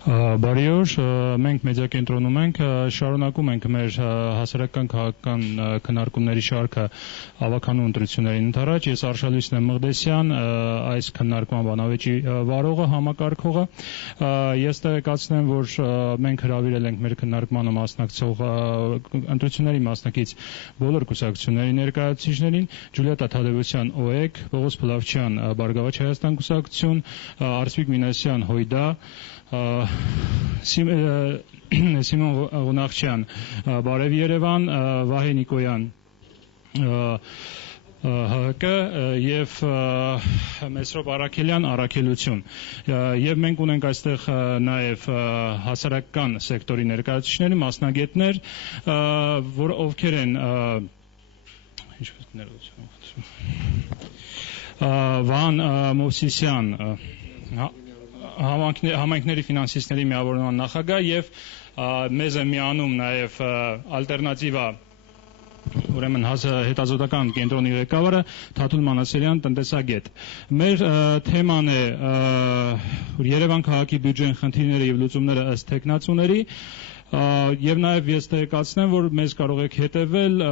Բարի օր, մենք մեդիակենտրոնում ենք, շարունակում ենք մեր հասարակական քաղաքական քննարկումների շարքը ավականու ընտրություններին ընդառաջ։ Ես Արշալույս Մղդեսյան, այս քննարկման բանավեճի վարողը, համակարգողը։ Ես տեղեկացնեմ, որ մենք հրավիրել ենք մեր քննարկմանը մասնակցող ընտրությունների մասնակից բոլոր կուսակցությունների ներկայացուցիչներին՝ Ջուլիետա Թադևոսյան ՕԵԿ, Պողոս Փլավչյան Բարգավաճ Հայաստան կուսակցություն, Արսվիկ Մինասյան ՀՅԴ, Սիմոն Ղունախչյան Բարև Երևան, Վահե Նիկոյան ՀՀԿ եւ Մեսրոպ Արաքելյան Առաքելություն։ Եվ մենք ունենք այստեղ նաեւ հասարակական սեկտորի ներկայացուցիչներ, մասնագետներ, որ ովքեր են Վահան Մովսիսյան, համայնքների ֆինանսիստների միավորման նախագահ եւ մեզ է միանում նաեւ ալտերնատիվա ուրեմն հետազոտական կենտրոնի ղեկավարը Թաթուլ Մանասերյան տնտեսագետ։ Մեր թեման է Երևան քաղաքի բյուջեն խնդիրները եւ լուծումները ըստ թեկնածուների եւ նաեւ ես տեղեկացնեմ, որ մեզ կարող եք հետեւել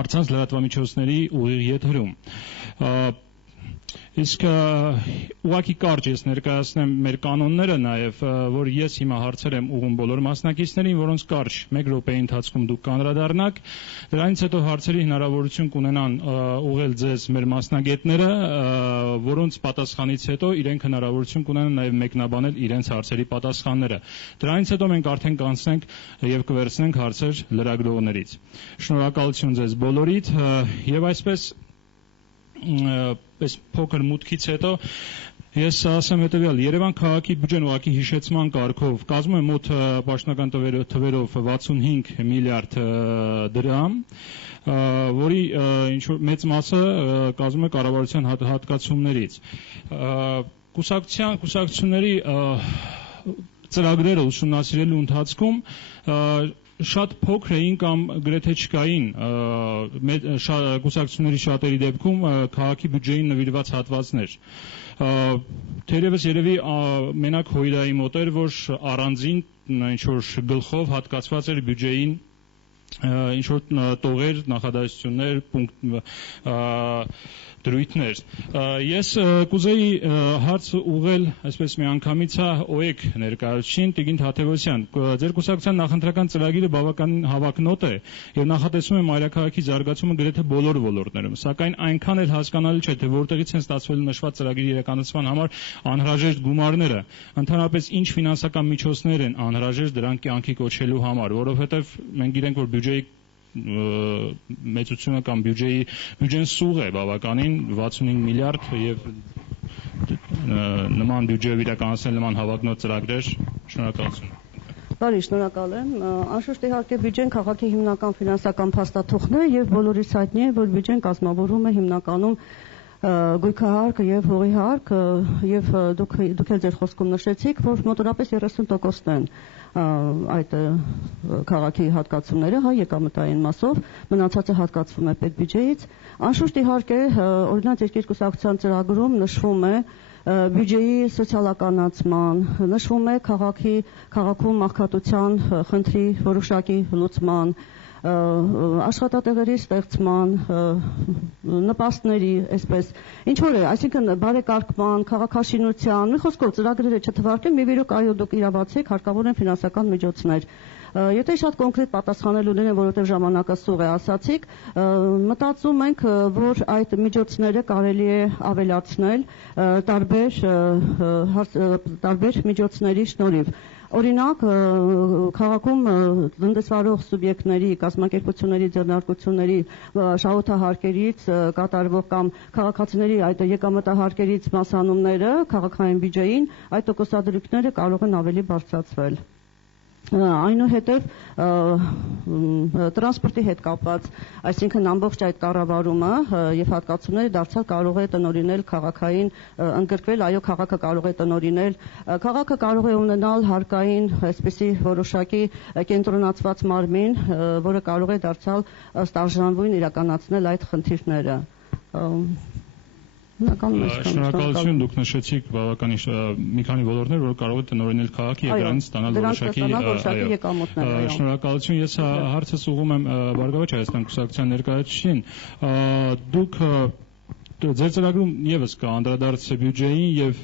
առցանց լրատվամիջոցների ուղիղ եթերում։ Իսկ ուղղակի կարճ ես ներկայացնեմ մեր կանոնները նաև, որ ես հիմա հարցեր եմ ուղղում բոլոր մասնակիցներին, որոնց կարճ 1 րոպեի ընթացքում դուք կանդրադառնաք, դրանից հետո հարցերի հնարավորություն կունենան ուղղել ձեզ մեր մասնագետները, որոնց պատասխանից հետո իրենք հնարավորություն կունենան նաև մեկնաբանել իրենց հարցերի պատասխանները։ Դրանից հետո մենք արդեն կանցնենք եւ կվերցնենք հարցեր լրագրողներից։ Շնորհակալություն ձեզ բոլորիդ եւ այսպես պես փոքր մուտքից հետո ես ասեմ հետևյալ. Երևան քաղաքի բյուջեն ուղղակի հիշեցման կարգով կազմում է մոտ պաշտոնական թվերով 65 միլիարդ դրամ, որի ինչ-որ մեծ մասը կազմում է կառավարության հատկացումներից։ Կուսակցությունների ծրագրերը ուսումնասիրելու ընթացքում շատ փոքր էին կամ գրեթե չկային կուսակցությունների շատերի դեպքում քաղաքի բյուջեին նվիրված հատվածներ։ Թերևս երևի մենակ ՀՅԴ-ի մոտ էր, որ առանձին ինչ-որ գլխով հատկացված էր բյուջեին ինչ-որ տողեր, նախադասություններ, դրույթներ։ Ես կուզեի հարց ուղղել այսպես միանգամից ՕԵԿ ներկայացուցիչին Տիգրան Թադևոսյան։ Ձեր կուսակցության նախընտրական ծրագիրը բավականին հավակնոտ է եւ նախատեսում է մայրաքաղաքի զարգացումը գրեթե բոլոր ոլորտներում, սակայն այնքան էլ հասկանալի չէ, թե որտեղից են ստացվել նշված ծրագրի իրականացման համար անհրաժեշտ գումարները, ընդհանրապես ինչ ֆինանսական միջոցներ են անհրաժեշտ դրանք կյանքի կոչելու համար, որովհետեւ մենք գիտենք, որ բյուջեի մեծությունը կամ բյուջեն սուղ է բավականին 65 միլիարդ եւ նման բյուջեով իրականացնել նման հավակնոտ ծրագրեր։ Շնորհակալություն։ Բարի, շնորհակալ եմ։ Անշուշտ իհարկե բյուջեն քաղաքի հիմնական ֆինանսական փաստաթուղթն է եւ բոլորիս հայտնի է, որ բյուջեն կազմավորվում է հիմնականում գույքահարկ եւ հողի հարկ եւ դուք էլ ձեր խոսքում նշեցիք, որ մոտավորապես 30%-ն են այդ քաղաքի հատկացումները եկամտային մասով, մնացածը հատկացվում է պետբյուջեից։ Անշուշտ իհարկե օրինակ երկկուսակցության ծրագրում նշվում է բյուջեի սոցիալականացման, նշվում է քաղաքում աղքատության խնդրի որոշակի լուծման, աշխատատեղերի ստեղծման, նպաստների, այսպես, ինչ որ է, այսինքն բարեկարգման, քաղաքաշինության, մի խոսքով ծրագրերը չթվարկեն, մի բերուկ այո դուք իրավացեք, հարկավոր են ֆինանսական միջոցներ։ Եթե շատ կոնկրետ պատասխանելու ունեն, որովհետև ժամանակը սուղ է, ասացիք, մտածում ենք, որ այդ միջոցները կարելի է ավելացնել տարբեր միջոցների շնորհիվ։ Օրինակ, քաղաքում տնտեսվարող սուբյեկտների, կազմակերպությունների, ձեռնարկությունների շահութահարկերից կատարվող կամ քաղաքացիների այդ եկամտահարկերից մասանումները քաղաքային բյուջեին, այդ տոկոսադրույքները կարող են ավելի բարձրացվել։ Այնուհետև տրանսպորտի հետ կապված, այսինքն ամբողջ այդ կառավարումը եւ հատկացումները դարձյալ կարող է տնօրինել քաղաքային ընդգրկվել, այո, քաղաքը կարող է տնօրինել, քաղաքը կարող է ունենալ հարկային այսպիսի որոշակի կենտրոնացված մարմին, որը կարող է դարձյալ ըստ արժանվույն իրականացնել այդ խնդիրները։ Շնորհակալություն, դուք նշեցիք բավականին մի քանի ոլորտներ, որ կարող է տնօրինել քաղաքի եւ դրանից ստանալ որոշակի եկամուտներ։ Շնորհակալություն, ես հարցս ուղղում եմ Բարգավաճ Հայաստան կուսակցության ներկայացուցիչին։ Դուք ձեր ծրագրում եւս կա անդրադարձ բյուջեին եւ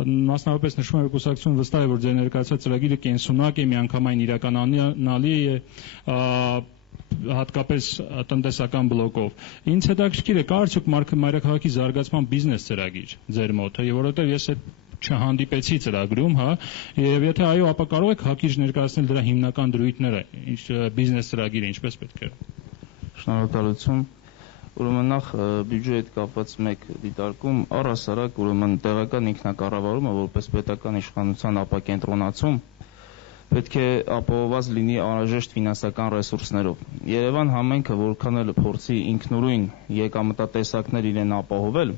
մասնավորապես նշվում է կուսակցությունը վստահ է, որ ձեր ներկայացած ծրագիրը կենսունակ է, միանգամայն իրականանալի է, հատկապես տնտեսական բլոկով։ Ինձ հետաքրքիր է, կա արդյոք մայրաքաղաքի զարգացման բիզնես ծրագիր ձեր մոտ, եւ որովհետեւ ես այդ չհանդիպեցի ծրագրում, հա, եւ եթե այո, ապա կարող եք հակիրճ ներկայացնել դրա հիմնական դրույթները, ինչ բիզնես ծրագիրը ինչպես պետք է։ Շնորհակալություն։ Ուրեմն նախ բյուջեի հետ կապված մեկ դիտարկում, առհասարակ ուրեմն տեղական ինքնակառավարումը որպես պետական իշխանության ապակենտրոնացում պետք է ապահովված լինի անհրաժեշտ ֆինանսական ռեսուրսներով։ Երևան համայնքը որքան էլ փորձի ինքնուրույն եկամտատեսակներ իրեն ապահովել,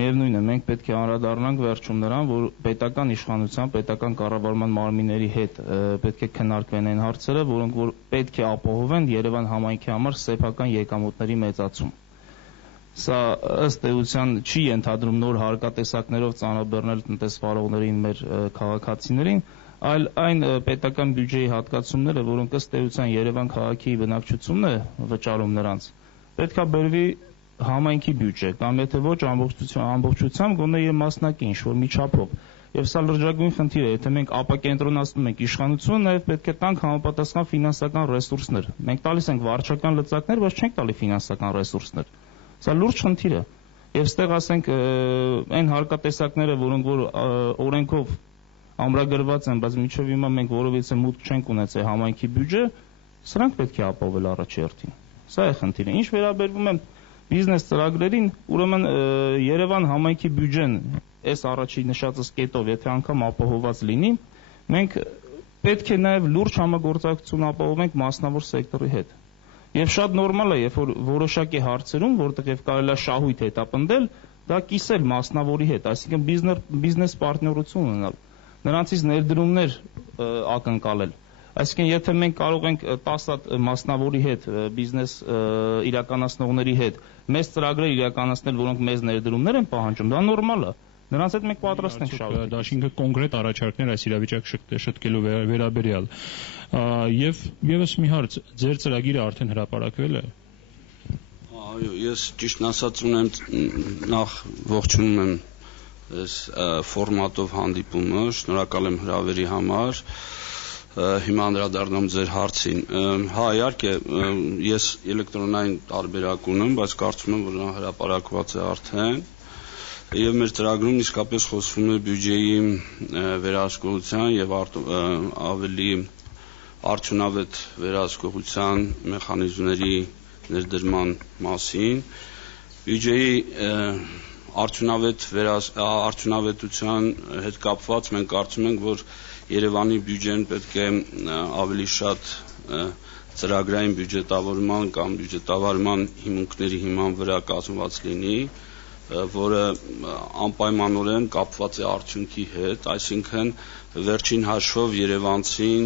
միևնույն է, մենք պետք է անդրադառնանք վերջում նրան, որ պետական իշխանության, պետական կառավարման մարմինների հետ պետք է քննարկվեն այն հարցերը, որոնք որ պետք է ապահովեն Երևան համայնքի համար սեփական եկամուտների մեծացում։ Սա ըստ էության չի ենթադրում նոր հարկատեսակներով ծանրաբեռնել տնտեսվարողներին, մեր քաղաքացիներին, այլ այն պետական բյուջեի հատկացումները, որոնք ըստ էության Երևան քաղաքի բնակչությունն է վճարում նրանց, պետքա բերվի համայնքի բյուջե, կամ եթե ոչ ամբողջությամբ գոնե եւ մասնակի ինչ-որ մի չափով։ Եվ սա լրջագույն խնդիր է, եթե մենք ապակենտրոնացնում ենք իշխանությունը, նաեւ պետք է տանք համապատասխան ֆինանսական ռեսուրսներ։ Մենք տալիս ենք վարչական լծակներ, բայց չենք տալի ֆինանսական ռեսուրսներ։ Սա լուրջ խնդիր է։ Եվ ստեղ ասենք այն հարկատեսակները, որոնք որ օրենքով ամրագրված են, բայց մինչև հիմա մենք որովհետեւ մուտք չենք ունեցել համայնքի բյուջե, սրանք պետք է ապահովել առաջերտին։ Սա է խնդիրը։ Ինչ վերաբերվում է բիզնես ծրագրերին, ուրեմն Երևան համայնքի բյուջեն այս առաջի նշածս կետով, եթե անգամ ապահովված լինի, մենք պետք է նաև լուրջ համագործակցություն ապահովենք մասնավոր սեկտորի հետ։ Եվ շատ նորմալ է, երբ որ որոշակի հարցերում, որտեղ եւ կարելի է շահույթ հետապնդել, դա կիսել մասնավորի հետ, այսինքն բիզնես պարտներություն ունենալ, նրանցից ներդրումներ ակնկալել։ Այսինքն եթե մենք կարող ենք 10 մասնավորի հետ, բիզնես իրականացնողների հետ մեծ ծրագրեր իրականացնել, որոնք մեծ ներդրումներ են պահանջում, դա նորմալ է։ Նրանց հետ մենք պատրաստ ենք շահույթ։ Դաշինքը կոնկրետ առաջարկներ այս իրավիճակը շտկելու վերաբերյալ։ Եվ եւս մի հարց, ձեր ծրագիրը արդեն հրապարակվել է։ Այո, ես ճիշտն ասած ունեմ նախ ողջունում եմ այս ֆորմատով հանդիպումը, շնորհակալ եմ հրավերի համար։ Հիմա անդրադառնամ ձեր հարցին։ Հա, իհարկե, ես էլեկտրոնային տարբերակ ունեմ, բայց կարծում եմ, որ նա հրապարակված է արդեն։ Եվ մեր ծրագրում իսկապես խոսվում է բյուջեի վերահսկողության եւ ավելի արդյունավետ վերահսկողության մեխանիզմների ներդրման մասին։ Բյուջեի արդյունավետության հետ կապված մենք կարծում ենք, որ Երևանի բյուջեն պետք է ավելի շատ ծրագրային բյուջետավորման կամ բյուջետավարման հիմունքների հիման վրա կազմված լինի, որը անպայմանորեն կապված է արդյունքի հետ, այսինքն վերջին հաշվով Երևանցին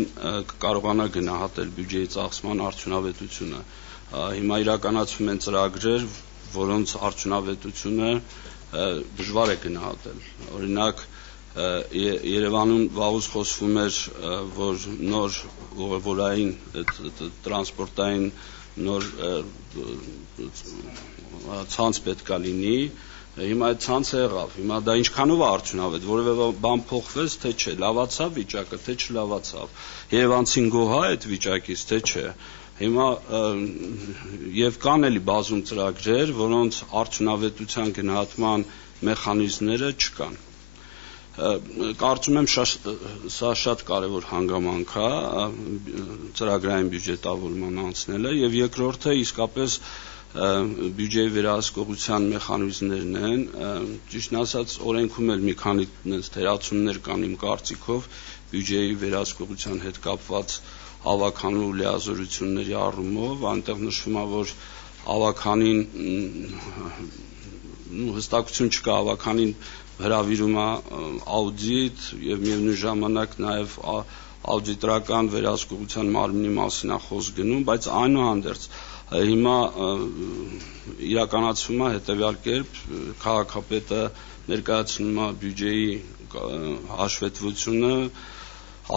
կկարողանա գնահատել բյուջեի ծախսման արդյունավետությունը։ Հիմա իրականացվում են ծրագրեր, որոնց արդյունավետությունը դժվար է գնահատել։ Օրինակ Երևանում վաղուց խոսվում էր, որ նոր ուղևորային տրանսպորտային նոր ցանց պետք է լինի, հիմա այդ ցանցը եղավ, հիմա դա ինչքանով է արդյունավետ, որևէ բան փոխվեց, թե չէ, լավացավ վիճակը, թե չլավացավ, Երևանցին գոհ է այդ վիճակից, թե չէ։ Հիմա եւ կան էլի բազում ծրագրեր, որոնց արդյունավետության գնահատման մեխանիզմները չկան։ Կարծում եմ սա շատ կարևոր հանգամանք է ծրագրային բյուջետավորման անցնելը եւ երկրորդը իսկապես բյուջեի վերահսկողության մեխանիզմներն են, ճիշտն ասած օրենքում էլ մի քանի թերացումներ կան իմ կարծիքով բյուջեի վերահսկողության հետ կապված ավականու լիազորությունների առումով, այնտեղ նշվում է, որ ավականին հստակություն չկա, ավականին հրավիրում է աուդիտ եւ միևնույն ժամանակ նաեւ աուդիտորական վերահսկողության մարմնի մասին է խոսք գնում, բայց այնուհանդերձ Հիմա իրականացվում է հետևյալ կերպ, քաղաքապետը ներկայացնում է բյուջեի հաշվետվությունը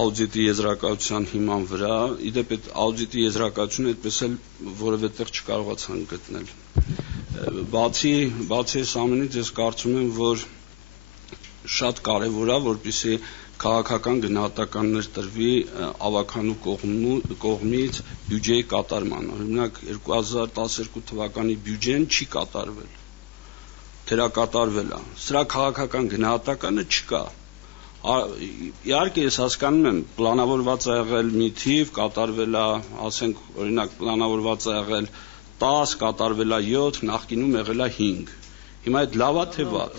աուդիտի եզրակացության հիման վրա, իդեպ այդ աուդիտի եզրակացությունը այդպես էլ որևէ տեղ չկարողացան գտնել։ Բացի այս ամենից ես կարծում եմ, որ շատ կարևոր է, որպեսզի քաղաքական գնահատականներ տրվի ավականու կողմից բյուջեի կատարման։ Օրինակ 2012 թվականի բյուջեն չի կատարվել, թերակատարվել է, սրա քաղաքական գնահատականը չկա։ Իհարկե ես հասկանում եմ, պլանավորված է եղել մի թիվ, կատարվել է, ասենք օրինակ պլանավորված է եղել 10, կատարվել է 7, նախկինում եղել է 5։ Հիմա այդ լավ է թե վատ։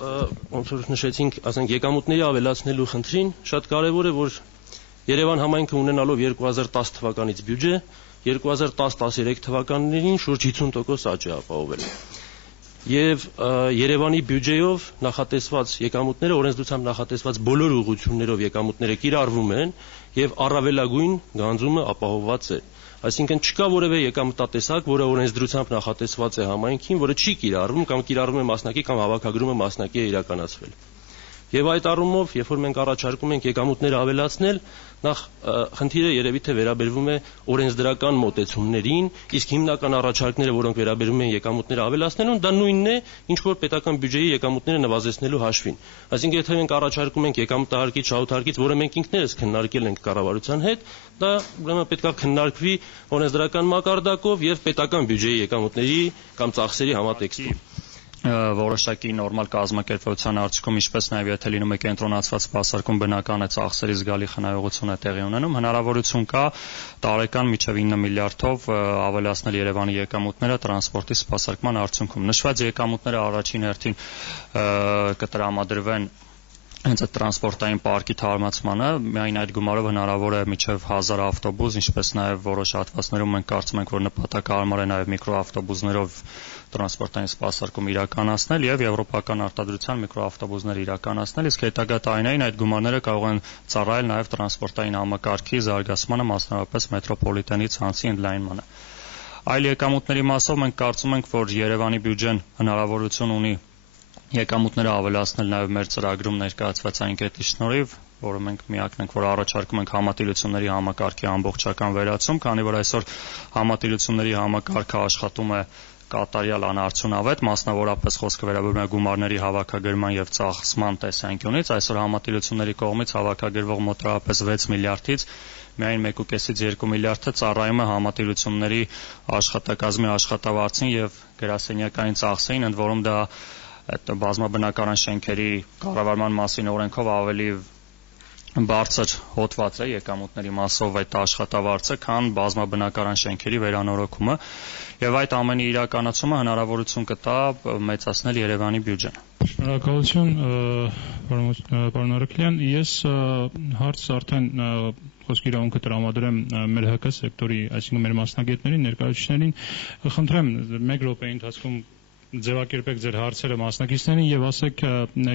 Ոնց որ նշեցինք, ասենք եկամուտների ավելացնելու խնդրին, շատ կարևոր է, որ Երևան համայնքը ունենալով 2010 թվականից բյուջե, 2010-13 թվականներին շուրջ 50% աճ է ապահովել։ Եվ Երևանի բյուջեով նախատեսված եկամուտները, օրենսդրությամբ նախատեսված բոլոր ուղղություններով եկամուտները կիրառվում են եւ առավելագույն գանձումը ապահովված է։ Այսինքն չկա որևէ եկամտատեսակ, որը օրենսդրությամբ նախատեսված է համայնքին, որը չի կիրառվում կամ կիրառվում է մասնակի կամ հավաքագրումը մասնակի է իրականացվել։ Եվ այդ առումով, երբ որ մենք առաջարկում ենք եկամուտները ավելացնել, նախ խնդիրը երևի թե վերաբերվում է օրենսդրական մոտեցումներին, իսկ հիմնական առաջարկները, որոնք վերաբերվում են եկամուտները ավելացնելուն, դա նույնն է, ինչ որ պետական բյուջեի եկամուտները նվազեցնելու հաշվին։ Այսինքն, եթե մենք առաջարկում ենք եկամտահարկից, շահութարկից, որը մենք ինքներս քննարկել ենք կառավարության հետ, դա ուրեմն պետք է քննարկվի օրենսդրական մակարդակով եւ պետական բյուջեի եկամուտների կամ ծախսերի համատեքստում։ Որոշակի նորմալ կազմակերպության արդյունքում, ինչպես նաև եթե լինում է կենտրոնացված սպասարկում, բնական է ծախսերի զգալի խնայողություն է տեղի ունենում, հնարավորություն կա տարեկան մինչև 9 միլիարդով ավելացնել Երևանի եկամուտները տրանսպորտի սպասարկման արդյունքում։ Նշված եկամուտները առաջին հերթին կտրամադրվեն հենց այդ տրանսպորտային պարկի թարմացմանը, միայն այդ գումարով հնարավոր է մինչև 1000 ավտոբուս, ինչպես նաև որոշ հատվածներում մենք կարծում ենք, որ նպատակահարմար է նաև միկրոավտոբուսներով տրանսպորտային սպասարկում իրականացնել եւ եվրոպական արտադրության միկրոավտոբուսներ իրականացնել, իսկ հետագա տարիներին այդ գումարները կարող են ծառայել նաև տրանսպորտային համակարգի զարգացմանը, մասնավորապես մետրոպոլիտենի ցանցի ընդլայնմանը։ Այլ եկամուտների մասով մենք կարծում ենք, որ Երևանի բյուջեն հնարավորություն ունի եկամուտները ավելացնել նաև մեր ծրագրում ներկայացված այն կետի շնորհիվ, որը մենք միակն ենք, որ առաջարկում ենք համատիրությունների համակարգի ամբողջական վերացում, քանի որ այսօր համատիրությունների համակարգը աշխատում է կատարյալ անարդյունավետ, մասնավորապես խոսքը վերաբերում է գումարների հավաքագրման եւ ծախսման տեսանկյունից, այսօր համատիրությունների կողմից հավաքագրվող մոտավորապես 6 միլիարդից միայն 1.5-ից 2 միլիարդը ծառայում է համատիրությունների աշխատակազմի աշխատավարձին եւ գրասենյակային ծախսերին, ընդ որում դա այդ բազմաբնակարան շենքերի կառավարման մասին օրենքով ավելի բարձր հոդված է եկամուտների մասով այդ աշխատավարձը, քան բազմաբնակարան շենքերի վերանորոգումը, եւ այդ ամենի իրականացումը հնարավորություն կտա մեծացնել Երևանի բյուջեն։ Շնորհակալություն, պարոն Արաքելյան, ես հարց արդեն խոսքի իրավունքը տրամադրեմ մեր ՀԿ սեկտորի, այսինքն մեր մասնագետներին, ներկայացուցիչներին, խնդրեմ 1 րոպեի ընթացքում ձևակերպեք ձեր հարցերը մասնակիցներին եւ ասեք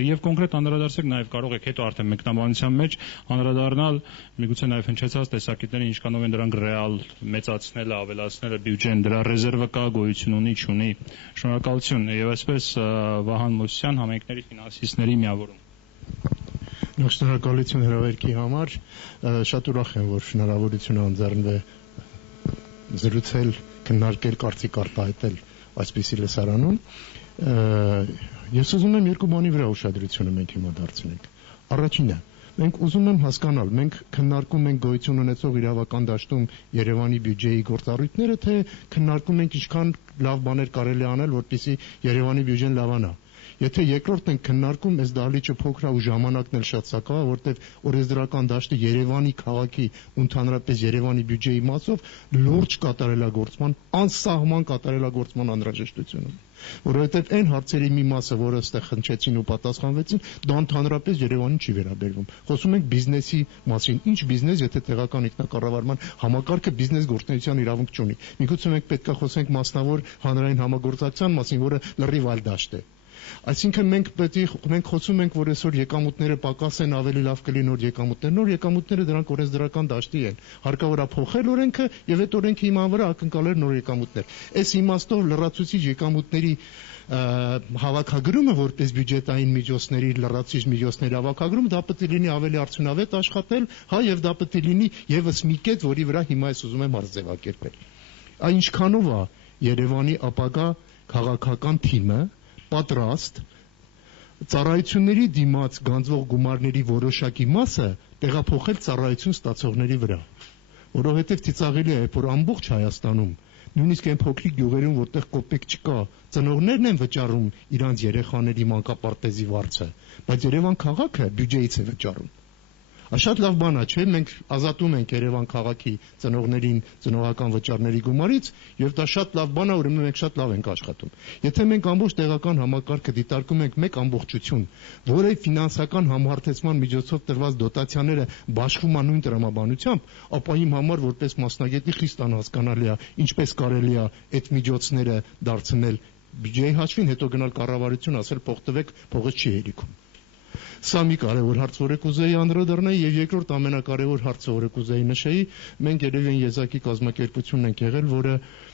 եւ կոնկրետ անդրադարձեք նաեւ կարող եք հետո արդեն մեկնաբանության մեջ անդրադառնալ միգուցե նաեւ հնչեցած տեսակետներին ինչքանով են դրանք ռեալ մեծացնելը, ավելացնելը բյուջեն, դրա ռեզերվը կա, գոյություն ունի, չունի։ Շնորհակալություն եւ այսպես Վահան Մուսյան, համայնքների ֆինանսիստների միավորում։ Շնորհակալություն հրավերքի համար, շատ ուրախ եմ, որ հնարավորություն անձեռնվե զրուցել, քննարկել, կարծիք արտահայտել այսպիսի լսարանում, ես ուզում եմ երկու բանի վրա ուշադրությունը մենք հիմա դարձնենք։ Առաջինը, մենք ուզում եմ հասկանալ, մենք քննարկում ենք գոյություն ունեցող իրավական դաշտում Երևանի բյուջեի գործառույթները, թե քննարկում ենք ինչքան լավ բաներ կարելի անել, որպեսզի Երևանի բյուջեն լավանա։ Եթե երկրորդն ենք քննարկում, այս դահլիճը փոքր է ու ժամանակն էլ շատ սակավ է, որտեղ օրենսդրական դաշտը Երևանի քաղաքի ու ընդհանրապես Երևանի բյուջեի մասով լուրջ կատարելագործման, անսահման կատարելագործման անհրաժեշտություն ունի։ Որովհետև այն հարցերի մի մասը, որը այստեղ հնչեցին ու պատասխանվեցին, դա ընդհանրապես Երևանին չի վերաբերվում։ Խոսում ենք բիզնեսի մասին։ Ինչ բիզնես, եթե տեղական ինքնակառավարման համակարգը բիզնես գործունեության իրավունք չունի։ Միգուցե մենք պետք է խոսենք մասնավոր հանրային համագործակցության մասին, որը լրիվ այլ դաշտ է։ Այսինքն մենք խոսում ենք, որ այսօր եկամուտները պակաս են, ավելի լավ կլինի նոր եկամուտներ։ Նոր եկամուտները դրանք օրենսդրական դաշտի են։ Հարկավոր է փոխել օրենքը եւ այդ օրենքի հիման վրա ակնկալել նոր եկամուտներ։ Այս իմաստով լրացուցիչ եկամուտների հավաքագրումը որպես բյուջետային միջոցների լրացուցիչ միջոցների հավաքագրում դա պետք է լինի ավելի արդյունավետ աշխատել, հա, եւ դա պետք է լինի եւս մի կետ, որի վրա հիմա ես ուզում եմ հարց ձևակերպել։ Ինչքանով է Երևանի ապագա քաղաքական թիմը պատրաստ ծառայությունների դիմաց գանձվող գումարների որոշակի մասը տեղափոխել ծառայություն ստացողների վրա, որովհետեւ ծիծաղելի է, որ ամբողջ Հայաստանում նույնիսկ այն փոքրիկ գյուղերում, որտեղ կոպեկ չկա, ծնողներն են վճարում իրանց երեխաների մանկապարտեզի վարձը, բայց Երևան քաղաքը բյուջեից է վճարում։ Շատ լավ բան է, չէ՞, մենք ազատում ենք Երևան քաղաքի ծնողներին ծնողական վճարների գումարից, եւ դա շատ լավ բան է, ուրեմն մենք շատ լավ ենք աշխատում։ Եթե մենք ամբողջ տեղական համակարգը դիտարկում ենք մեկ ամբողջություն, որը ֆինանսական համահարթեցման միջոցով տրված դոտացիաները բաշխվում են նույն տրամաբանությամբ, ապա իմ համար որպես մասնագետի խիստ անհասկանալի է, ինչպես կարելի է այդ միջոցները դարձնել բյուջեի հաշվին, հետո գնալ կառավարություն ասել փող տվեք, փողը չի հերիքում։ Սա մի կարևոր հարց, որ կուզեի անդրադառնալ, եւ երկրորդ ամենակարևոր հարցը, որ կուզեի նշեի, մենք երևի եզակի կազմակերպությունն ենք եղել, որը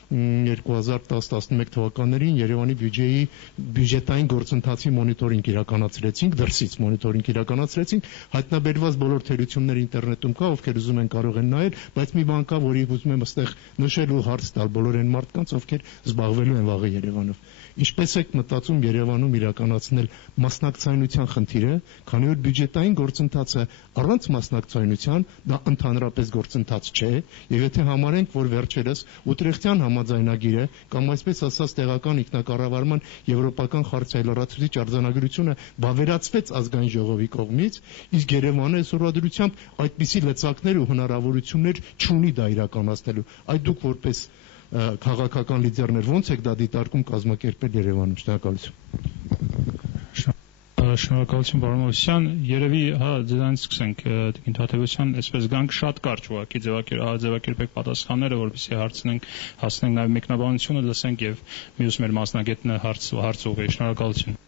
2010-11 թվականներին Երևանի բյուջետային գործընթացի մոնիտորինգ իրականացրեցինք, դրսից մոնիտորինգ իրականացրեցինք, հայտնաբերված բոլոր թերությունները ինտերնետում կա, ովքեր ուզում են կարող են նայել, բայց մի բան կա, որի ուզում եմ այստեղ նշել ու հարց տալ բոլոր այն մարդկանց, ովքեր զբաղվելու են վաղը Երևանով։ Ինչպես եք մտածում Երևանում իրականացնել մասնակցայնության խնդիրը, քանի որ բյուջետային գործընթացը առանց մասնակցայնության դա ընդհանրապես գործընթաց չէ, եւ եթե համարենք, որ վերջերս Ուտրեխտյան համաձայնագիրը կամ այսպես ասած տեղական ինքնակառավարման եվրոպական խարտիայի լրացուցիչ արձանագրությունը բավերացվեց ազգային ժողովի կողմից, իսկ Երևանը այսօրվա դրությամբ այդպիսի լծակներ ու հնարավորություններ չունի դա իրականացնելու։ Այդ դուք որպես քաղաքական լիդերներ ո՞նց եք դա դիտարկում կազմակերպել Երևանում։ Շնորհակալություն։ Շնորհակալություն պարոն Մովսյան, երևի հա դրանից սկսենք Տիկին Թադևոսյան, այսպես գանք շատ կարճ ուղղակի ձևակերպեք պատասխանները, որպեսզի հասնենք նաև մեկնաբանությունը լսենք եւ մյուս մեր մասնագետները հարց ուղղի։ Շնորհակալություն։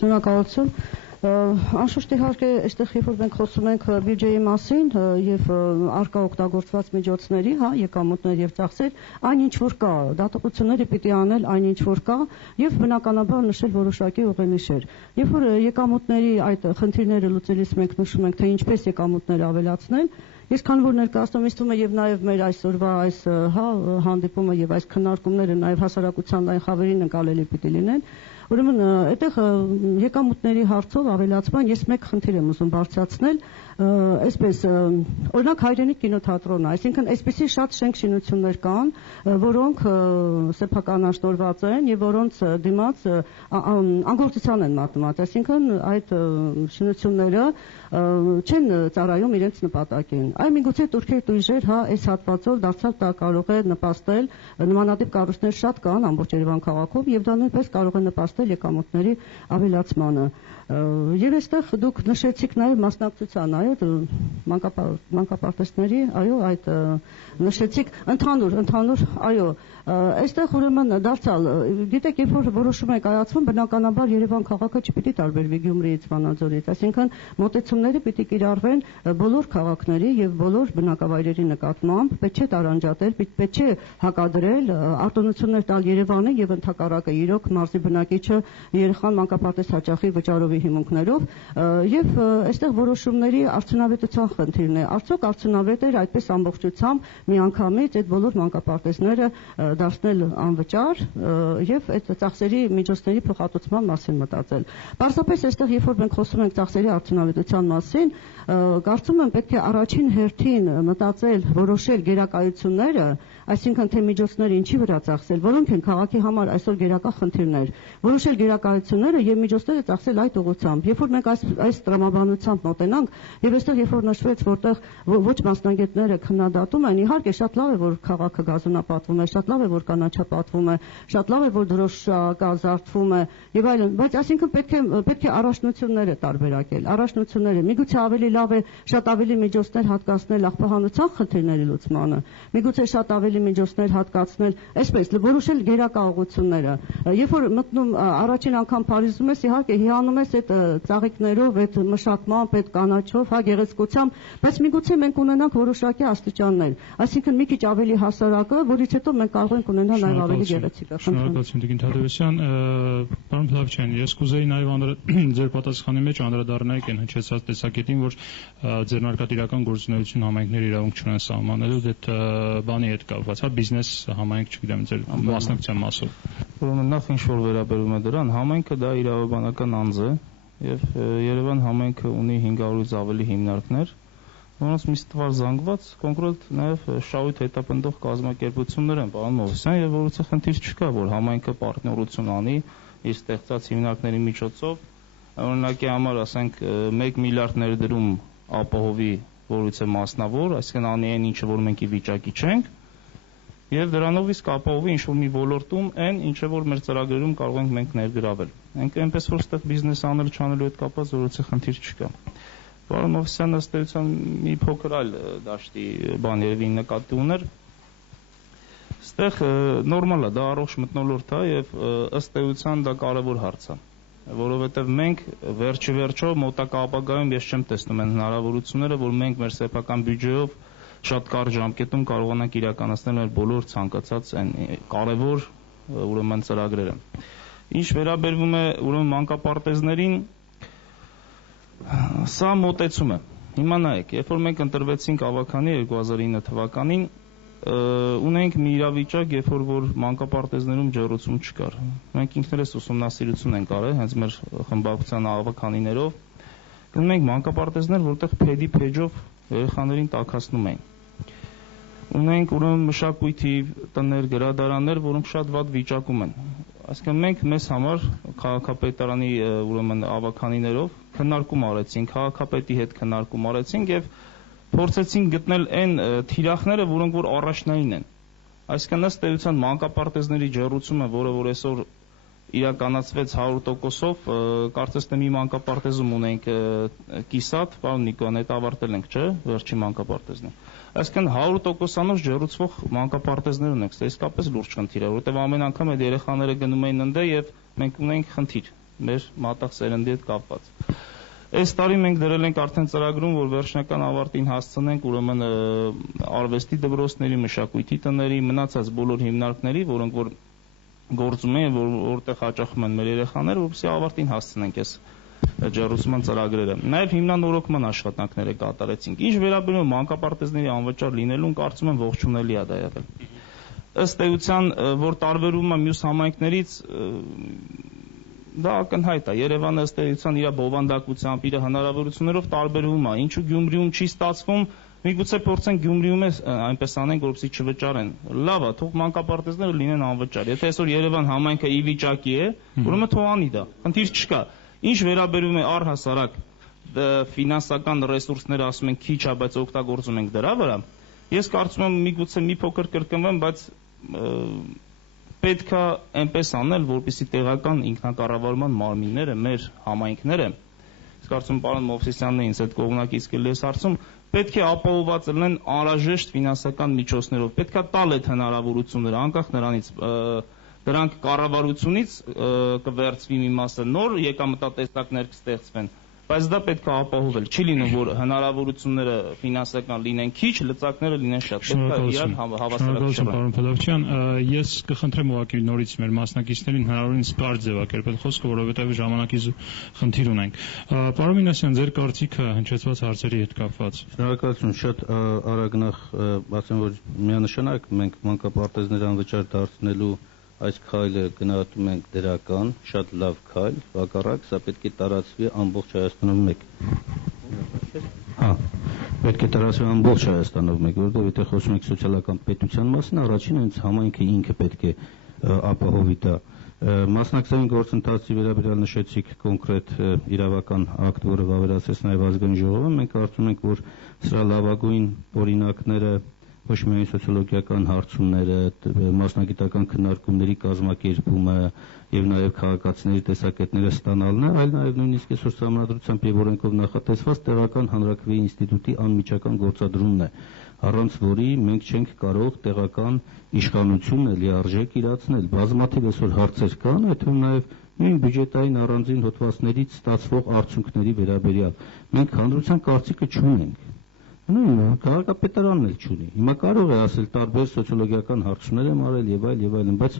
Շնորհակալություն։ Անշուշտ իհարկե այստեղ երբ որ մենք խոսում ենք բյուջեի մասին եւ արկա օգտագործված միջոցների, հա, եկամուտներ եւ ծախսեր, այն ինչ որ կա, դատողությունները պիտի անել այն ինչ որ կա եւ բնականաբար նշել որոշակի ուղենիշեր։ Երբ որ եկամուտների այդ խնդիրները լուծելիս մենք նշում ենք, թե ինչպես եկամուտներ ավելացնել, ես քանի որ ներկայացնում եմ եւ նաեւ մեր այսօրվա այս հա հանդիպումը եւ այս քննարկումները նաեւ հասարակության այն խավերին նկատելի պիտի լինեն, ուրեմն այդտեղ եկամուտների հարցով ավելացման ես մեկ խնդիր եմ ուզում բարձրացնել, այսպես օրինակ հայրենիք կինոթատրոնը, այսինքն այսպիսի շատ շենք-շինություններ կան, որոնք սեփականաշնորհված են եւ որոնց դիմաց անգործության են մատնված, այսինքն այդ շինությունները չեն ծառայում իրենց նպատակին։ Այ միգուցե Թուրքիայի տույժեր, հա, այս հատվածով դարձյալ դա կարող է նպաստել, նմանատիպ կառույցներ շատ կան ամբողջ Երևան քաղաքում եւ դա նույնպես կարող է նպաստել եկամուտների ավելացմանը։ Եվ այստեղ դուք նշեցիք նաև մասնակցության, այո, մանկապարտեզների, այո, այդ նշեցիք ընդհանուր, այո, այստեղ ուրեմն դարձյալ, գիտեք, երբ որ որոշում է կայացվում, բնականաբար Երևան քաղաքը չպիտի տարբերվի Գյումրիից, Վանաձորից, այսինքն մոտեցումները պիտի կիրառվեն բոլոր քաղաքների եւ բոլոր բնակավայրերի նկատմամբ, պետք չէ տարանջատել, պետք չէ հակադրել, արտոնություններ տալ Երևանը եւ ընդհակառակը իրոք մարզի բնակիչը երեխան մանկապարտեզ հաճախի վճարովի հիմունքներով եւ այստեղ որոշումների արդյունավետության խնդիրն է։ Արդյոք արդյունավետ էր այդպես ամբողջությամբ միանգամից այդ բոլոր մանկապարտեզները դարձնել անվճար եւ այդ ծախսերի միջոցների փոխհատուցման մասին մտածել։ Պարզապես այստեղ երբ որ մենք խոսում ենք ծախսերի արդյունավետության մասին, կարծում եմ պետք է առաջին հերթին մտածել, որոշել գերակայությունները, այսինքն թե միջոցները ինչի վրա ծախսել, որոնք են քաղաքի համար այսօր գերակա խնդիրներ, որոշել գերակայությունները եւ միջոցները ծախսել այդ ուղղությամբ։ Երբ որ մենք այս տրամաբանությամբ մոտենանք եւ այստեղ երբ որ նշվեց, որտեղ ոչ մասնագետները քննադատում են, իհարկե շատ լավ է, որ քաղաքը գազոնապատվում է, շատ լավ է, որ կանաչապատվում է, շատ լավ է, որ դրոշակազարդվում է եւ այլն, բայց այսինքն պետք է առաջնությունները տարբերակել, առաջնությունները միգուցե ավելի լավ է շատ ավելի միջոցներ հատկացնել աղբահանության խնդիրների լուծմանը, միգուցե շատ ավելի ավելի միջոցներ հատկացնել, այսպես որոշել գերակաղությունները։ Երբ որ մտնում առաջին անգամ Փարիզում ես, իհարկե հիանում ես այդ ծաղիկներով, այդ մշակմամբ, այդ կանաչով, հա, գեղեցկությամբ, բայց միգուցե մենք ունենանք որոշակի աստիճաններ, այսինքն մի քիչ ավելի հասարակը, որից հետո մենք կարող ենք ունենալ նաև ավելի գեղեցիկը։ Շնորհակալություն Տիկին Թադևոսյան, պարոն Փլավչյան, ես կուզեի նաև ձեր պատասխանի մեջ անդրադառնայիք այն հնչեցած տեսակետին, որ ձեռնարկատիրական գործունեություն համայնքների իրավունք չունեն սահմանելու, այդ բանի հետ կապված, հա, բիզնես համայնք, չգիտեմ, ձեր մասնակցության մասով։ Ուրեմն նախ ինչ որ վերաբերում է դրան, համայնքը դա իրավաբանական անձ է եւ Երևան համայնքը ունի 500-ից ավելի հիմնարկներ, որոնց մի ստվար զանգված կոնկրետ նաև շահույթ հետապնդող կազմակերպություններ են, պարոն Մովսյան, եւ որոցը խնդիր չկա, որ համայնքը պարտներություն անի իր ստեղծած հիմնարկների միջոցով, օրինակի համար, ասենք, 1 միլիարդ ներդրում ապահովի, որից է մասնավոր, այսինքն անի այն ինչը, որ մենք ի վիճակի չենք, եւ դրանով իսկ ապահովի ինչ-որ մի ոլորտում այն, ինչը որ մեր ծրագրերում կարող ենք մենք ներգրավել։ Մենք այնպես որ ստեղ բիզնես անել չանելու հետ կապված որոցը խնդիր չկա։ Պարոն Մովսյան ըստ էության մի փոքր այլ դաշտի բան երևի նկատի ուներ։ Ստեղ նորմալ է, դա առողջ մթնոլորտ է եւ ըստ էության դա կարեւոր հարց է, որովհետեւ մենք վերջի վերջո մոտակա ապագայում ես չեմ տեսնում այն հնարավորությունները, որ մենք մեր սեփական բյուջեով շատ կարճ ժամկետում կարողանանք իրականացնել մեր բոլոր ցանկացած այն կարևոր ուրեմն ծրագրերը։ Ինչ վերաբերվում է ուրեմն մանկապարտեզներին, սա մոտեցում է։ Հիմա նայեք, երբ որ մենք ընտրվեցինք ավագանի 2009 թվականին, ունենք մի իրավիճակ, երբ որ մանկապարտեզներում ջեռուցում չկար։ Մենք ինքներս ուսումնասիրություն ենք արել, հենց մեր խմբակցության ավագանիներով, գնում ենք մանկապարտեզներ, որտեղ փեդի փեջով երեխաներին տաքացնում էին։ Ունենք ուրեմն մշակույթի տներ, գրադարաններ, որոնք շատ վատ վիճակում են։ Այսինքն մենք մեզ համար քաղաքապետարանի ուրեմն ավագանիներով քննարկում արեցինք, քաղաքապետի հետ քննարկում արեցինք եւ փորձեցինք գտնել այն թիրախները, որոնք որ առաջնային են։ Այսինքն ըստ էության մանկապարտեզների ջեռուցումը, որը որ այսօր իրականացվեց 100%-ով, կարծես թե մի մանկապարտեզում ունենք կիսատ, պարոն Նիկոյան, այդ ավարտել ենք, չէ՞, վերջի մանկապարտեզն է։ Այսինքն 100%-անոց ջեռուցվող մանկապարտեզներ ունենք, սա իսկապես լուրջ խնդիր է, որովհետև ամեն անգամ այդ երեխաները գնում էին ընդե եւ մենք ունենք խնդիր մեր մատաղ սերնդի հետ կապված։ Այս տարի մենք դրել ենք արդեն ծրագրում, որ վերջնական ավարտին հասցնենք ուրեմն արվեստի դպրոցների, մշակույթի տների, մնացած բոլոր հիմնարկների, որոնք որ գործում են, որտեղ հաճախում են մեր երեխաները, որպեսզի ավարտին հասցնենք այս ջեռուցման ծրագրերը։ Նաև հիմնանորոգման աշխատանքները կատարեցինք։ Ինչ վերաբերում է մանկապարտեզների անվճար լինելուն, կարծում եմ ողջունելի է դա եղել։ Ըստ էության, որ տարբերվում է մյուս համայնքներից, դա ակնհայտ է։ Երևանը ըստ էության իր բովանդակությամբ, իր հնարավորություններով տարբերվում է։ Ինչու Գյումրիում չի ստացվում, միգուցե փորձենք Գյումրիում այնպես անենք, որպեսզի չվճարեն։ Լավ է, թող մանկապարտեզները լինեն անվճար։ Եթե այսօր Երևան համայնքը ի վիճակի է, ուրեմն թող անի դա։ Խնդիր չկա։ Ինչ վերաբերում է առհասարակ ֆինանսական ռեսուրսները, ասում ենք քիչ է, բայց օգտագործում ենք դրա վրա, ես կարծում եմ միգուցե մի փոքր կրկնվեմ, բայց պետք է այնպես անել, որպեսզի տեղական ինքնակառավարման մարմինները, մեր համայնքները, ես կարծում եմ պարոն Մովսիսյանն է ինձ այդ կողմնակից կլես հարցում, պետք է ապահովված լինեն անհրաժեշտ ֆինանսական միջոցներով, պետք է տալ այդ հնարավորությունները, անկախ նրանից դրանք կառավարությունից կվերցվի մի մասը նոր եկամտատեսակներ կստեղծվեն, բայց դա պետք է ապահովել։ Չի լինում, որ հնարավորությունները ֆինանսական լինեն քիչ, լծակները լինեն շատ։ Պետք է իրար հավասարակշռել։ Պարոն Փլավչյան, ես կխնդրեմ ուղղակի նորից մեր մասնակիցներին հնարավորինս կարճ ձևակերպել խոսքը, որովհետև ժամանակի խնդիր ունենք։ Պարոն Մինասյան, ձեր կարծիքը հնչեցված հարցերի հետ կապված։ Շնորհակալություն, շատ արագ նախ ասեմ, որ միանշանակ մենք մանկապարտեզներ անվճար դարձնելու այս քայլը գնահատում ենք դրական, շատ լավ քայլ, հակառակ սա պետք է տարածվի ամբողջ Հայաստանում մեկ։ Պետք է տարածվի ամբողջ Հայաստանով մեկ, որովհետև եթե խոսում ենք սոցիալական պետության մասին, առաջինը հենց համայնքը ինքը պետք է ապահովի դա։ Մասնակցային գործընթացի վերաբերյալ նշեցիք կոնկրետ իրավական ակտ, որը վավերացրեց նաև ազգային ժողովը, մենք կարծում ենք, որ սրա լավագույն օրինակները ոչ միայն սոցիոլոգիական հարցումները, մասնագիտական քննարկումների կազմակերպումը եւ նաեւ քաղաքացիների տեսակետները ստանալն է, այլ նաեւ նույնիսկ այսօր Սահմանադրությամբ եւ օրենքով նախատեսված տեղական հանրակրվեի ինստիտուտի անմիջական գործադրումն է, առանց որի մենք չենք կարող տեղական իշխանությունը լիարժեք իրացնել։ Բազմաթիվ այսօր հարցեր կան, այդ թվում նաև նույն բյուջետային առանձին հոդվածներից ստացվող արդյունքների վերաբերյալ։ Մենք հանրության կարծիքը չունենք։ Նույն քաղաքապետարանն էլ չունի։ Հիմա կարող է ասել տարբեր սոցիոլոգիական հարցումներ եմ արել եւ այլն, բայց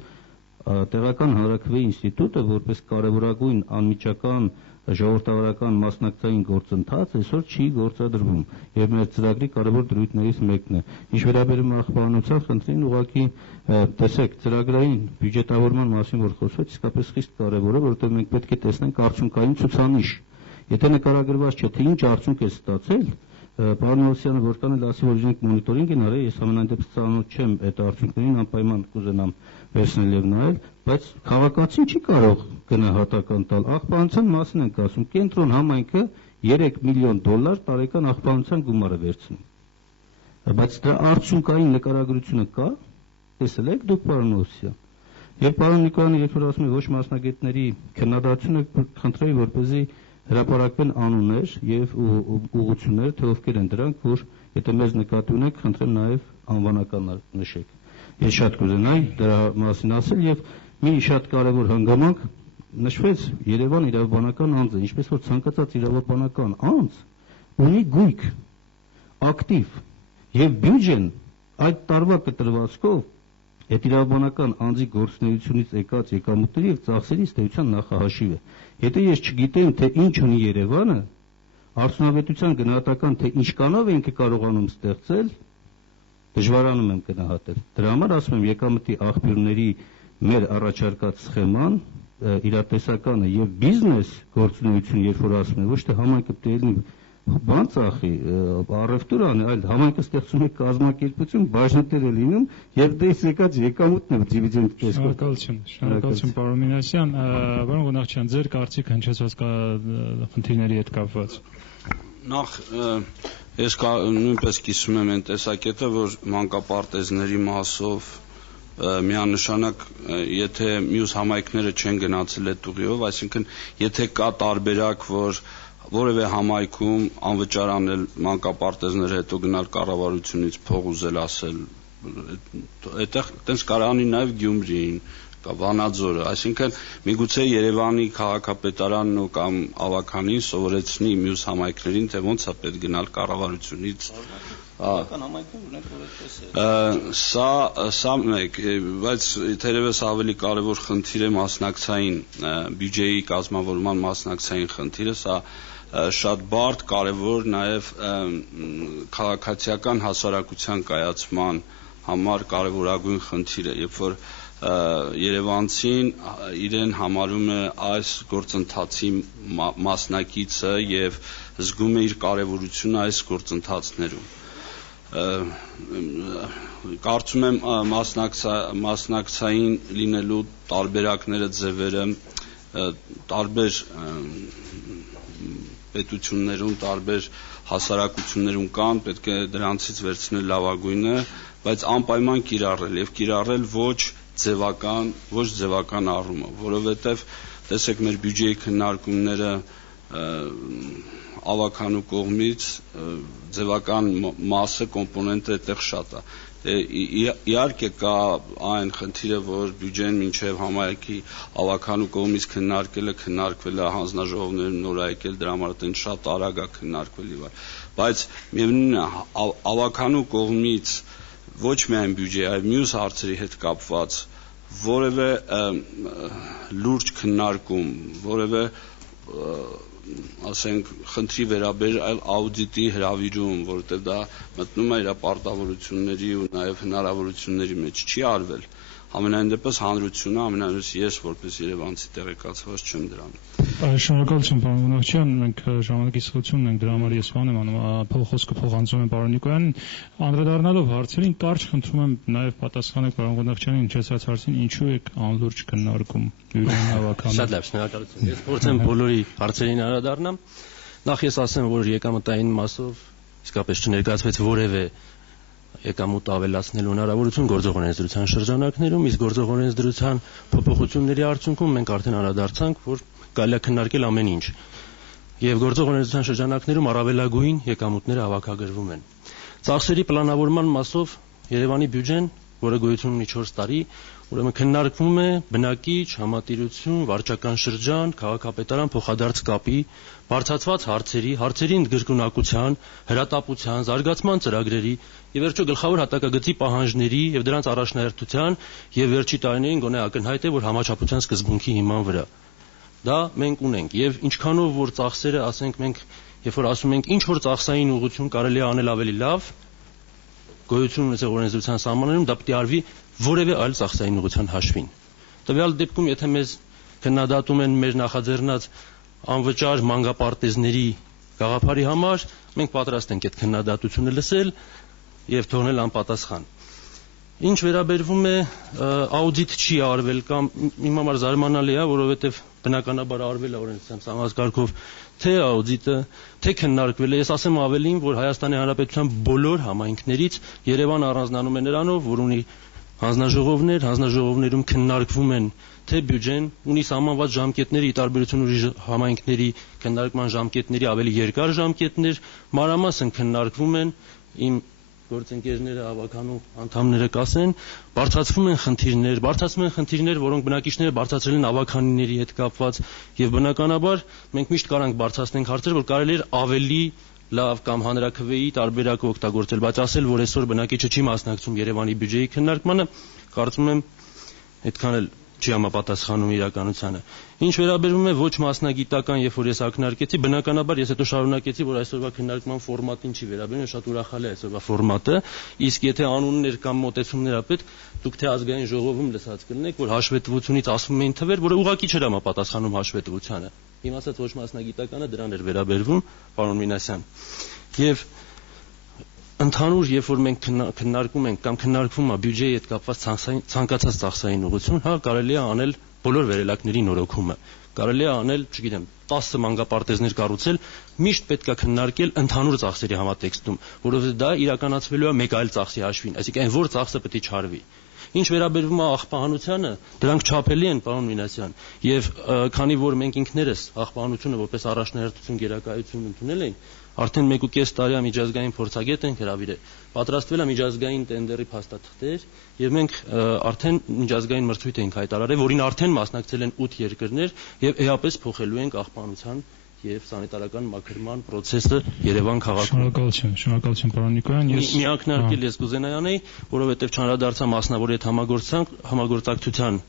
տեղական հանրաքվեի ինստիտուտը որպես կարևորագույն անմիջական ժողովրդավարական մասնակցային գործընթաց այսօր չի գործադրվում եւ մեր ծրագրի կարևոր դրույթներից մեկն է։ Ինչ վերաբերում է աղբանության խնդրին, ուղղակի տեսեք, ծրագրային բյուջետավորման մասին որ խոսվեց, իսկապես խիստ կարևոր է, որովհետեւ մենք պետք է տեսնենք արդյունքային ցուցանիշ։ Եթե նկարագրված չէ, թե ինչ արդյունք է ստացել, պարոն Մովսյանը որքան էլ ասի, որ իրենք մոնիտորինգ են արել, ես ամենայն դեպս ծանոթ չեմ այդ արդյունքներին, անպայման կուզենամ վերցնել եւ նայել, բայց քաղաքացին չի կարող գնահատական տալ։ Աղբանության մասին ենք ասում, կենտրոն համայնքը $3 միլիոն տարեկան աղբանության գումար է վերցնում։ Բայց դրա արդյունքային նկարագրությունը կա, տեսել եք դուք պարոն Մովսյան։ Եվ պարոն Նիկոյանը, երբ որ ասում է ոչ մասնագետների քննադատությունը, խնդրեի որպեսզի հրապարակվեն անուններ եւ ուղղություններ, թե ովքեր են դրանք, որ եթե մեզ նկատի ունեք, խնդրեմ նաեւ անվանականներ նշեք։ Ես շատ կուզենայի դրա մասին ասել եւ մի շատ կարեւոր հանգամանք նշվեց Երևան իրավաբանական անձը, ինչպես որ ցանկացած իրավաբանական անձ ունի գույք, ակտիվ եւ բյուջեն այդ տարվա կտրվածքով այդ իրավաբանական անձի գործունեությունից եկած եկամուտների եւ ծախսերի ստեյության նախահաշիվ է։ Եթե ես չգիտեմ, թե ինչ ունի Երևանը, արդյունավետության գնահատական թե ինչ կանով ենք կարողանում ստեղծել, դժվարանում եմ գնահատել։ Դրա համար ասում եմ, եկամտի աղբյուրների մեր առաջարկած սխեման իրատեսականը եւ բիզնես գործունեություն, երբ որ ասում եմ, ոչ թե համայնքը պետք է լինի բան ծախի, առևտուր անի, այլ համայնքը ստեղծում է կազմակերպություն, բաժնետեր է լինում եւ դες եկած եկամուտն է դիվիդենդ տեսքով։ Շնորհակալություն պարոն Մինասյան, պարոն Ղունախչյան, ձեր կարծիքը հնչեցված խնդիրների հետ կապված։ Նախ ես նույնպես կիսում եմ այն տեսակետը, որ մանկապարտեզների մասով միանշանակ, եթե մյուս համայնքները չեն գնացել այդ ուղիով, այսինքն եթե կա տարբերակ, որ որևէ համայնքում անվճար անել մանկապարտեզները, հետո գնալ կառավարությունից փող ուզել ասել, այդտեղ տենց կարանի նաև Գյումրին, Վանաձորը, այսինքն միգուցե Երևանի քաղաքապետարանն ու կամ ավականին սովորեցնի մյուս համայնքներին, թե ոնց է պետք գնալ կառավարությունից։ Սա մեկ, բայց թերևս ավելի կարևոր խնդիր է մասնակցային բյուջեի կազմավորման մասնակցային խնդիրը, սա շատ բարդ, կարևոր նաև քաղաքացիական հասարակության կայացման համար կարևորագույն խնդիր է, երբ որ Երևանցին իրեն համարում է այս գործընթացի մասնակիցը եւ զգում է իր կարևորությունը այս գործընթացներում։ Կարծում եմ մասնակցային լինելու տարբերակները, ձևերը տարբեր պետություններում, տարբեր հասարակություններում կան, պետք է դրանցից վերցնել լավագույնը, բայց անպայման կիրառել եւ կիրառել ոչ ձևական առումով, որովհետեւ տեսեք մեր բյուջեի քննարկումները ավականու կողմից ձևական մասը կոմպոնենտը այդտեղ շատ է։ Իհարկե կա այն խնդիրը, որ բյուջեն մինչև համայնքի ավականու կողմից քննարկվել է, հանձնաժողովներում նոր եկել, դրա համար այդեն շատ արագ է քննարկվել իվար, բայց միևնույնն է ավականու կողմից ոչ միայն բյուջեի, այլ մյուս հարցերի հետ կապված որևէ լուրջ քննարկում, որևէ ասենք խնդրի վերաբերյալ այլ աուդիտի հրավիրում, որովհետև դա մտնում է իր պարտավորությունների ու նաև հնարավորությունների մեջ չի արվել, ամենայն դեպս հանրությունը, ամենայնպես ես որպես երևանցի տեղեկացված չեմ դրանում։ Շնորհակալություն պարոն Ղունախչյան, մենք ժամանակի սխալություն ունենք, դրա համար ես բան եմ անում, խոսքը փոխանցում եմ պարոն Նիկոյանին, անդրադառնալով հարցերին, կարճ խնդրում եմ նաև պատասխանեք պարոն Ղունախչյանին հնչեցած հարցին, ինչու եք անլուրջ քննարկում բյուջեի հավաքանը։ Շատ լավ, շնորհակալություն։ Ես փորձեմ բոլորի հարցերին անդրադառնամ։ Նախ ես ասեմ, որ եկամտային մասով իսկապես չներկայացվեց որևէ եկամուտ ավելացնելու հնարավորություն գործող օրենսդրության շրջանակներում, իսկ գործող օրենսդրության փոփոխությունների արդյունքում մենք արդեն անդրադարձանք, որ կարելի է քննարկել ամեն ինչ։ Եվ գործող օրենսդրության շրջանակներում առավելագույն եկամուտները հավաքագրվում են։ Ծախսերի պլանավորման մասով Երևանի բյուջեն, որը գոյություն ունի 4 տարի, ուրեմն քննարկվում է բնակիչ, համատիրություն, վարչական շրջան, քաղաքապետարան, փոխադարձ կապի, բարձրացված հարցերի ընդգրկունակության, հրատապության, զարգացման ծրագրերի եւ վերջո գլխավոր հատակագծի պահանջների եւ դրանց առաջնահերթության եւ վերջի տարիներին գոնե ակնհայտ է, որ համաչափության սկզբունքի հիման վրա։ Դա մենք ունենք եւ ինչքանով որ ծախսերը, ասենք մենք, երբ որ ասում ենք ինչ որ ծախսային ուղղություն կարելի է անել ավելի լավ, գոյություն ունեցող օրենսդրության սահմաններում դա պետք է արվի որևէ այլ ծախսային ուղղության հաշվին։ Տվյալ դեպքում, եթե մեզ քննադատում են մեր նախաձեռնած անվճար մանկապարտեզների գաղափարի համար, մենք պատրաստ ենք այդ քննադատությունը լսել եւ թողնել անպատասխան։ Ինչ վերաբերվում է աուդիտ չի արվել կամ իմ համար զարմանալի է, որովհետեւ բնականաբար արվել է օրենսդրության համակարգով թե աուդիտը, թե քննարկվել է։ Ես ասեմ ավելին, որ Հայաստանի Հանրապետության բոլոր համայնքներից Երևանը առանձնանում է նրանով, որ ունի հանձնաժողովներ, հանձնաժողովներում քննարկվում են թե բյուջեն, ունի սահմանված ժամկետներ, ի տարբերություն ուրիշ համայնքների քննարկման ժամկետների ավելի երկար ժամկետներ, մանրամասն քննարկվում են, իմ գործընկերները հավաքանու անդամները կասեն, բարձրացվում են խնդիրներ, որոնք բնակիչները բարձրացրել են ավականիների հետ կապված եւ բնականաբար մենք միշտ կարանք բարձրացնենք հարցեր, որ կարելի է ավելի լավ կամ հանրաքվեի տարբերակը օգտագործել, բայց ասել, որ այսօր բնակիչը չի մասնակցում Երևանի բյուջեի քննարկմանը, կարծում եմ այդքան էլ չի համապատասխանում իրականությանը։ Ինչ վերաբերում է ոչ մասնագիտական, երբ որ ես ակնարկեցի, բնականաբար ես հետո շարունակեցի, որ այսօրվա քննարկման ֆորմատին չի վերաբերում, շատ ուրախալի է այսօրվա ֆորմատը, իսկ եթե անուններ կամ մոտեցումներ ապետ, դուք թե ազգային ժողովում լսած կլինեք, որ հաշվետվությունից ասվում էին թվեր, որը ուղղակի չէր համապատասխանում հաշվետվությանը։ Իմ ասած ոչ մասնագիտականը դրան էր վերաբերվում, պարոն Մինասյան։ Եվ ընդհանուր, երբ որ մենք քննարկում ենք կամ քննարկվում է բյուջեի հետ կապված ցանկացած ծախսային ուղղություն, հա, կարելի է անել բոլոր վերելակների նորոգումը, կարելի է անել, չգիտեմ, 10 մանկապարտեզներ կառուցել, միշտ պետք է քննարկել ընդհանուր ծախսերի համատեքստում, որովհետեւ դա իրականացվելու է մեկ այլ ծախսի հաշվին, այսինքն այն որ ծախսը պետք է չարվի։ Ինչ վերաբերվում է աղբահանությանը, դրանք չափելի են, պարոն Մինասյան, եւ քանի որ մենք ինքներս աղբահանությունը որպես առաջնահերթություն գերակայություն ընդունել ենք, արդեն 1.5 տարի է միջազգային փորձագետ ենք հրավիրել, պատրաստվել է միջազգային տենդերի փաստաթղթեր եւ մենք արդեն միջազգային մրցույթ ենք հայտարարել, որին արդեն մասնակցել են 8 երկրներ եւ էապես փոխելու ենք աղբահանության եւ սանիտարական մաքրման process-ը Երևան քաղաքում։ Շնորհակալություն, պարոն Նիկոյան։ Ես մի ակնարկել ես կուզենայի, որովհետեւ չանդրադարձա մասնավոր հետ համագործակցության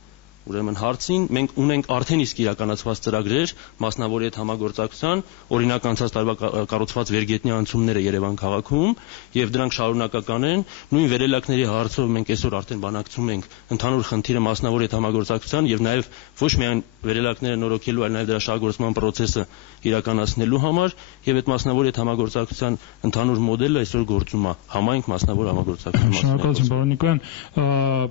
ուրեմն հարցին, մենք ունենք արդեն իսկ իրականացված ծրագրեր մասնավորի հետ համագործակցության, օրինակ անցած տարվա կառուցված վերգետնյա անցումները Երևան քաղաքում եւ դրանք շարունակական են, նույն վերելակների հարցով մենք այսօր արդեն բանակցում ենք ընդհանուր խնդիրը մասնավորի հետ համագործակցության եւ նաեւ ոչ միայն վերելակները նորոգելու, այլ նաեւ դրա շահագործման process-ը իրականացնելու համար եւ այդ մասնավորի հետ համագործակցության ընդհանուր մոդելը այսօր գործում է համայնք մասնավոր համագործակցության։ Շնորհակալություն, պարոն Նիկոյան։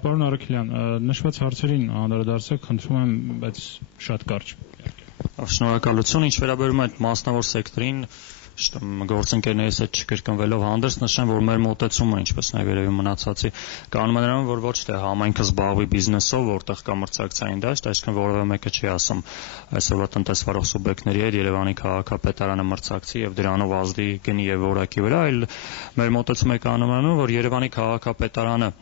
Պարոն Արաքելյան, նշված հարցերին անդրադարձեք, խնդրում եմ, բայց շատ կարճ։ Շնորհակալություն, ինչ վերաբերում է մասնավոր սեկտորին, գործընկերներիս հետ չկրկնվելով հանդերձ նշեմ, որ մեր մոտեցումը, ինչպես նաև երևի մնացածի, կանում է նրան, որ ոչ թե համայնքը զբաղվի բիզնեսով, որտեղ կա մրցակցային դաշտ, այսինքն որևէ մեկը չի ասում այսօրվա տնտեսվարող սուբյեկտների հետ Երևանի քաղաքապետարանը մրցակցի եւ դրանով ազդի գնի եւ որակի վրա, այլ մեր մոտեցումը կանում է, որ Երևանի քաղաքապետարանը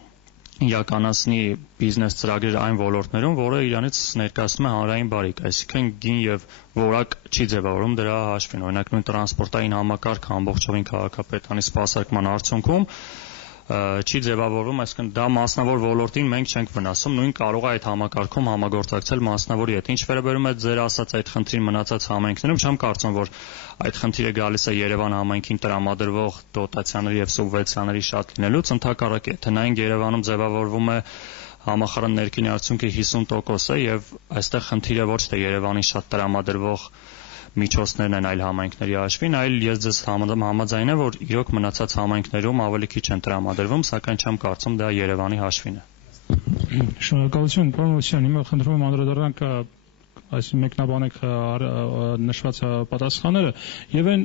իրականացնի բիզնես ծրագրեր այն ոլորտներում, որը իրանից ներկայացնում է հանրային բարիք, այսինքն գին եւ որակ չի ձևավորում դրա հաշվին, օրինակ նույն տրանսպորտային համակարգը ամբողջովին քաղաքապետարանի սպասարկման արդյունքում չի ձևավորվում, այսինքն դա մասնավոր ոլորտին մենք չենք վնասում, նույն կարող է այդ համակարգում համագործակցել մասնավորի հետ։ Ինչ վերաբերում է ձեր ասած այդ խնդրին մնացած համայնքներում, չեմ կարծում, որ այդ խնդիրը գալիս է Երևան համայնքին տրամադրվող դոտացիաների եւ սուբվենցիաների շատ լինելուց, ընդհակառակը, եթե նայենք Երևանում ձևավորվում է համախառն ներքին արդյունքի 50% եւ այստեղ խնդիրը ոչ թե Երևանի շատ տրամադրվող միջոցներն են այլ համայնքների հաշվին, այլ ես ձեզ համաձայն եմ, որ իրոք մնացած համայնքներում ավելի քիչ են տրամադրվում, սակայն չեմ կարծում դա Երևանի հաշվին է։ Շնորհակալություն, պարոն Մոսյան, հիմա խնդրում եմ անդրադառնանք այս մեկնաբանեք նշված պատասխանները եւ այն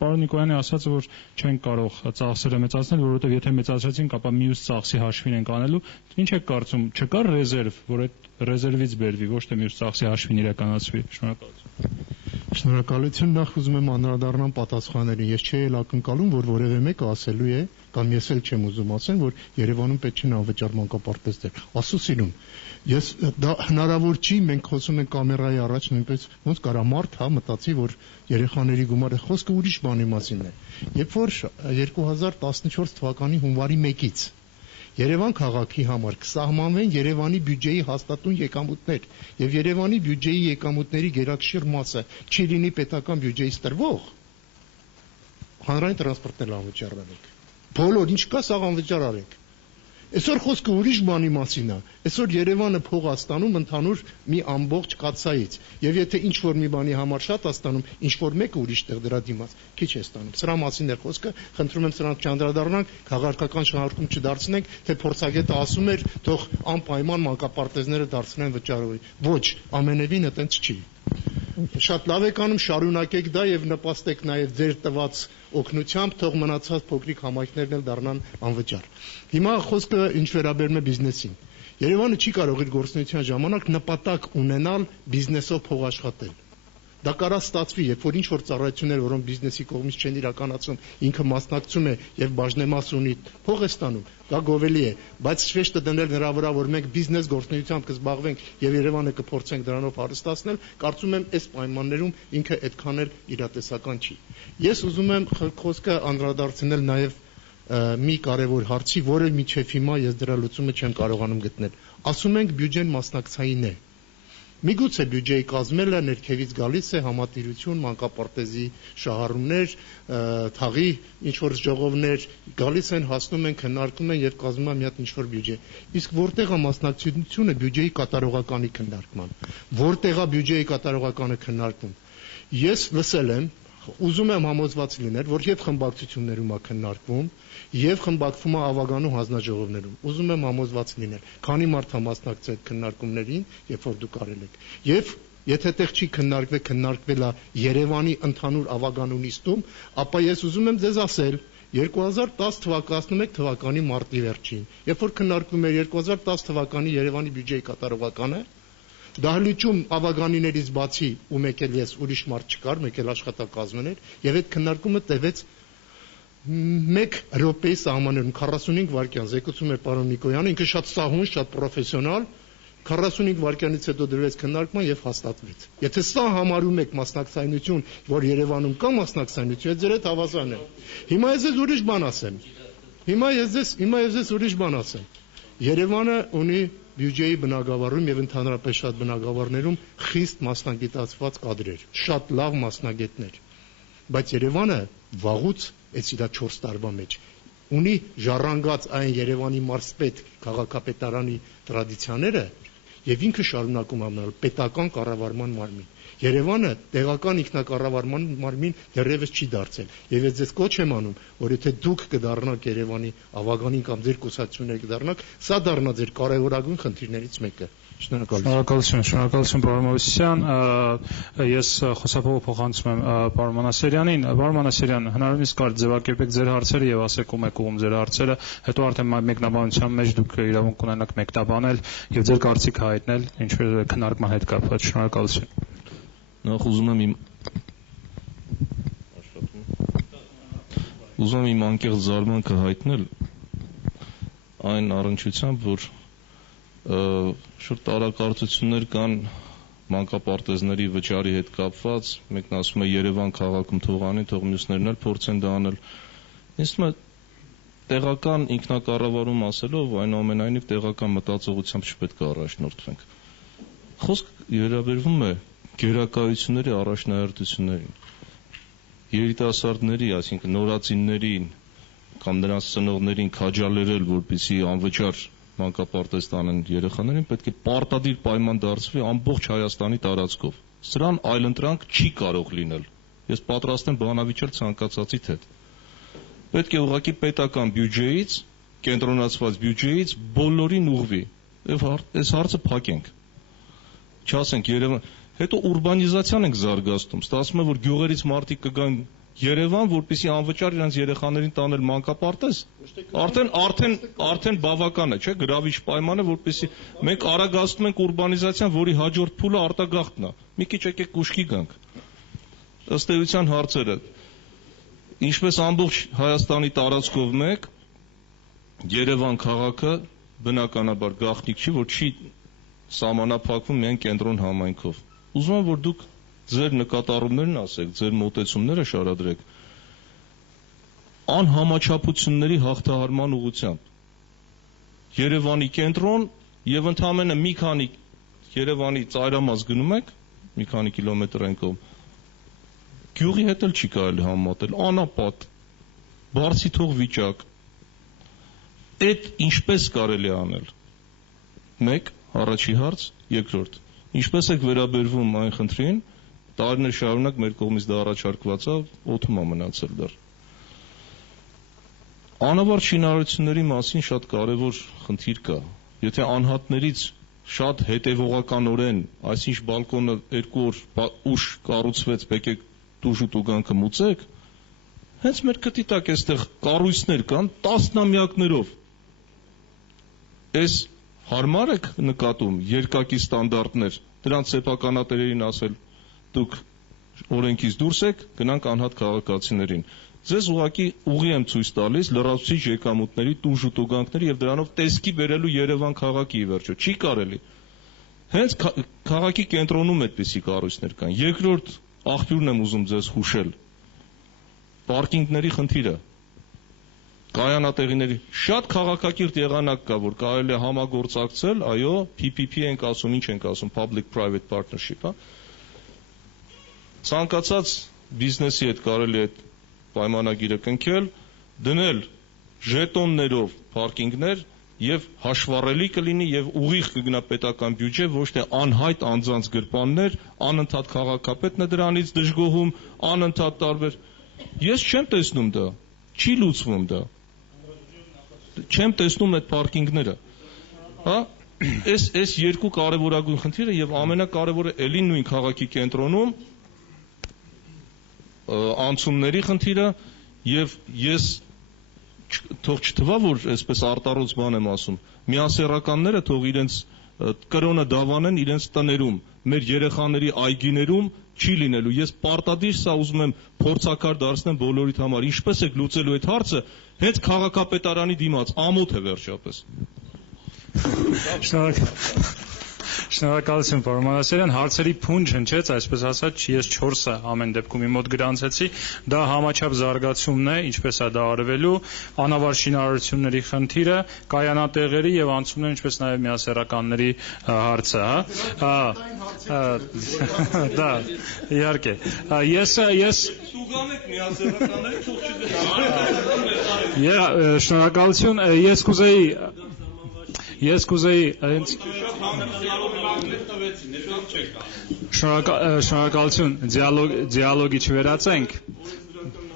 պարոն Նիկոյանի ասածը, որ չեն կարող ծախսերը մեծացնել, որովհետեւ եթե մեծացրեցինք, ապա մյուս ծախսի հաշվին ենք անելու, ինչ եք կարծում, չկար ռեզերվ, որ այդ ռեզերվից բերվի, ոչ թե մյուս ծախսի հաշվին իրականացվի։ Շնորհակալություն։ Շնորհակալություն, նախ ուզում եմ անդրադառնամ պատասխաններին։ Ես չէի ակնկալում, որ որևէ մեկը ասելու է կամ ես էլ չեմ ուզում ասեմ, որ Երևանում պետք չեն անվճար մանկապարտեզներ։ Աստծո սիրուն, ես դա հնարավոր չի, մենք խոսում ենք կամերայի առաջ, նույնպես ոնց կարա մարդ մտածի, որ երեխաների գումարը խոսքը ուրիշ բանի մասին է։ Երբ որ 2014 թվականի հունվարի 1-ից Երևան քաղաքի համար կսահմանվեն Երևանի բյուջեի հաստատուն եկամուտներ եւ Երևանի բյուջեի եկամուտների գերակշիռ մասը չի լինի պետական բյուջեից տրվող, հանրային տրանսպորտն էլ անվճար արեք։ Բոլոր ինչ կա, սա անվճար արեք։ Այսօր խոսքը ուրիշ բանի մասին է։ Այսօր Երևանը փող է ստանում ընդհանուր մի ամբողջ կացայից։ Եվ եթե ինչ որ մի բանի համար շատ է ստանում, ինչ որ մեկը ուրիշ տեղ դրա դիմաց քիչ է ստանում։ Սրա մասին է խոսքը, խնդրում եմ սրանք չանդրադառնանք, քաղաքական շահարկում չդարձնենք, թե փորձագետը ասում էր, թող անպայման մանկապարտեզները դարձնեն վճարովի։ Ոչ, ամենևին այտենց չի։ Շատ լավ եք անում, շարունակեք դա եւ նպաստեք նաեւ ձեր տված օգնությամբ, թող մնացած փոքրիկ համայնքներն էլ դառնան անվճար։ Հիմա խոսքը ինչ վերաբերում է բիզնեսին։ Երևանը չի կարող իր գործունեության ժամանակ նպատակ ունենալ բիզնեսով փող աշխատել։ Դա կարա ստացվի, երբ որ ինչ որ ծառայություններ, որոնք բիզնեսի կողմից չեն իրականացում, ինքը մասնակցում է եւ բաժնեմաս ունի, փող է ստանում, դա գովելի է, բայց շեշտը դնել նրա վրա, որ մենք բիզնես գործունեությամբ կզբաղվենք եւ Երևանը կփորձենք դրանով հարստացնել, կարծում եմ այս պայմաններում ինքը այդքան էլ իրատեսական չի։ Ես ուզում եմ խոսքը անդրադարձնել նաեւ մի կարևոր հարցի, որը միջև հիմա ես դրա լուծումը չեմ կարողանում գտնել։ Ասում ենք բյուջեն մասնակցային է։ Միգուցե բյուջեի կազմելը ներքևից գալիս է համատիրություն, մանկապարտեզի շահառումներ, թաղի ինչ-որ ժողովներ գալիս են, հասնում են, քննարկում են եւ կազմում են մի հատ ինչ-որ բյուջե։ Իսկ որտեղ է մասնակցությունը բյուջեի կատարողականի քննարկման։ Որտեղ է բյուջեի կատարողականը քննարկում։ Ես լսել եմ, ուզում եմ համոզված լինել, որ եւ խմբակցություններում է քննարկվում, եւ խմբակվում է ավագանու հանձնաժողովներում։ Ուզում եմ համոզված լինել, քանի մարդ է մասնակցել այդ քննարկումներին, երբ որ դուք արել եք։ Եվ եթե տեղ չի քննարկվել է Երևանի ընդհանուր ավագանու նիստում, ապա ես ուզում եմ ձեզ ասել 2011 թվականի մարտի վերջին, երբ որ քննարկվում էր 2010 թվականի Երևանի բյուջեի կատարողականը, դահլիճում ավագանիներից բացի ու մեկ էլ ես ուրիշ մարդ չկար, մեկ էլ աշխատակազմն էր, եւ այդ քննարկումը տևեց 1 րոպեի սահմաններում 45 վայրկյան, զեկուցում էր պարոն Նիկոյանը, ինքը շատ սահուն, շատ պրոֆեսիոնալ, 45 վայրկյանից հետո դրվեց քննարկման եւ հաստատվեց։ Եթե սա համարում եք մասնակցայնություն, որ Երևանում կա մասնակցայնություն, ձեր հետ հավասարն է։ Հիմա ես ձեզ ուրիշ բան ասեմ։ Հիմա ես ձեզ ուրիշ բան ասեմ։ Երևանը ունի բյուջեի բնագավառում եւ ընդհանրապես շատ բնագավառներում խիստ մասնագիտացված կադրեր, շատ լավ մասնագետներ, բայց Երևանը վաղուց այս իր 4 տարվա մեջ ունի ժառանգած այն Երևանի մարզպետ քաղաքապետարանի տրադիցիաները եւ ինքը շարունակում է մնալ պետական կառավարման մարմին։ Երևանը տեղական ինքնակառավարման մարմին դեռևս չի դարձել եւ ես ձեզ կոչ եմ անում, որ եթե դուք կդառնաք Երևանի ավագանին կամ ձեր կուսակցությունները կդառնաք, սա դառնա ձեր կարևորագույն խնդիրներից մեկը։ Շնորհակալություն պարոն Մովսիսյան, ես խոսափողը փոխանցում եմ պարոն Մանասերյանին։ Պարոն Մանասերյան, հնարավորինս կարելի ձևակերպեք ձեր հարցերը եւ ասեք ում եք ուղում ձեր հարցերը, հետո արդեն մեկնաբանության մեջ դուք իրավունք ունենաք մեկնաբանել եւ ձեր կարծիքը հայտնել ինչպես քննարկման հետ կապված։ Շնորհակալություն։ Նախ ուզում եմ իմ անկեղծ զարմանքը հայտնել այն առնչությամբ, որ շուտ տարակարծություններ կան մանկապարտեզների վճարի հետ կապված, մեկն ասում է Երևան քաղաքում թող անի, թող մյուսներն էլ փորձեն դա անել։ Ինձ թվում է տեղական ինքնակառավարում ասելով, այնուամենայնիվ տեղական մտածողությամբ չպետք է առաջնորդվենք։ Խոսք վերաբերվում է գերակայությունների առաջնահերթություններին, երիտասարդների, այսինքն նորածիններին կամ նրանց ծնողներին քաջալերել, որպեսզի անվճար մանկապարտեզ տանեն երեխաներին, պետք է պարտադիր պայման դարձվի ամբողջ Հայաստանի տարածքով։ Սրան այլընտրանք չի կարող լինել։ Ես պատրաստ եմ բանավիճել ցանկացածի հետ։ Պետք է ուղղակի պետական բյուջեից, կենտրոնացված բյուջեից բոլորին ուղղվի։ Եվ այս հարցը փակենք։ Չասենք Երևան, հետո ուրբանիզացիան ենք զարգացնում։ Ստացվում է, որ գյուղերից մարդիկ կգան Երևան, որպեսզի անվճար իրենց երեխաներին տանել մանկապարտեզ, արդեն բավական է, չէ՞, գրավիչ պայման է, որպեսզի մենք արագացնում ենք ուրբանիզացիան, որի հաջորդ փուլը արտագաղթն է։ Մի քիչ եկեք ուշքի գանք։ Ըստ էության հարցերը, ինչպես ամբողջ Հայաստանի տարածքով մեկ, Երևան քաղաքը բնականաբար գաղտնիք չի, որ չի սահմանափակվում միայն կենտրոն համայնքով։ Ուզում եմ, որ դուք ձեր նկատառումներն ասեք, ձեր մոտեցումները շարադրեք անհամաչափությունների հաղթահարման ուղղությամբ։ Երևանի կենտրոն եւ ընդամենը մի քանի Երևանի ծայրամաս գնում եք, մի քանի կիլոմետր այն կողմ, գյուղի հետ էլ չի կարելի համեմատել, անապատ, բարձի թող վիճակ։ Այդ ինչպես կարելի անել։ Մեկ, առաջի հարց, երկրորդ։ Ինչպես եք վերաբերվում այն խնդրին, տարիներ շարունակ մեր կողմից դա առաջարկված է, օդում է մնացել դեռ։ Անավարտ շինարարությունների մասին շատ կարևոր խնդիր կա։ Եթե անհատներից շատ հետևողականորեն, այսինչ բալկոնը 2 օր ուշ կառուցվեց, եկեք դուժու տուգանքը մուծեք, հենց մեր քթի տակ այստեղ կառույցներ կան տասնամյակներով։ Այս հարմար եք նկատում երկակի ստանդարտներ, դրանց սեփականատերերին ասել, դուք օրենքից դուրս եք, գնանք անհատ քաղաքացիներին։ Ձեզ ուղղակի ուղի եմ ցույց տալիս լրացուցիչ եկամուտների տուժ ու տուգանքների եւ դրանով տեսքի բերելու Երևան քաղաքի ի վերջո։ Չի կարելի։ Հենց քաղաքի կենտրոնում այդպիսի կառույցներ կան։ Երկրորդ աղբյուրն եմ ուզում ձեզ հուշել։ Պարկինգների խնդիրը։ Կայանատեղիների շատ քաղաքակիրթ եղանակ կա, որ կարելի է համագործակցել, այո, PPP ենք ասում, ինչ ենք ասում, public private partnership, հա։ Ցանկացած բիզնեսի հետ կարելի է պայմանագիրը կնքել, դնել ժետոններով պարկինգներ եւ հաշվառելի կլինի եւ ուղիղ կգնա պետական բյուջե, ոչ թե անհայտ անձանց գրպաններ, անընդհատ քաղաքապետն է դրանից դժգոհում, անընդհատ տարբեր։ Ես չեմ տեսնում դա, չի լուծվում դա։ Չեմ տեսնում այդ պարկինգները։ Հա, այս երկու կարևորագույն խնդիրը եւ ամենակարևորը էլի նույն քաղաքի կենտրոնում անցումների խնդիրը եւ ես թող չթվա որ այսպես արտառոց բան եմ ասում միասեռականները թող իրենց կրոնը դավանեն իրենց տներում մեր երեխաների այգիներում չի լինելու ես պարտադիր սա ուզում եմ փորձակար դարձնեմ բոլորիդ համար ինչպես եք լուծելու այդ հարցը հենց քաղաքապետարանի դիմաց ամոթ է վերջապես Շնորհակալություն, պարոն Մանասարյան, հարցերի փունջ հնչեց, այսպես ասած, ես 4-ը ամեն դեպքում իմ մոտ գրանցեցի, դա համաչափ զարգացումն է, ինչպես է դա արվելու, անավարտ շինարարությունների խնդիրը, կայանատեղերի եւ անցումներ, ինչպես նաեւ միասեռականների հարցը, դա իհարկե։ Ես Տուգանեք միասեռականների թող շնորհակալություն, ես կուզեի հենց շնորհակալություն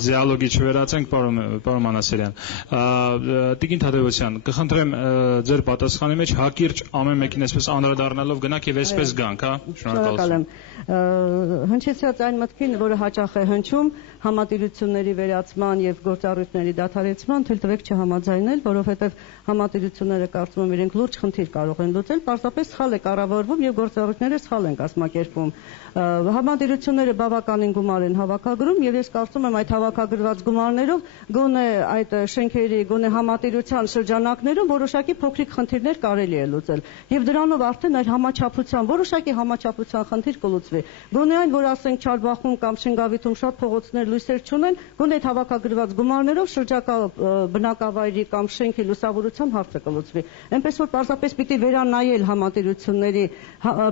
դիալոգի չվերացենք պարոն Մանասարյան Տիկին Թադևոսյան կխնդրեմ ձեր պատասխանի մեջ հակիրճ ամեն մեկին այսպես անդրադառնալով գնաք եւ այսպես գանք հա շնորհակալություն հնչեցած այն մտքին որը հաճախ է հնչում համատիրությունների վերացման եւ գործառույթների դադարեցման թույլ տվեք չհամաձայնել որովհետեւ համատիրությունները կարծում եմ իրենք լուրջ խնդիր կարող են լուծել պարզապես սխալ է կառավարվում եւ գործառույթները սխալ են կազմակերպվում համատիրությունները բավականին գումար են հավաքագրում եւ ես կարծում եմ այդ հավաքագրված գումարներով գոնե այդ շենքերի գոնե համատիրության շրջանակներում որոշակի փոքրիկ խնդիրներ կարելի է լուծել եւ դրանով արդեն այդ համաչափության որոշակի համաչափության խնդիր կլուծվի գոնե այն որ ասենք Չարբախում կամ Շենգավիթում շատ փողոցներ լույսեր չունեն գոնե այդ հավաքագրված գումարներով շրջակա բնակավայրի կամ շենքի լուսավորության հարցը կլուծվի այնպես որ պարզապես պիտի վերանայել համատիրությունների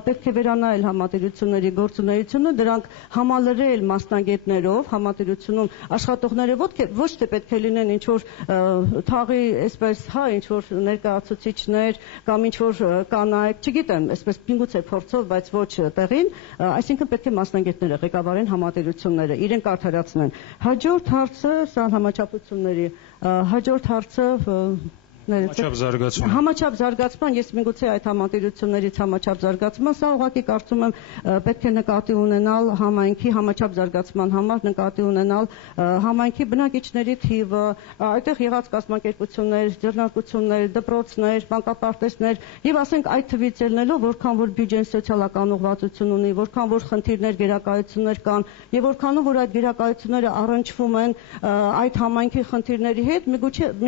պետք է վերանայել համատիրությունների գործունեությունը դրանք համալրել մասնագետներով համատիրությունում աշխատողները ոչ թե պետք է լինեն ինչ որ թաղի այսպես հա ինչ որ ներկայացուցիչներ կամ ինչ որ կանայք չգիտեմ այսպես միգուցե փորձով բայց ոչ տեղին այսինքն պետք է մասնագետները ղեկավարեն համատիրությունները իրենք արդարացնեն հաջորդ հարցը սա համաչափությունների հաջորդ հարցը Համաչափ զարգացման, ես միգուցե այդ համատիրություններից համաչափ զարգացման, սա ուղղակի կարծում եմ պետք է նկատի ունենալ համայնքի համաչափ զարգացման համար նկատի ունենալ համայնքի բնակիչների թիվը, այդտեղ եղած կազմակերպություններ, ձեռնարկություններ, դպրոցներ, մանկապարտեզներ եւ ասենք այդ թվից ելնելով, որքան որ բյուջեն սոցիալական ուղղվածություն ունի, որքան որ խնդիրներ, գերակայություններ կան եւ որքանով որ այդ գերակայությունները առնչվում են այդ համայնքի խնդիրների հետ,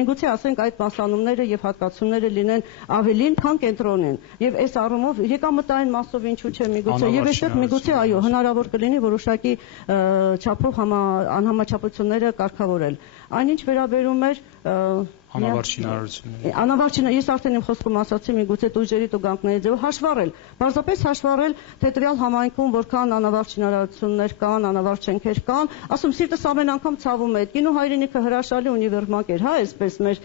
միգուցե ասենք այդ մասանումները պայմանները եւ հատկացումները լինեն ավելին, քան կենտրոնին։ Եվ այս առումով եկամտային մասով ինչու՞ չէ միգուցե եւ այստեղ միգուցե այո հնարավոր կլինի որոշակի չափով անհամաչափությունները կարգավորել։ Այնինչ վերաբերում էր Անավարտ շինարարությունների։ Անավարտ ես արդեն իմ խոսքում ասացի միգուցե տույժերի տուգանքների ձևով հաշվառել, պարզապես հաշվառել տետրյալ համայնքում որքան անավարտ շինարարություններ կան, անավարտ շենքեր կան, ասում սիրտս ամեն անգամ ցավում է, կինո հայրենիքը հրաշալի ունիվերմակ էր, հա, այսպես մեր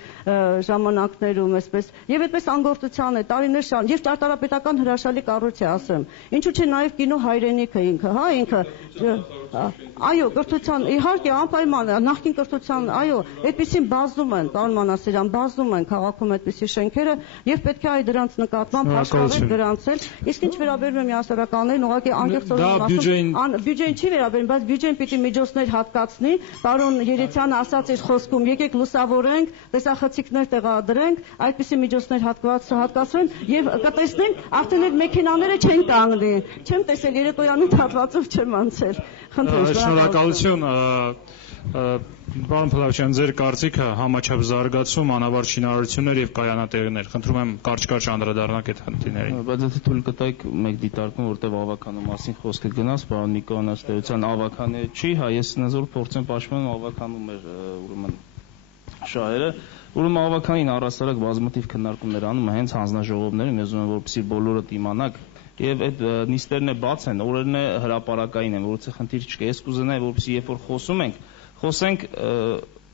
ժամանակներում, այսպես, եւ այդպես անգործության է, տարիներ շարունակ, եւ ճարտարապետական հրաշալի կառույց է, ասեմ։ Ինչու՞ չէ նաեւ կինո հայրենիքը ինքը, հա, ինքը այո, կրթության, իհարկե անպայման նախկին կրթության, այո, այդպեսին բազում են, պարոն Մանասիրյան, բազում են քաղաքում այդպիսի շենքերը եւ պետք է այ դրանց նկատմամբ հաշվառել գրանցել։ Իսկ ինչ վերաբերում է միասեռականներին, ուղղակի անկեղծորեն ասում, բյուջեն չի վերաբերում, բայց բյուջեն պիտի միջոցներ հատկացնի, պարոն Երեցյանը ասաց իր խոսքում, եկեք լուսավորենք, տեսախցիկներ տեղադրենք, այդպիսի միջոցներ հատկացվեն եւ կտեսնենք, արդեն այդ մեքենաները չեն կանգնի։ Չեմ տեսել երեկոյանի հատվածով չեմ անցել։ Շնորհակալություն, պարոն Փլավչյան, ձեր կարծիքը համաչափ զարգացում, անավարտ շինարարություններ եւ կայանատեղիներ։ Խնդրում եմ կարճ անդրադառնաք այդ խնդիրներին։ Բայց եթե թույլ կտայք մեկ դիտարկում, որտեղ ավականու մասին խոսքը գնաց, պարոն Նիկոյան ըստեյության ավականը չի, հա, ես նզոր փորձեմ պաշտպանել ավականում էր ուրեմն շահերը, ուրեմն ավականին առասարակ բազմաթիվ քննարկումներ անում հենց հանձնաժողովներում, ես ուզում եմ որպեսզի բոլորը իմանաք եւ այդ նիստերն է բաց են, օրերն է հրապարակային են, որովհետեւ խնդիր չկա։ Ես կուզենայի, որպեսզի երբ որ խոսենք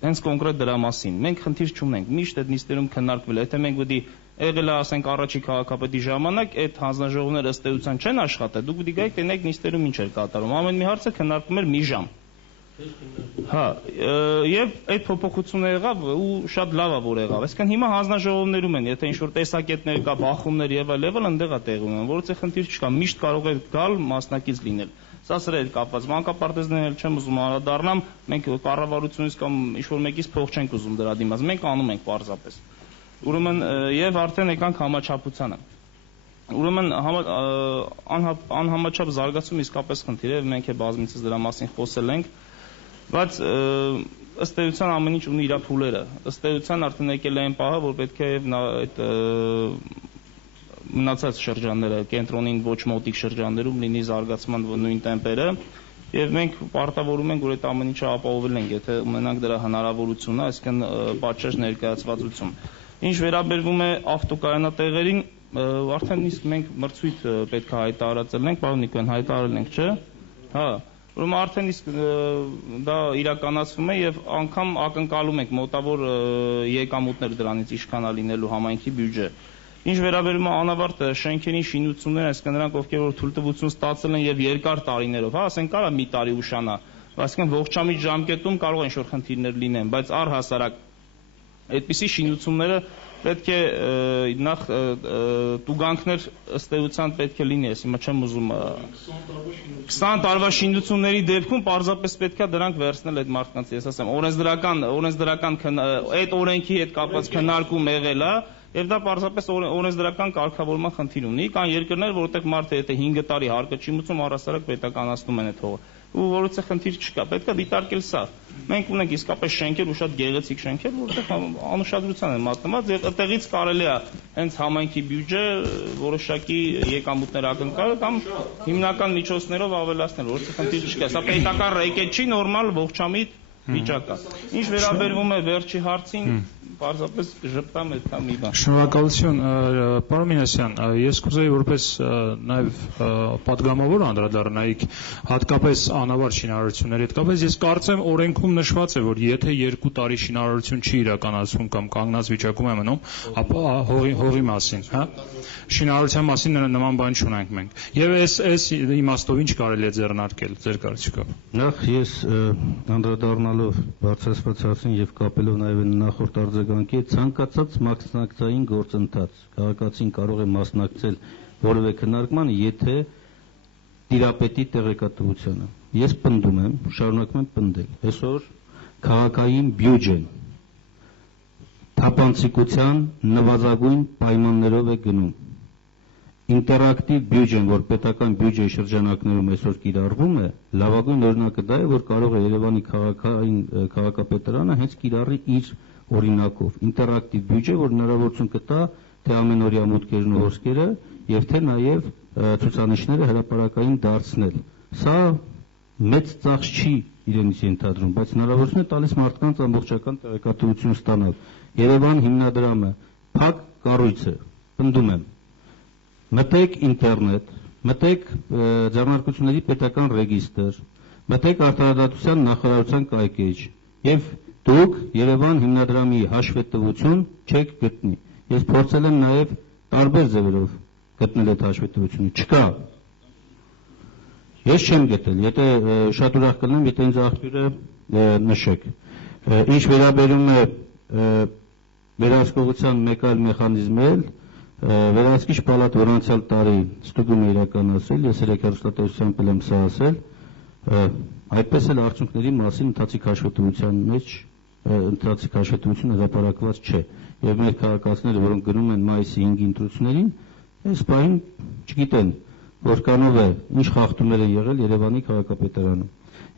հենց կոնկրետ դրա մասին։ Մենք խնդիր չունենք։ Միշտ այդ նիստերում քննարկվել է, եթե մենք պիտի եղել է, ասենք, առաջի քաղաքապետի ժամանակ այդ հանձնաժողովները ըստ էության չեն աշխատել, դուք պիտի գայիք տենեք նիստերում ինչ էր կատարում։ Ամեն մի հարցը քննարկվում էր մի ժամ։ Հա, եւ այդ փոփոխությունը եղավ ու շատ լավ է որ եղավ։ Այսինքն հիմա հանձնաժողովներում են, եթե ինչ-որ տեսակետներ կա, բախումներ եւ այլն, ընդեղ է տեղի ունեն, որովհետեւ խնդիր չկա, միշտ կարող է գալ մասնակից լինել։ Սա սրա հետ կապված մանկապարտեզներն էլ չեմ ուզում անդրադառնամ, մենք կառավարությունից կամ ինչ-որ մեկից փող չենք ուզում դրա դիմաց, մենք անում ենք պարզապես։ Ուրեմն եւ արդեն եկանք համաչափությանը։ Ուրեմն անհամաչափ զարգացում իսկապես խնդիր է, մենք բազմիցս դրա մասին խոսել ենք, բայց ըստ էության ամեն ինչ ունի իր փուլերը։ Ըստ էության արդեն եկել է այն պահը, որ պետք է այդ մնացած շրջանները, կենտրոնին ոչ մոտիկ շրջաններում լինի զարգացման նույն տեմպերը, եւ մենք պարտավորում ենք, որ այդ ամեն ինչը ապահովել ենք, եթե ունենանք դրա հնարավորությունը, այսինքն պատշաճ ներկայացվածություն։ Ինչ վերաբերվում է ավտոկայանատեղերին, արդեն իսկ մենք մրցույթ պետք է հայտարարել ենք, պարոն Նիկոյան, հայտարարել ենք, չէ՞։ Հա, ուրեմն արդեն իսկ դա իրականացվում է եւ անգամ ակնկալում ենք մոտավոր եկամուտներ դրանից ինչքան է լինելու համայնքի բյուջե։ Ինչ վերաբերում է անավարտ շենքերի շինությունները, այսինքն նրանք ովքեր որ թույլտվություն ստացել են եւ երկար տարիներով, հա, ասենք կարա մի տարի ուշանա, այսինքն ողջամիտ ժամկետում կարող են ինչ-որ խնդիրներ լինեն, բայց առհասարակ այդպիսի շինությունները պետք է նախ տուգանքներ ըստ էության պետք է լինի, ես հիմա չեմ ուզում 20 տարվա շինությունների դեպքում պարզապես պետք է դրանք վերցնել այդ մարդկանց, ես ասեմ, օրենսդրական այդ օրենքի հետ կապված քննարկում եղել է եւ դա պարզապես օրենսդրական կարգավորման խնդիր ունի, կան երկրներ, որտեղ մարդը եթե 5 տարի հարկը չի մուծում, առհասարակ պետականացնում են այդ հողը։ Ու որովհետեւ խնդիր չկա, պետք է դիտարկել սա։ Մենք ունենք իսկապես շենքեր ու շատ գեղեցիկ շենքեր, որտեղ անուշադրության են մատնված եւ այդտեղից կարելի է հենց համայնքի բյուջե որոշակի եկամուտներ ակնկալել կամ հիմնական միջոցներով ավելացնել, որովհետեւ խնդիր չկա։ Սա պետական ռեկետ չի, նորմալ ողջամիտ վիճակ է։ Ինչ վերաբերվում է վերջի հարցին, պարզապես ժպտամ այդքան մի բան։ Շնորհակալություն, պարոն Մինասյան, ես կուզեի որպես նաև պատգամավոր անդրադառնայիք հատկապես անավարտ շինարարությունների հետ կապված, ես կարծեմ օրենքում նշված է, որ եթե 2 տարի շինարարություն չի իրականացվում կամ կանգնած վիճակում է մնում, ապա հողի մասին, հա, շինարարության մասին նման բան չունենք մենք։ Եվ այս իմաստով ինչ կարելի է ձեռնարկել ձեր կարծիքով։ Նախ ես անդրադառնալով բարձրացված հարցին եւ կապելով նաև նախորդ արձագանքի ցանկացած մասնակցային գործընթաց քաղաքացին կարող է մասնակցել որևէ քննարկման, եթե տիրապետի տեղեկատվությանը։ Ես պնդում եմ, շարունակում եմ պնդել։ Այսօր քաղաքային բյուջեն թափանցիկության նվազագույն պայմաններով է գնում։ Ինտերակտիվ բյուջեն, որ պետական բյուջեի շրջանակներում այսօր կիրառվում է, լավագույն օրինակը դա է, որ կարող է Երևանի քաղաքապետարանը հենց կիրառի իր օրինակով, ինտերակտիվ բյուջե, որ հնարավորություն կտա թե ամենօրյա մուտքերն ու հոսքերը եւ թե նաեւ ցուցանիշները հրապարակային դարձնել։ Սա մեծ ծախս չի իրենից ենթադրում, բայց հնարավորություն է տալիս մարդկանց ամբողջական տեղեկատվություն ստանալ։ Երևան հիմնադրամը փակ կառույց է, պնդում եմ։ Մտեք ինտերնետ, մտեք ձեռնարկությունների պետական ռեգիստր, մտեք արտարադատության նախարարության կայքեջ եւ դուք Երևան հիմնադրամի հաշվետվություն չեք գտնի։ Ես փորձել եմ նաեւ տարբեր ձևերով գտնել այդ հաշվետվությունը, չկա։ Ես չեմ գտել, եթե շատ ուրախ կլինեմ, եթե ինձ աղբյուրը նշեք։ Ինչ վերաբերում է վերահսկողության մեկ այլ մեխանիզմ էլ, վերահսկիչ պալատ, որ անցյալ տարի ստուգում է իրականացրել, ես երեք հեռուստատեսությամբ եմ սա ասել, այդպես էլ արդյունքների մասին ընթացիկ հաշվետվության մեջ ընթացիկ հաշվետվությունը հրապարակված չէ։ Եվ մեր քաղաքացիները, որոնք գնում են մայիսի 5-ի ընտրություններին, այս պահին չգիտեն, որքանով է, ինչ խախտումներ են եղել Երևանի քաղաքապետարանում։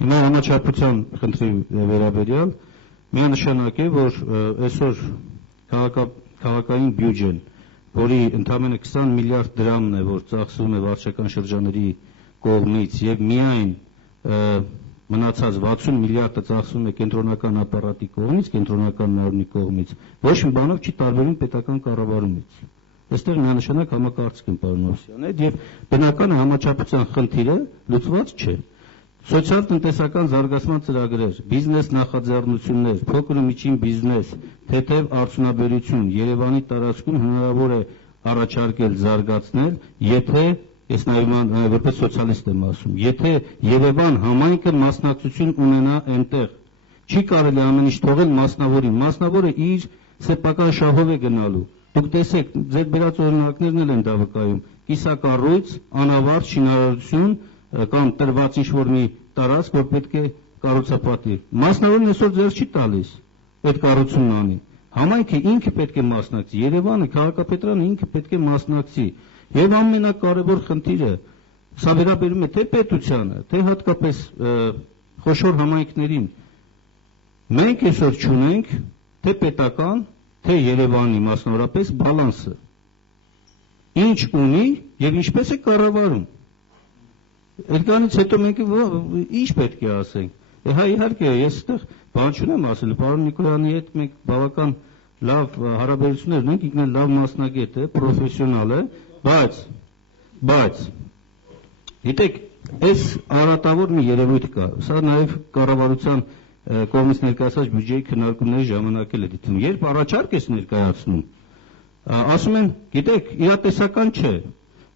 Հիմա համաչափության խնդրի վերաբերյալ միանշանակ է, որ այսօր քաղաքային բյուջեն, որի ընդամենը 20 միլիարդ դրամն է, որ ծախսվում է վարչական շրջանների կողմից եւ միայն մնացած 60 միլիարդը ծախսվում է կենտրոնական ապարատի կողմից, կենտրոնական մարմնի կողմից, ոչ մի բանով չի տարբերվում պետական կառավարումից։ Այստեղ միանշանակ համակարծիք են պարոն Օվսյան, եւ բնական է համաչափության խնդիրը լուծված չէ։ Սոցիալ-տնտեսական զարգացման ծրագրեր, բիզնես նախաձեռնություններ, փոքր ու միջին բիզնես, թեթև արդյունաբերություն Երևանի տարածքում հնարավոր է առաջարկել զարգացնել, եթե ես նաև որպես սոցիալիստ եմ ասում, եթե Երևան համայնքը մասնակցություն ունենա այնտեղ, չի կարելի ամեն ինչ թողել մասնավորին, մասնավորը իր սեփական շահով է գնալու։ Դուք տեսեք, ձեր բերած օրինակներն էլ են դա վկայում, կիսակառույց, անավարտ շինարարություն կամ տրված ինչ-որ մի տարածք, որ պետք է կառուցապատի։ Մասնավորին այսօր ձեր չի տալիս այդ կառուցումն անի։ Համայնքը ինքը պետք է մասնակցի, Երևանը, քաղաքապետարանը ինքը պետք է մասնակցի։ Եվ ամենակարևոր խնդիրը սա վերաբերում է թե պետությանը, թե հատկապես խոշոր համայնքներին։ Մենք այսօր չունենք թե պետական, թե Երևանի մասնավորապես բալանսը։ Ինչ ունի եւ ինչպես է կառավարում։ Այդքանից հետո մենք ինչ պետք է ասենք։ Հա իհարկե ես այդտեղ բան չունեմ ասել, պարոն Նիկոլյանի հետ մենք բավական լավ հարաբերություններ ունենք, ինքն էլ լավ մասնագետ է, պրոֆեսիոնալ է, բայց գիտեք, այս արատավոր մի երևույթ կա, սա նաև կառավարության կողմից ներկայացված բյուջեի քննարկումների ժամանակ էլ է դիտվում։ Երբ առաջարկ ես ներկայացնում, ասում են, գիտեք, իրատեսական չէ։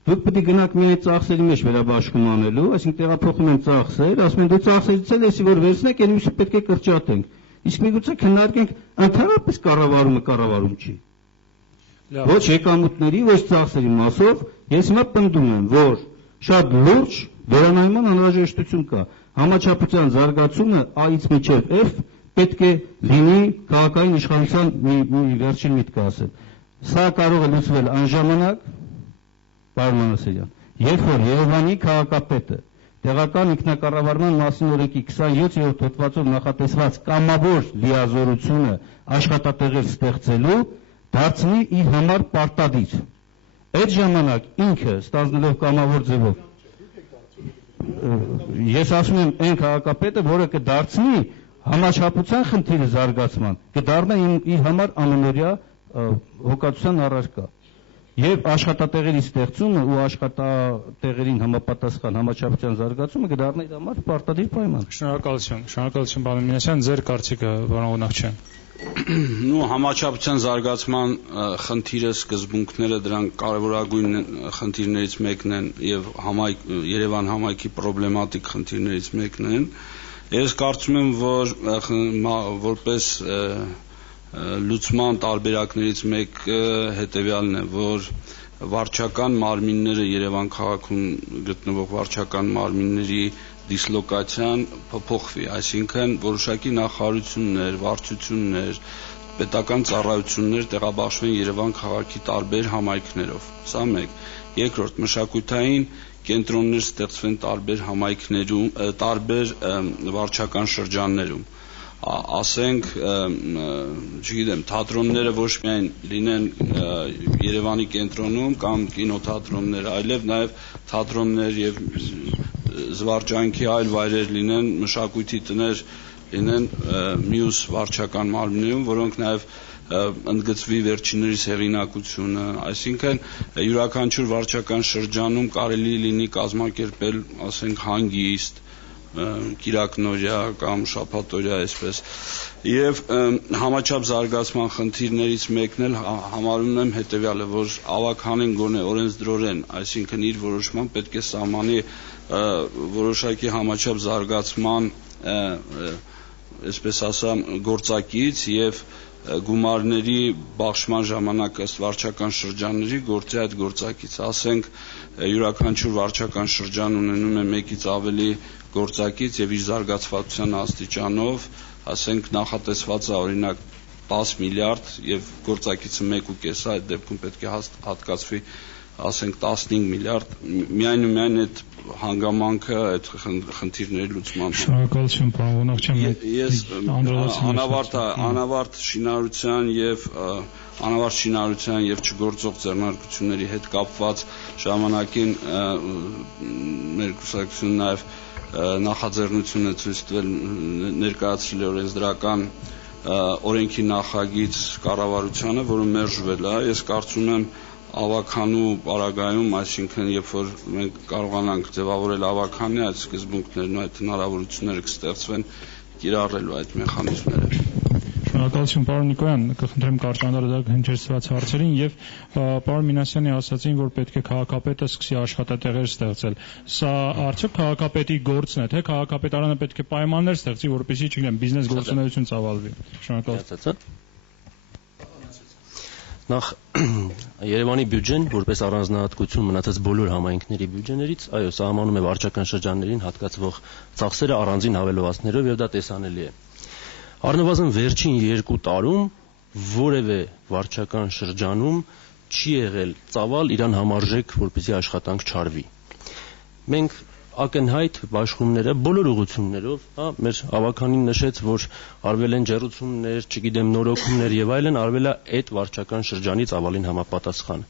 Դուք պետք է գնաք միայն ծախսերի մեջ վերաբաշխում անելու, այսինքն տեղափոխում են ծախսեր, ասում են դու ծախսերից էլ էսի որ վերցնեք, այն մյուսը պետք է կրճատենք։ Իսկ միգուցե քննարկենք ընդհանրապես կառավարում չի։ Ոչ եկամուտների, ոչ ծախսերի մասով, ես հիմա պնդում եմ, որ շատ լուրջ վերանայման անհրաժեշտություն կա։ Համաչափության զարգացումը A-ից մինչև F պետք է լինի քաղաքային իշխանության մի վերջին միտք ասեմ։ Սա կարող է լուծվել անժամանակ, պարոն Մանասարյան, երբ որ Երևանի քաղաքապետը տեղական ինքնակառավարման մասին օրենքի 27-րդ հոդվածով նախատեսված կամավոր լիազորությունը աշխատատեղեր ստեղծելու դարձնի իր համար պարտադիր։ Այդ ժամանակ ինքը ստանձնելով կամավոր ձևով ես ասում եմ այն քաղաքապետը, որը կդարձնի համաչափության խնդիրը զարգացման, կդառնա իր համար ամենօրյա հոգացության առարկա։ Եվ աշխատատեղերի ստեղծումը ու աշխատատեղերին համապատասխան համաչափության զարգացումը կդառնա իր համար պարտադիր պայման։ Շնորհակալություն պարոն Մինասյան, ձեր կարծիքը պարոն Ղունախչյան։ Նու համաչափության զարգացման խնդիրը, սկզբունքները դրանք կարևորագույն խնդիրներից մեկն են եւ Երևան համայնքի պրոբլեմատիկ խնդիրներից մեկն են։ Ես կարծում եմ, որ որպես լուծման տարբերակներից մեկը հետեւյալն է, որ վարչական մարմինները Երևան քաղաքում գտնվող վարչական մարմինների դիսլոկացիան փոփոխվի, այսինքն որոշակի նախարարություններ, վարչություններ, պետական ծառայություններ տեղաբաշխվեն Երևան քաղաքի տարբեր համայնքներով։ Սա մեկ։ Երկրորդ, մշակութային կենտրոններ ստեղծվեն տարբեր համայնքներում, տարբեր վարչական շրջաններում։ ասենք, չգիտեմ, թատրոնները ոչ միայն լինեն Երևանի կենտրոնում կամ կինոթատրոններ, այլև նաև թատրոններ եւ զվարճանքի այլ վայրեր լինեն, մշակույթի տներ լինեն մյուս վարչական մարմիններում, որոնք նաև ընդգծվի վերջիններիս հեղինակությունը, այսինքն յուրաքանչյուր վարչական շրջանում կարելի լինի կազմակերպել, ասենք, հանգիստ, կիրակնօրյա կամ շաբաթօրյա, այսպես, եւ համաչափ զարգացման խնդիրներից մեկն էլ համարում եմ հետեւյալը, որ ավագանեն գոնե օրենսդրորեն, այսինքն իր որոշման պետք է սահմանի որոշակի համաչափ զարգացման, այսպես ասամ, գործակից եւ գումարների բաշխման ժամանակ ըստ վարչական շրջանների գործի այդ գործակից, ասենք, յուրաքանչյուր վարչական շրջան ունենում է մեկից ավելի գործակից եւ իր զարգացվածության աստիճանով, ասենք, նախատեսված է օրինակ 10 միլիարդ եւ գործակիցը 1.5, այդ դեպքում պետք է հատկացվի, ասենք, 15 միլիարդ, միայն այդ հանգամանքը այդ խնդիրների լուծման։ Շնորհակալություն, պարոն Ղունովչյան։ Ես անավարտ շինարարության եւ չգործող ձեռնարկությունների հետ կապված ժամանակին մեր կուսակցությունը նաեւ նախաձեռնություն է ցույց տվել, ներկայացրել է օրենսդրական օրենքի նախագիծ կառավարությանը, որը մերժվել է։ Ես կարծում եմ ավագանու պարագայում, այսինքն երբ որ մենք կարողանանք ձևավորել ավագանի այդ սկզբունքներն ու այդ հնարավորությունները կստեղծվեն կիրառելու այդ մեխանիզմները։ Շնորհակալություն, պարոն Նիկոյան, կխնդրեմ կարճ անդրադառնալ հնչեցված հարցերին եւ պարոն Մինասյանի ասացին, որ պետք է քաղաքապետը սկսի աշխատատեղեր ստեղծել։ Սա արդյոք քաղաքապետի գործն է, թե քաղաքապետարանը պետք է պայմաններ ստեղծի, որպեսզի, չգիտեմ, բիզնես գործունեություն ծավալվի։ Շնորհակալություն։ Նախ Երևանի բյուջեն, որպես առանձնահատկություն մնացած բոլոր համայնքների բյուջեներից, այո, սահմանում է վարչական շրջաններին հատկացվող ծախսերը առանձին հավելվածներով եւ դա տեսանելի է։ Առնվազն վերջին 2 տարում որևէ վարչական շրջանում չի եղել ծավալ իրան համարժեք, որպեսզի աշխատանք չարվի։ Մենք ակնհայտ բաշխումները բոլոր ուղղություններով, մեր ավականին նշեց, որ արվել են ջեռուցումներ, չգիտեմ, նորոգումներ եւ այլն, արվել է այդ վարչական շրջանի ծավալին համապատասխան։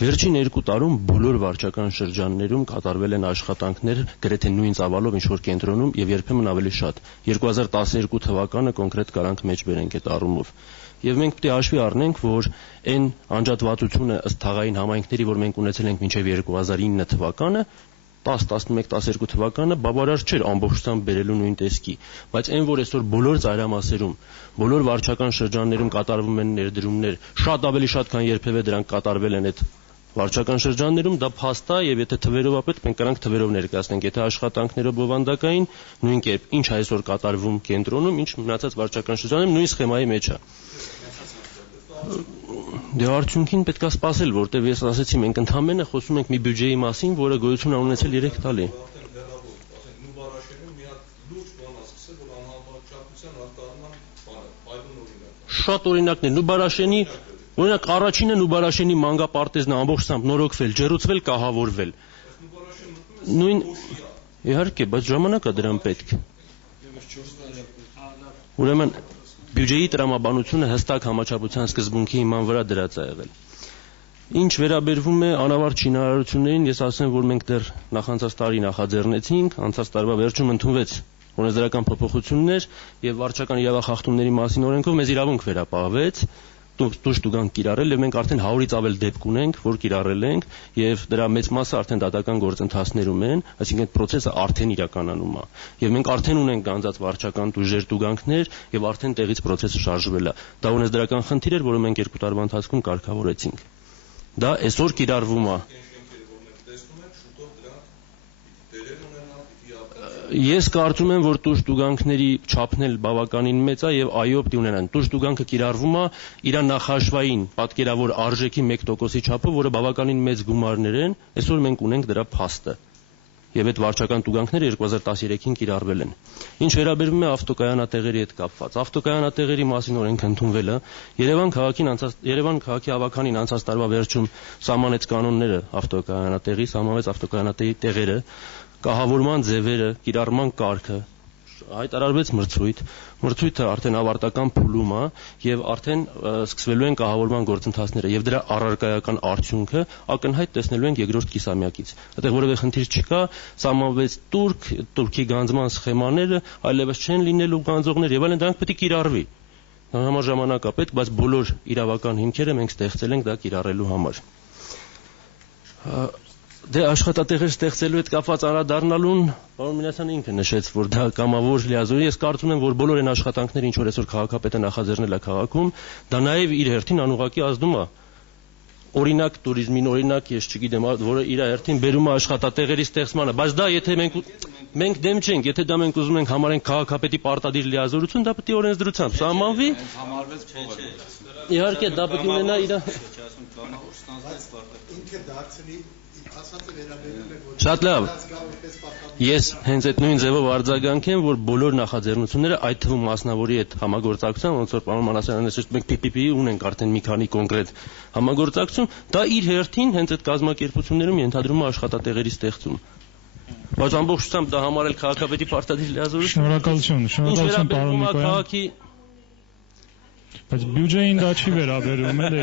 Վերջին 2 տարում բոլոր վարչական շրջաններում կատարվել են աշխատանքներ գրեթե նույն ծավալով ինչ-որ կենտրոնում եւ երբեմն ավելի շատ։ 2012 թվականը կոնկրետ կարանք մեջ բերենք այդ առումով։ Եվ մենք պետք է հաշվի առնենք, որ այն անջատվածությունը ըստ թաղային համայնքների, որ մենք ունեցել ենք մինչև 2009 թվականը, 10, 11, 12 թվականը բավարար չէր ամբողջությամբ բերելու նույն տեսքի, բայց այն, որ այսօր բոլոր ծայրամասերում, բոլոր վարչական շրջաններում կատարվում են ներդրումներ, շատ ավելի շատ, քան երբևէ դրանք կատարվել են այդ վարչական շրջաններում, դա փաստ է, եւ եթե թվերով ապետ մենք կրանք թվերով ներկայացնենք, եթե աշխատանքներով բովանդակային, նույն կերպ ինչ այսօր կատարվում կենտրոնում, ինչ մնացած վարչական շրջանում, նույն սխեմայի մեջ է։ Դե արդյունքին պետք է սպասել, որտեղ ես ասացի, մենք ընդհանրապես խոսում ենք մի բյուջեի մասին, որը գոյություն է ունեցել 3 տարի։ Շատ օրինակներ, Նուբարաշենի, օրինակ առաջինը Նուբարաշենի մանգապարտեզն ամբողջությամբ նորոգվել, ջեռուցվել, կահավորվել։ Նույն իհարկե, բայց ժամանակ է դրան պետք։ Ուրեմն բյուջեի տրամաբանությունը հստակ համաչափության սկզբունքի հիման վրա դրած է եղել։ Ինչ վերաբերվում է անավարտ շինարարություններին, ես ասեմ, որ մենք դեռ նախանցած տարի նախաձեռնեցինք, անցած տարվա վերջում ընդունվեց օրենսդրական փոփոխություններ եւ վարչական իրավախախտումների մասին օրենքով մեզ իրավունք վերապահվեց դուրս տուգանք կիրառել եւ մենք արդեն 100-ից ավել դեպք ունենք, որ կիրառել ենք եւ դրա մեծ մասը արդեն դատական գործընթացներում են, այսինքն այդ process-ը արդեն իրականանում է։ Եվ մենք արդեն ունենք գանձած վարչական տուժեր տուգանքներ եւ արդեն տեղից process-ը շարժվել է։ Դա օրենսդրական խնդիր էր, որը մենք 2 տարվա ընթացքում կարգավորեցինք։ Դա այսօր կիրառվում է։ Ես կարծում եմ, որ տուժ-տուգանքների չափն էլ բավականին մեծ է եւ այո, պիտի ունենան։ Տուժ-տուգանքը կիրառվում է իր նախաշվային պատկերավոր արժեքի 1%-ի չափով, որը բավականին մեծ գումարներ են։ Այսօր մենք ունենք դրա փաստը։ Եվ այդ վարչական տուգանքները 2013-ին կիրառվել են։ Ինչ վերաբերում է ավտոկայանատեղերի հետ կապված, ավտոկայանատեղերի մասին օրենք ընդունվել է, Երևան քաղաքի ավականին անցած տարվա վերջում սահմանեց կանոնները ավտոկայանատեղի, սահմանեց ավտոկայանատեղի տեղերը, կահավորման ձևերը, կիրառման կարգը, հայտարարվեց մրցույթը արդեն ավարտական փուլում է եւ արդեն սկսվելու են կահավորման գործընթացները եւ դրա առարկայական արդյունքը ակնհայտ տեսնելու ենք երկրորդ կիսամյակից։ Այդտեղ որևէ խնդիր չկա, սահմանվեց Թուրքի գանձման սխեմաները, այլևս չեն լինելու գանձողներ եւ այլն, դրանք պետք է կիրառվի։ Համար ժամանակ է պետք, բայց բոլոր իրավական հիմքերը մենք ստեղծել ենք դա կիրառելու համար։ Դե աշխատատեղեր ստեղծելու հետ կապված անդրադառնալուն պարոն Մինասյանը ինքը նշեց, որ դա կամավոր լիազորի, ես կարծում եմ, որ բոլոր այն աշխատանքները, ինչ որ այսօր քաղաքապետը նախաձեռնել է քաղաքում, դա նաև իր հերթին անուղղակի ազդում է օրինակ туриզմին, օրինակ ես չգիտեմ, որը իր հերթին բերում է աշխատատեղերի ստեղծմանը, բայց դա եթե մենք դեմ չենք, եթե դա մենք ուզում ենք համարենք քաղաքապետի պարտադիր լիազորություն, դա պետք է օրենսդրությամբ սահմանվի։ Իհարկե դա պետք է ունենա իր ինքը դարձնի Շատ լավ։ Ես հենց այդ նույն ձևով արձագանքեմ, որ բոլոր նախաձեռնությունները, այդ թվում մասնավորի հետ համագործակցության, ոնց որ պարոն Մանասյանն ասաց, մենք PPP-ի ունենք արդեն մի քանի կոնկրետ համագործակցություն, դա իր հերթին հենց այդ կազմակերպություններում ենթադրում է աշխատատեղերի ստեղծում։ Բայց ամբողջությամբ դա համարել քաղաքապետի պարտադիր լիազորություն։ Շնորհակալություն, պարոն Նիկոյան։ Բայց բյուջեին դա չի վերաբերում, էլի։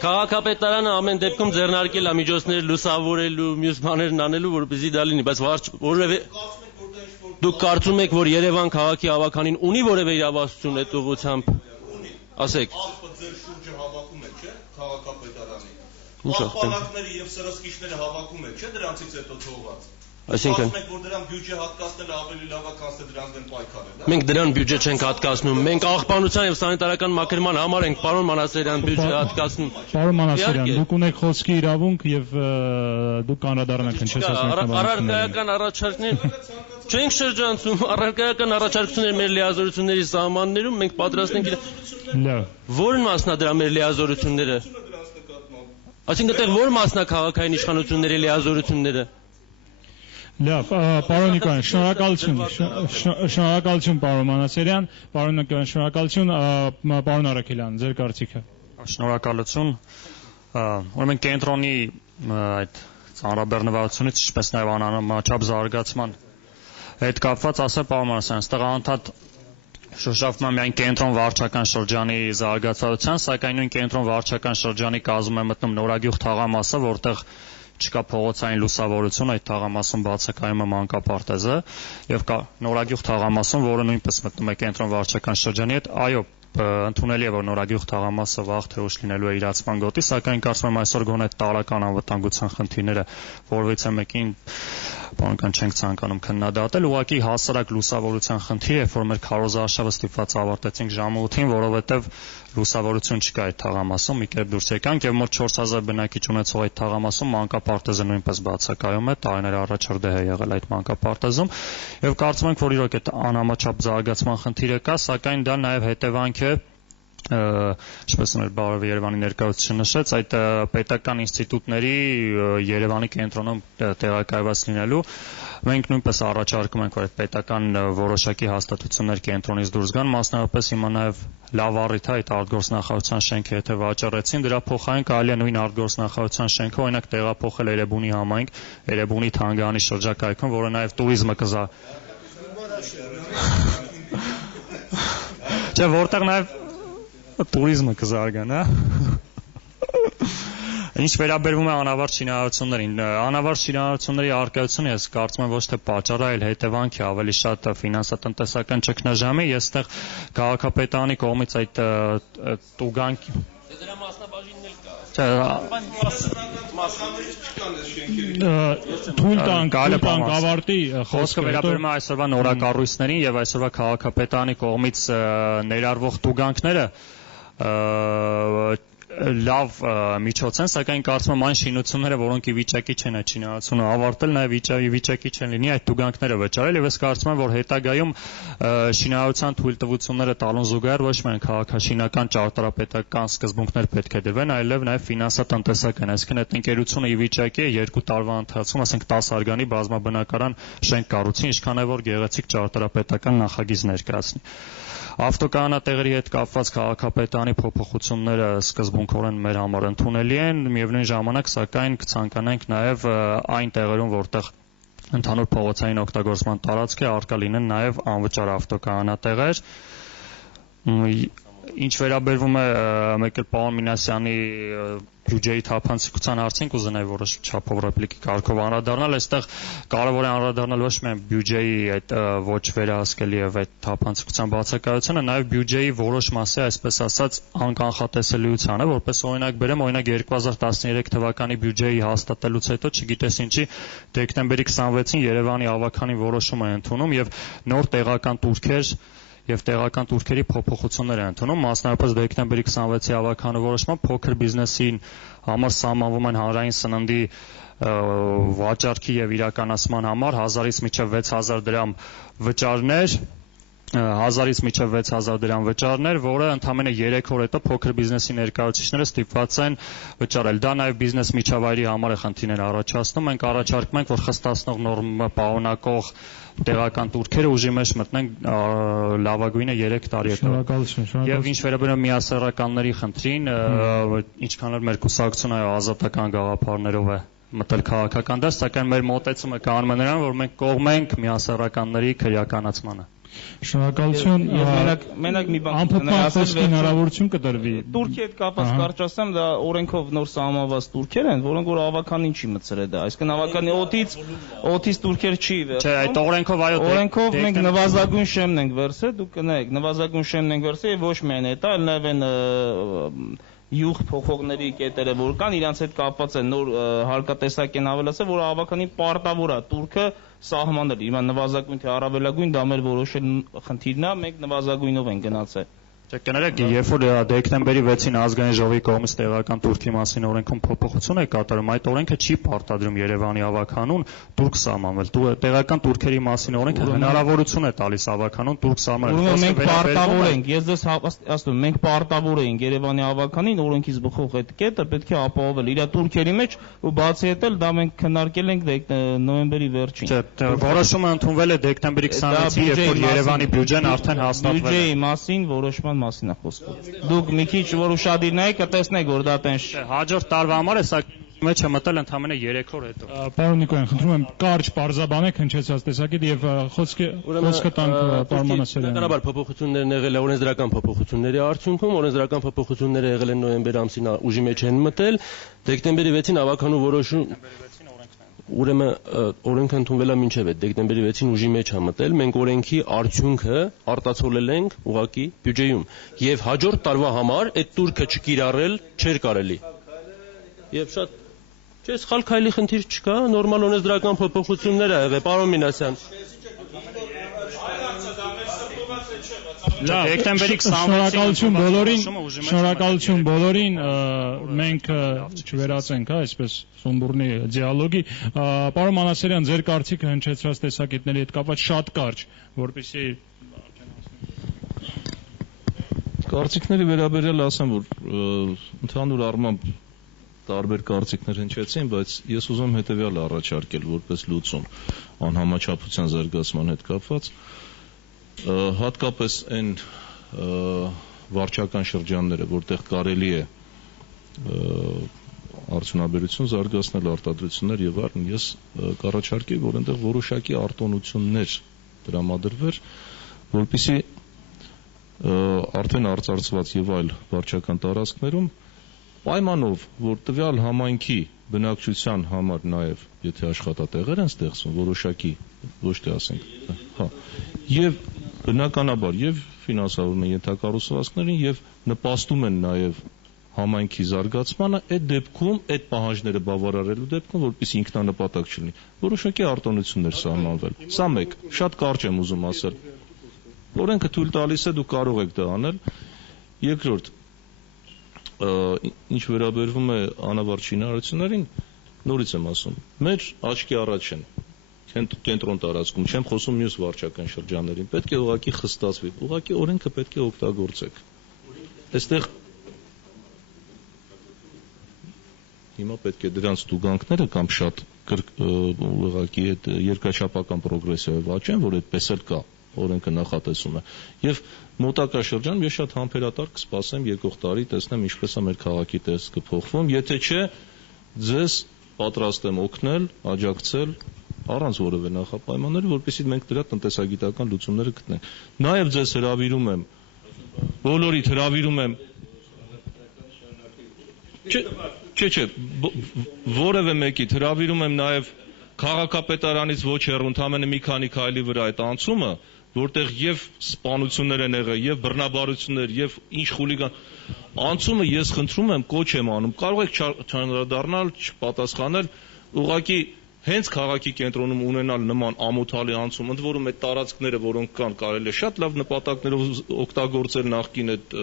Քաղաքապետարանը ամեն դեպքում ձեռնարկել է միջոցներ լուսավորելու, մյուս բաներն անելու, որպեսզի դա լինի, բայց որևէ դուք կարծում եք, որ Երևան քաղաքի ավականին ունի որևէ իրավասություն այդ ուղղությամբ։ Ասեք։ Ալպը ձեր շուրջը հավաքում եք, չէ՞, քաղաքապետարանի։ Պահպանակները եւ սրսկիչները հավաքում եք, չէ՞, դրանցից հետո թողված։ Այսինքն որ դրան բյուջե հատկացնելը ավելի լավ է, քան թե դրանց դեմ պայքարելը։ Մենք դրան բյուջե չենք հատկացնում։ Մենք աղբանության եւ սանիտարական մաքրման համար ենք պարոն Մանասերյան բյուջե հատկացնում։ Պարոն Մանասերյան, դուք ունեք խոսքի իրավունք եւ դուք կանրադառնաք ինչպես ասում եք։ Առարկայական առաջարկներ չենք շրջանցում, առարկայական առաջարկություններ մեր լիազորությունների սահմաններում մենք պատրաստ ենք։ Լավ։ Որն մասնա դրա մեր լիազորությունները։ Այսինքն այդտեղ ո՞ր մասնա քաղաքային իշխանությունների լիազորությունները։ Լավ, պարոն Նիկոյան, շնորհակալություն պարոն Մանասերյան, պարոն Նիկոյան, շնորհակալություն, պարոն Արաքելյան, ձեր կարծիքը։ Շնորհակալություն։ Ուրեմն կենտրոնի այդ ծանրաբեռնվածությունից, ինչպես նաև անհամաչափ զարգացման հետ կապված ասել պարոն Մանասերյան, այստեղ անդադ շոշափում է միայն կենտրոն վարչական շրջանի զարգացողության, սակայն նույն կենտրոն վարչական շրջանի կազմում է մտնում Նորագյուղ թաղամասը, որտեղ չկա փողոցային լուսավորություն, այդ թաղամասում բացակայում է մանկապարտեզը եւ կա Նորագյուղ թաղամասում, որը նույնպես մտնում է կենտրոն վարչական շրջանի հետ, այո, ընդունելի է, որ Նորագյուղ թաղամասը վաղ թե ուշ լինելու է իրացման գոտի, սակայն կարծում եմ այսօր գոնե տարրական անվտանգության խնդիրները որովհետեւ մեկին բանական չենք ցանկանում քննադատել, ուղղակի հասարակ լուսավորության խնդիր է, որ մեր քարոզարշավը ստիպված ավարտեցինք ժամը 8-ին, որովհետեւ լուսավորություն չկա այդ թաղամասում, մի կերպ դուրս եկանք եւ մոտ 4000 բնակիչ ունեցող այդ թաղամասում մանկապարտեզը նույնպես բացակայում է, տարիներ առաջ դե է եղել այդ մանկապարտեզում եւ կարծում ենք, որ իրոք այդ անհամաչափ զարգացման խնդիրը կա, սակայն դա նաեւ հետևանք է ինչպես մեր բարով Երևանի ներկայացուցիչը նշեց, այդ պետական ինստիտուտների Երևանի կենտրոնում տեղակայված լինելու մենք նույնպես առաջարկում ենք, որ այդ պետական որոշակի հաստատություններ կենտրոնից դուրս գան, մասնավորապես հիմա նաև լավ առիթ է այդ արտգործնախարարության շենքը, եթե վաճառեցին, դրա փոխարեն կարելի է նույն արտգործնախարարության շենքը օրինակ տեղափոխել Էրեբունի համայնք, Էրեբունի թանգարանի շրջակայքում, որը նաև туриզմը կզա։ Չէ, որտեղ նաև туриզմը կզարգանա։ Ինչ վերաբերվում է անավարտ շինարարություններին, անավարտ շինարարությունների առկայությունը ես կարծում եմ ոչ թե պատճառ է, այլ հետևանք է ավելի շատ ֆինանսատնտեսական ճգնաժամի, ես այդտեղ քաղաքապետարանի կողմից այդ տուգանքի դրա մասնաբաժինն էլ կա։ Թույլ տանք ավարտի խոսքը վերաբերում է այսօրվա նորակառույցներին եւ այսօրվա քաղաքապետարանի կողմից ներառվող տուգանքները լավ միջոց են, սակայն կարծում եմ այն շինությունները, որոնք ի վիճակի չեն այդ շինարարությունը ավարտել, նաև վիճակի չեն լինի այդ տուգանքները վճարել եւ ես կարծում եմ, որ հետագայում շինարարության թույլտվությունները տալուն զուգահեռ ոչ միայն քաղաքաշինական ճարտարապետական սկզբունքներ պետք է դրվեն, այլև նաև ֆինանսատնտեսական, այսինքն այդ ընկերությունը ի վիճակի է 2 տարվա ընթացքում, ասենք 10 արգանի բազմաբնակարան շենք կառուցի, ինչքան է որ գեղեցիկ ճարտարապետական նախագիծ ներկայացնի։ Ավտոկայանատեղերի հետ կապված քաղաքապետարանի փոփոխությունները սկզբունքորեն մեր համար ընդունելի են, միևնույն ժամանակ սակայն կցանկանանք նաև այն տեղերում, որտեղ ընդհանուր փողոցային օգտագործման տարածք է, արկա լինեն նաև անվճար ավտոքահանատեղեր։ Ինչ վերաբերվում է մեկ էլ պարոն Մինասյանի բյուջեի թափանցիկության հարցին, կուզենայի որոշ չափով ռեպլիկի կարգով անդրադառնալ, այստեղ կարևոր է անդրադառնալ ոչ միայն բյուջեի այդ ոչ վերահսկելի եւ այդ թափանցիկության բացակայությունը, նաեւ բյուջեի որոշ մասի, այսպես ասած, անկանխատեսելիությանը, որպես օրինակ բերեմ, օրինակ 2013 թվականի բյուջեի հաստատելուց հետո, չգիտես ինչի, դեկտեմբերի 26-ին Երևանի ավականին որոշում է ընդունում եւ նոր տեղական տուրքեր եւ տեղական տուրքերի փոփոխություններ են ընդունում, մասնավորապես դեկտեմբերի 26-ի ավականը որոշմամբ փոքր բիզնեսին համար սահմանվում են հանրային սննդի վաճառքի եւ իրականացման համար 1000-ից մինչեւ 6000 դրամ վճարներ, 1000-ից մինչև 6000 դրամ վճարներ, որը ընդամենը 3 օր հետո փոքր բիզնեսի ներկայացուցիչները ստիպված են վճարել։ Դա նաև բիզնես միջավայրի համար է խնդիրներ առաջացնում։ Մենք առաջարկում ենք, որ խստացնող նորմը պարունակող տեղական տուրքերը ուժի մեջ մտնեն լավագույնը 3 տարի հետո։ Շնորհակալություն։ Եվ ինչ վերաբերում միասեռականների խնդրին, ինչքան էլ մեր կուսակցությունը ազատական գաղափարներով է մտել քաղաքական դաշտ, սակայն մեր մոտեցումը կանում է նրան, որ մենք կողմենք միասեռականների քրեականացմանը։ Շնորհակալություն։ Մենակ մի բան ամփոփման խոսքի հնարավորություն կտրվի։ Տուրքիա հետ կապված կարճ ասեմ, դա օրենքով նոր սահմանված տուրքեր են, որոնք որ ավականին չի մտցրել դա։ Այսինքն ավականի օդից տուրքեր չի վերցնում։ Չէ, այդ օրենքով այո, օրենքով մենք նվազագույն շեմն ենք վերցրել, դուք կնայեք, նվազագույն շեմն ենք վերցրել եւ ոչ միայն դա, այլ նաեւ են յուղ փոխողների կետերը, որ կան, իրանց հետ կապված են նոր հարկատեսակ են ավելացել, որ ավականին պարտավոր է տուրքը սահմանել։ Հիմա նվազագույն թե առավելագույն դա մեր որոշել խնդիրն է, մենք նվազագույնով են գնացել։ Չէ, կներեք, երբ որ դեկտեմբերի 6-ին ազգային ժողովի կողմից տեղական տուրքի մասին օրենքում փոփոխություն է կատարում, այդ օրենքը չի պարտադրում Երևանի ավականուն տուրք սահմանել։ Տեղական տուրքերի մասին օրենքը հնարավորություն է տալիս ավականուն տուրք սահմանել։ Ուրեմն մենք պարտավոր ենք, ես ձեզ ասում եմ, մենք պարտավոր ենք Երևանի ավականին օրենքից բխող այդ կետը պետք է ապահովել իր տուրքերի մեջ ու բացի այդ էլ դա մենք քննարկել ենք նոյեմբերի վերջին։ Չէ, որոշումը ընդունվել է դեկտեմբերի 26-ին, երբ որ Երևանի բյուջեն արդեն հաստատվել է։ Բյուջեի մասին որոշման մասին է խոսքը։ Դուք մի քիչ որ ուշադիր նայեք, կտեսնեք, որ դա տենց հաջորդ տարվա համար է, սա մեջ է մտել ընդամենը 3 օր հետո։ Պարոն Նիկոյան, խնդրում եմ կարճ բարձաբանեք հնչեցած տեսակետ եւ խոսքը տանք պարոն Մանասարյանին։ Բնականաբար փոփոխություններն եղել է օրենսդրական փոփոխությունների արդյունքում, օրենսդրական փոփոխությունները եղել են նոյեմբեր ամսին ուժի մեջ են մտել, դեկտեմբերի 6-ին ավականու որոշում Ուրեմն օրենքը ընդունվել է մինչև այդ դեկտեմբերի 6-ին ուժի մեջ է մտել, մենք օրենքի արդյունքը արտացոլել ենք ուղղակի բյուջեում եւ հաջորդ տարվա համար այդ տուրքը չկիրառել չէր կարելի։ Եվ շատ չէ, սխալ քայլի խնդիր չկա, նորմալ օրենսդրական փոփոխություններ ա եղել, պարոն Մինասյան։ Դեկտեմբերի 26-ին շնորհակալություն բոլորին, մենք չվերացենք, այսպես Սումբուրնի դիալոգի։ Պարոն Մանասարյան, ձեր կարծիքը հնչեցրած տեսակետների հետ կապված շատ կարճ, որպեսզի Կարծիքների վերաբերյալ ասեմ, որ ընդհանուր առմամբ տարբեր կարծիքներ հնչեցին, բայց ես ուզում եմ հետևյալը առաջարկել որպես լուծում անհամաչափության զարգացման հետ կապված, հատկապես այն վարչական շրջանները, որտեղ կարելի է արդյունաբերություն զարգացնել, արտադրություններ եւ այլն, ես կառաջարկեի, որ այնտեղ որոշակի արտոնություններ տրամադրվեր, որպեսզի արդեն արծարծված եւ այլ վարչական տարածքներում պայմանով, որ տվյալ համայնքի բնակչության համար նաեւ, եթե աշխատատեղեր են ստեղծվում, որոշակի, ոչ թե ասենք, եւ բնականաբար եւ ֆինանսավորում են ենթակառուցվածքներին եւ նպաստում են նաեւ համայնքի զարգացմանը, այդ դեպքում այդ պահանջները բավարարելու դեպքում, որպեսզի ինքնանպատակ չլինի, որոշակի արտոնություններ սահմանվել։ Սա մեկ, շատ կարճ եմ ուզում ասել։ Օրենքը թույլ տալիս է, դուք կարող եք դա անել։ Երկրորդ, ինչ վերաբերվում է անավարտ շինարարություններին, նորից եմ ասում, մեր աչքի առաջ են կենտրոն տարածքում, չեմ խոսում մյուս վարչական շրջաններին, պետք է ուղղակի խստացվի, ուղղակի օրենքը պետք է օգտագործեք։ Այստեղ հիմա պետք է դրանց տուգանքները կամ շատ ուղղակի այդ երկրաչափական պրոգրեսիայով աճեն, որ այդպես էլ կա, օրենքը նախատեսում է։ Եվ մոտակա շրջանում ես շատ համբերատար կսպասեմ եկող տարի, տեսնեմ ինչպես է մեր քաղաքի տեսքը փոխվում, եթե չէ, ձեզ պատրաստ եմ օգնել, աջակցել առանց որևէ նախապայմանների, որպեսզի մենք դրա տնտեսագիտական լուծումները գտնենք։ Նաև ձեզ հրավիրում եմ, բոլորիդ հրավիրում եմ Չէ, որևէ մեկիդ հրավիրում եմ նաև քաղաքապետարանից ոչ հեռու ընդամենը մի քանի քայլի վրա այդ անցումը, որտեղ եւ սպանություններ են եղել, եւ բռնաբարություններ, եւ ինչ խուլիգան անցումը ես խնդրում եմ, կոչ եմ անում, կարող եք չանդրադառնալ, չպատասխանել, ուղղակի հենց քաղաքի կենտրոնում ունենալ նման ամոթալի անցում, ընդ որում այդ տարածքները, որոնք կան, կարելի է շատ լավ նպատակներով օգտագործել նախկին այդ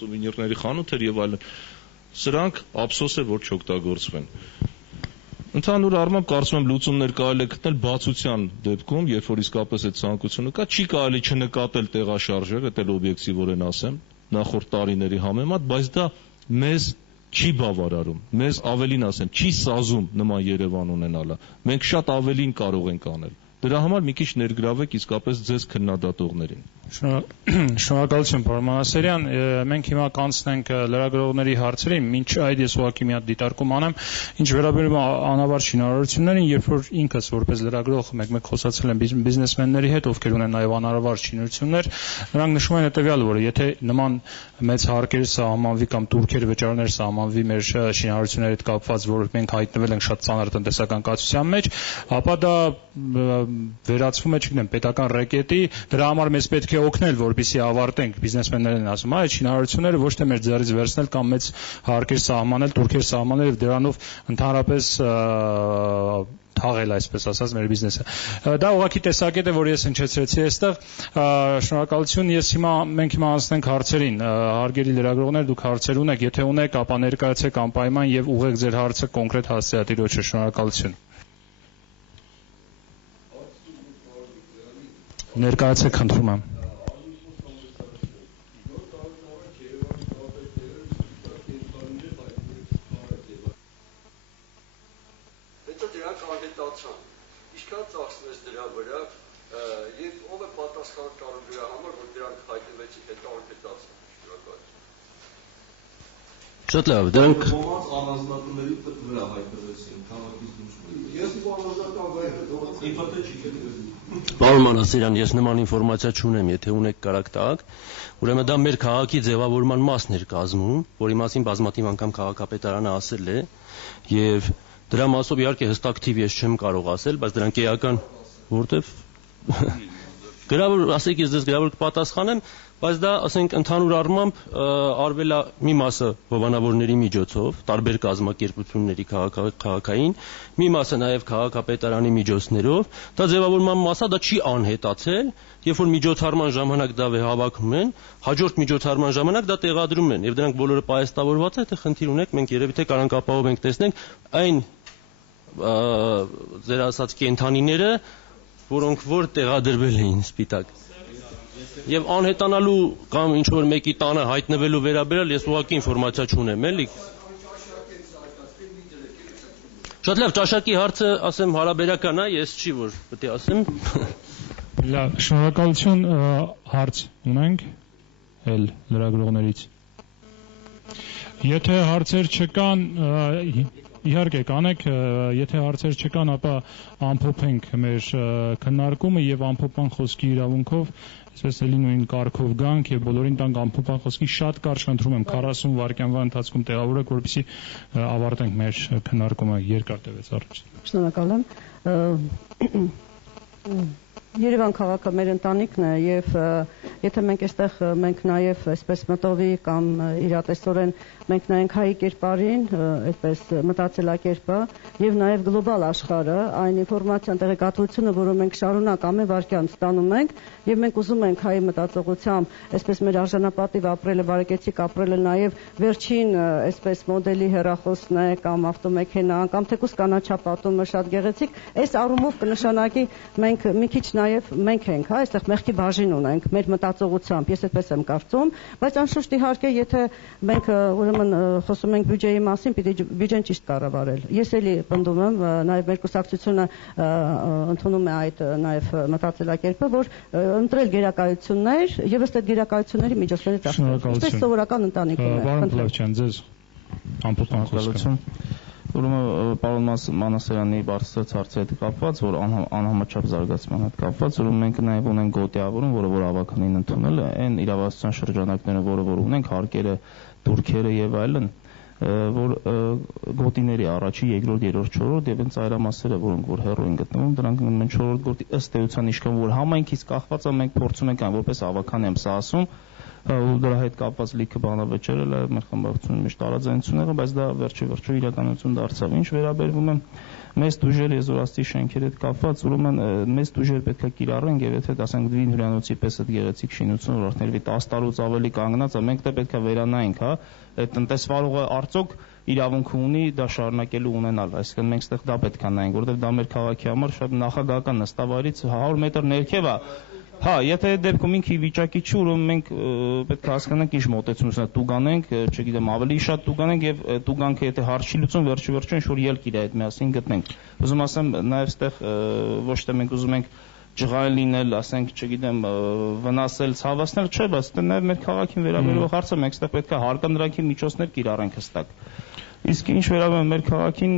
սուվենիրների խանութեր եւ այլն, սրանք ափսոս է, որ չօգտագործվեն։ Ընդհանուր առմամբ կարծում եմ լուծումներ կարելի է գտնել բացության դեպքում, երբ որ իսկապես այդ ցանկությունը կա, չի կարելի չնկատել տեղաշարժեր, դա էլ օբյեկտիվորեն ասեմ, նախորդ տարիների համեմատ, բայց դա մեզ չի բավարարում, մեզ ավելին ասեմ, չի սազում նման Երևան ունենալը։ Մենք շատ ավելին կարող ենք անել։ Դրա համար մի քիչ ներգրավեք իսկապես ձեզ քննադատողներին։ Շնորհակալություն, պարոն Մանասերյան, մենք հիմա կանցնենք լրագրողների հարցերին, մինչ այդ ես ուղղակի մի հատ դիտարկում անեմ, ինչ վերաբերում է անավարտ շինարարություններին, երբ որ ինքս որպես լրագրող մեկ-մեկ խոսացել եմ բիզնեսմենների հետ, ովքեր ունեն նաև անավարտ շինություններ, նրանք նշում են հետևյալը, որ եթե նման մեծ հարկեր սահմանվի կամ տուրքեր վճարներ սահմանվի մեր շինարարությունների հետ կապված, որ մենք հայտնվել ենք շատ ծանր տնտեսական կացության մեջ, ապա դա վերածվում է, չգիտեմ, պետական ռեկետի, դրա համար մեզ պետք է օգնել, որպեսզի ավարտենք, բիզնեսմեններն են ասում, այդ շինարարությունները ոչ թե մեր ձեռից վերցնել կամ մեծ հարկեր սահմանել, տուրքեր սահմանել եւ դրանով ընդհանրապես թաղել, այսպես ասած, մեր բիզնեսը։ Դա ուղղակի տեսակետ է, որ ես հնչեցրեցի այստեղ։ Շնորհակալություն, մենք հիմա անցնենք հարցերին։ Հարգելի լրագրողներ, դուք հարցեր ունեք, եթե ունեք, ապա ներկայացեք անպայման եւ ուղղեք ձեր հարցը կոնկրետ հասցեատիրոջը։ Շնորհակալություն։ Ներկայացեք, խնդրում եմ։ Հետո դրանք անհետացան։ Ինչքան ծախսվեց դրա վրա եւ ով է պատասխան տալու դրա համար, որ դրանք հայտնվեցին, հետո անհետացան։ Շատ լավ, դրանք ոմանց առանձնատների վրա հայտնվեցին, քաղաքից դուրս։ Ես առանձնատան վայր Պարոն Մանասերյան, ես նման ինֆորմացիա չունեմ, եթե ունեք կարաք տաք, ուրեմն դա մեր քաղաքի ձևավորման մասն էր կազմում, որի մասին բազմաթիվ անգամ քաղաքապետարանը ասել է, եւ դրա մասով իհարկե հստակ թիվ ես չեմ կարող ասել, բայց դրանք էական, որտեվ գրավոր, ասեք ես դες գրավոր կպատասխանեմ, բայց դա, ասենք, ընդհանուր առմամբ արվել է մի մասը հովանավորների միջոցով, տարբեր կազմակերպությունների քաղաքային, մի մասը նաև քաղաքապետարանի միջոցներով, դա ձևավորման մասը, դա չի անհետացել, երբ որ միջոցառման ժամանակ դա հավաքում են, հաջորդ միջոցառման ժամանակ դա տեղադրում են, եւ դրանք բոլորը պայեստավորված է, թե խնդիր ունեք, մենք երևի թե կարանք ապահովենք տեսնենք այն ձեր ասած կենթանիները, որոնք որ տեղադրվել էին սպիտակ։ Եվ անհետանալու կամ ինչ-որ մեկի տանը հայտնվելու վերաբերյալ ես ուղղակի ինֆորմացիա չունեմ, էլի։ Շատ լավ, ճաշակի հարցը, ասեմ, հարաբերական է, ես չի որ պետք է ասեմ։ Լավ, շնորհակալություն, հարց ունենք էլ լրագրողներից։ Եթե հարցեր չկան, իհարկե կանեք, եթե հարցեր չկան, ապա ամփոփենք մեր քննարկումը եւ ամփոփման խոսքի իրավունքով այսպես էլի նույն կարգով գանք եւ բոլորին տանք ամփոփան խոսքի շատ կարճ խնդրում եմ 40 վայրկյանվա ընթացքում տեղավորեք, որպեսզի ավարտենք մեր քննարկումը, երկար տևեց առաջ։ Շնորհակալ եմ։ Երևան քաղաքը մեր ընտանիքն է եւ եթե մենք այստեղ մենք նաեւ այսպես մտովի կամ իրատեսորեն մենք նայենք հայի կերպարին, այդպես մտածելակերպը եւ նաեւ գլոբալ աշխարհը, այն ինֆորմացիան տեղեկատվությունը, որը մենք շարունակ ամեն վայրկյան ստանում ենք եւ մենք ուզում ենք հայի մտածողությամբ այսպես մեր արժանապատիվ ապրելը, բարեկեցիկ ապրելը նաեւ վերջին այսպես մոդելի հեռախոսն է կամ ավտոմեքենա կամ թեկուզ կանաչապատումը շատ գեղեցիկ, այս առումով կնշանակի մենք մի քիչ նաև մենք ենք, հա, այստեղ մեղքի բաժին ունենք մեր մտածողությամբ, ես այդպես եմ կարծում, բայց անշուշտ իհարկե եթե մենք ուրեմն խոսում ենք բյուջեի մասին, պիտի բյուջեն ճիշտ կառավարել։ Ես էլի պնդում եմ, նաև մեր կուսակցությունը ընդունում է այդ նաև մտածելակերպը, որ ընտրել գերակայություններ եւ ըստ այդ գերակայությունների միջոցներից աշխատել։ Ինչպես սովորական ընտանիքում է։ Պարոն Պլավչյան, ձեզ ամփոփան խոսքը։ Ուրեմն պարոն Մանասարյանի բարձրացրած հարցի հետ կապված, որ անհամաչափ զարգացման հետ կապված, ուրեմն մենք նաև ունենք գոտիավորում, որը ավականին ընդունել է, այն իրավասության շրջանակները, որ ունենք, հարկերը, турքերը եւ այլն, որ գոտիների առաջի, երկրորդ, երրորդ, չորրորդ եւ այն ծայրամասերը, որոնք որ հեռու են գտնվում, դրանք ունեն չորրորդ գոտի ըստ էության ինչքան որ համայնքից կախված է, մենք փորձում ենք այն որպես ավական եմ սա ասում, ու դրա հետ կապված լիքը բանավեճեր էլ մեր խմբակցությունում միշտ տարաձայնություն եղավ, բայց դա վերջի իրականություն դարձավ։ Ինչ վերաբերվում է մեծ դուժեր եզորաստի շենքերի հետ կապված, ուրեմն մեծ դուժեր պետք է կիրառենք եւ եթե ասենք Դվին հյուրանոցի պես այդ գեղեցիկ շինություն որներվի 10 տարուց ավելի կանգնած է, մենք դա պետք է վերանայենք, հա, այդ տնտեսվարողը արդյոք իրավունք ունի դա շարունակելու ունենալ, այսինքն մենք այդտեղ դա պետք է նայենք, որովհետեւ դա մեր քաղաքի համար շատ նախագահական նստավայրից 100 մետր ներքև է։ Հա, եթե այդ դեպքում ինքը վիճակի չի, ուրեմն մենք պետք է հասկանանք ինչ մոտեցումն է, տուգանենք, չգիտեմ, ավելի շատ տուգանենք եւ տուգանքը եթե հարց չի լուծում, վերջի ինչ որ ելք իր այդ միասին գտնենք։ Ուզում ասեմ, նաեւ այդտեղ ոչ թե մենք ուզում ենք ջղայել լինել, ասենք, չգիտեմ, վնասել, ցավացնել, չէ, բայց դա նաեւ մեր քաղաքին վերաբերող հարց է, մենք այդտեղ պետք է հարկանդրանքի միջոցներ կիրառենք հստակ։ Իսկ ինչ վերաբերում է մեր քաղաքին,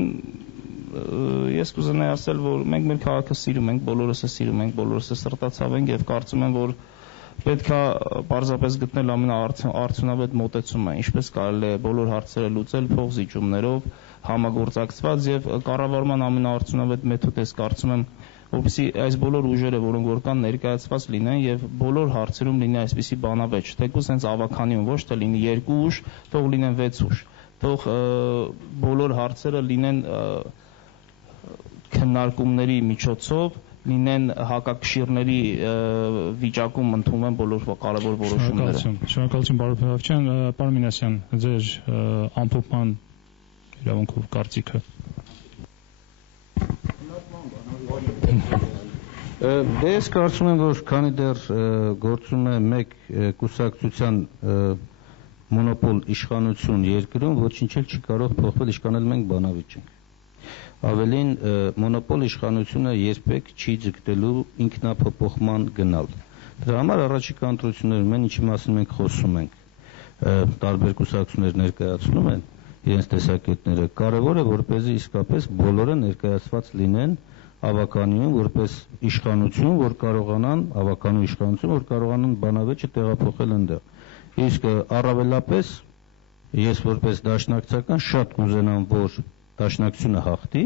ես կուզենայի ասել, որ մենք մեր քաղաքը սիրում ենք, բոլորս է սրտացավ ենք եւ կարծում եմ, որ պետք է պարզապես գտնել ամենաարդյունավետ մոտեցումը, ինչպես կարելի է բոլոր հարցերը լուծել փոխզիջումներով, համագործակցված եւ կառավարման ամենաարդյունավետ մեթոդը ես կարծում եմ, որպեսզի այս բոլոր ուժերը, որոնք որ կան ներկայացված լինեն եւ բոլոր հարցերում լինի այսպիսի բանավեճ, թեկուզ հենց ավականիում, ոչ թե լինի 2 ուժ, թող լինեն 6 ուժ, թող բոլոր հարցերը լինեն քննարկումների միջոցով լինեն հակակշիռների վիճակում ընդունվեն բոլոր կարևոր որոշումները։ Շնորհակալություն պարոն Փետրովյան, պարոն Մինասյան, ձեր ամփոփման իրավունքով կարծիքը։ Դե ես կարծում եմ, որ քանի դեռ գործում է մեկ կուսակցության մոնոպոլ իշխանություն երկրում, ոչինչ էլ չի կարող փոխվել, իշխանել մենք բանավիճ ենք։ Ավելին մոնոպոլ իշխանությունը երբեք չի ձգտելու ինքնափոփոխման գնալ։ Դրա համար առաջիկա ընտրություններում են ինչի մասին մենք խոսում ենք, տարբեր կուսակցություններ ներկայացնում են իրենց տեսակետները։ Կարևոր է, որպեսզի իսկապես բոլորը ներկայացված լինեն ավականիում որպես իշխանություն, որ կարողանան ավականու իշխանություն, որ կարողանան բանավեճը տեղափոխել այնտեղ։ Իսկ առավելապես ես որպես դաշնակցական շատ կուզենամ, որ դաշնակցությունը հաղթի,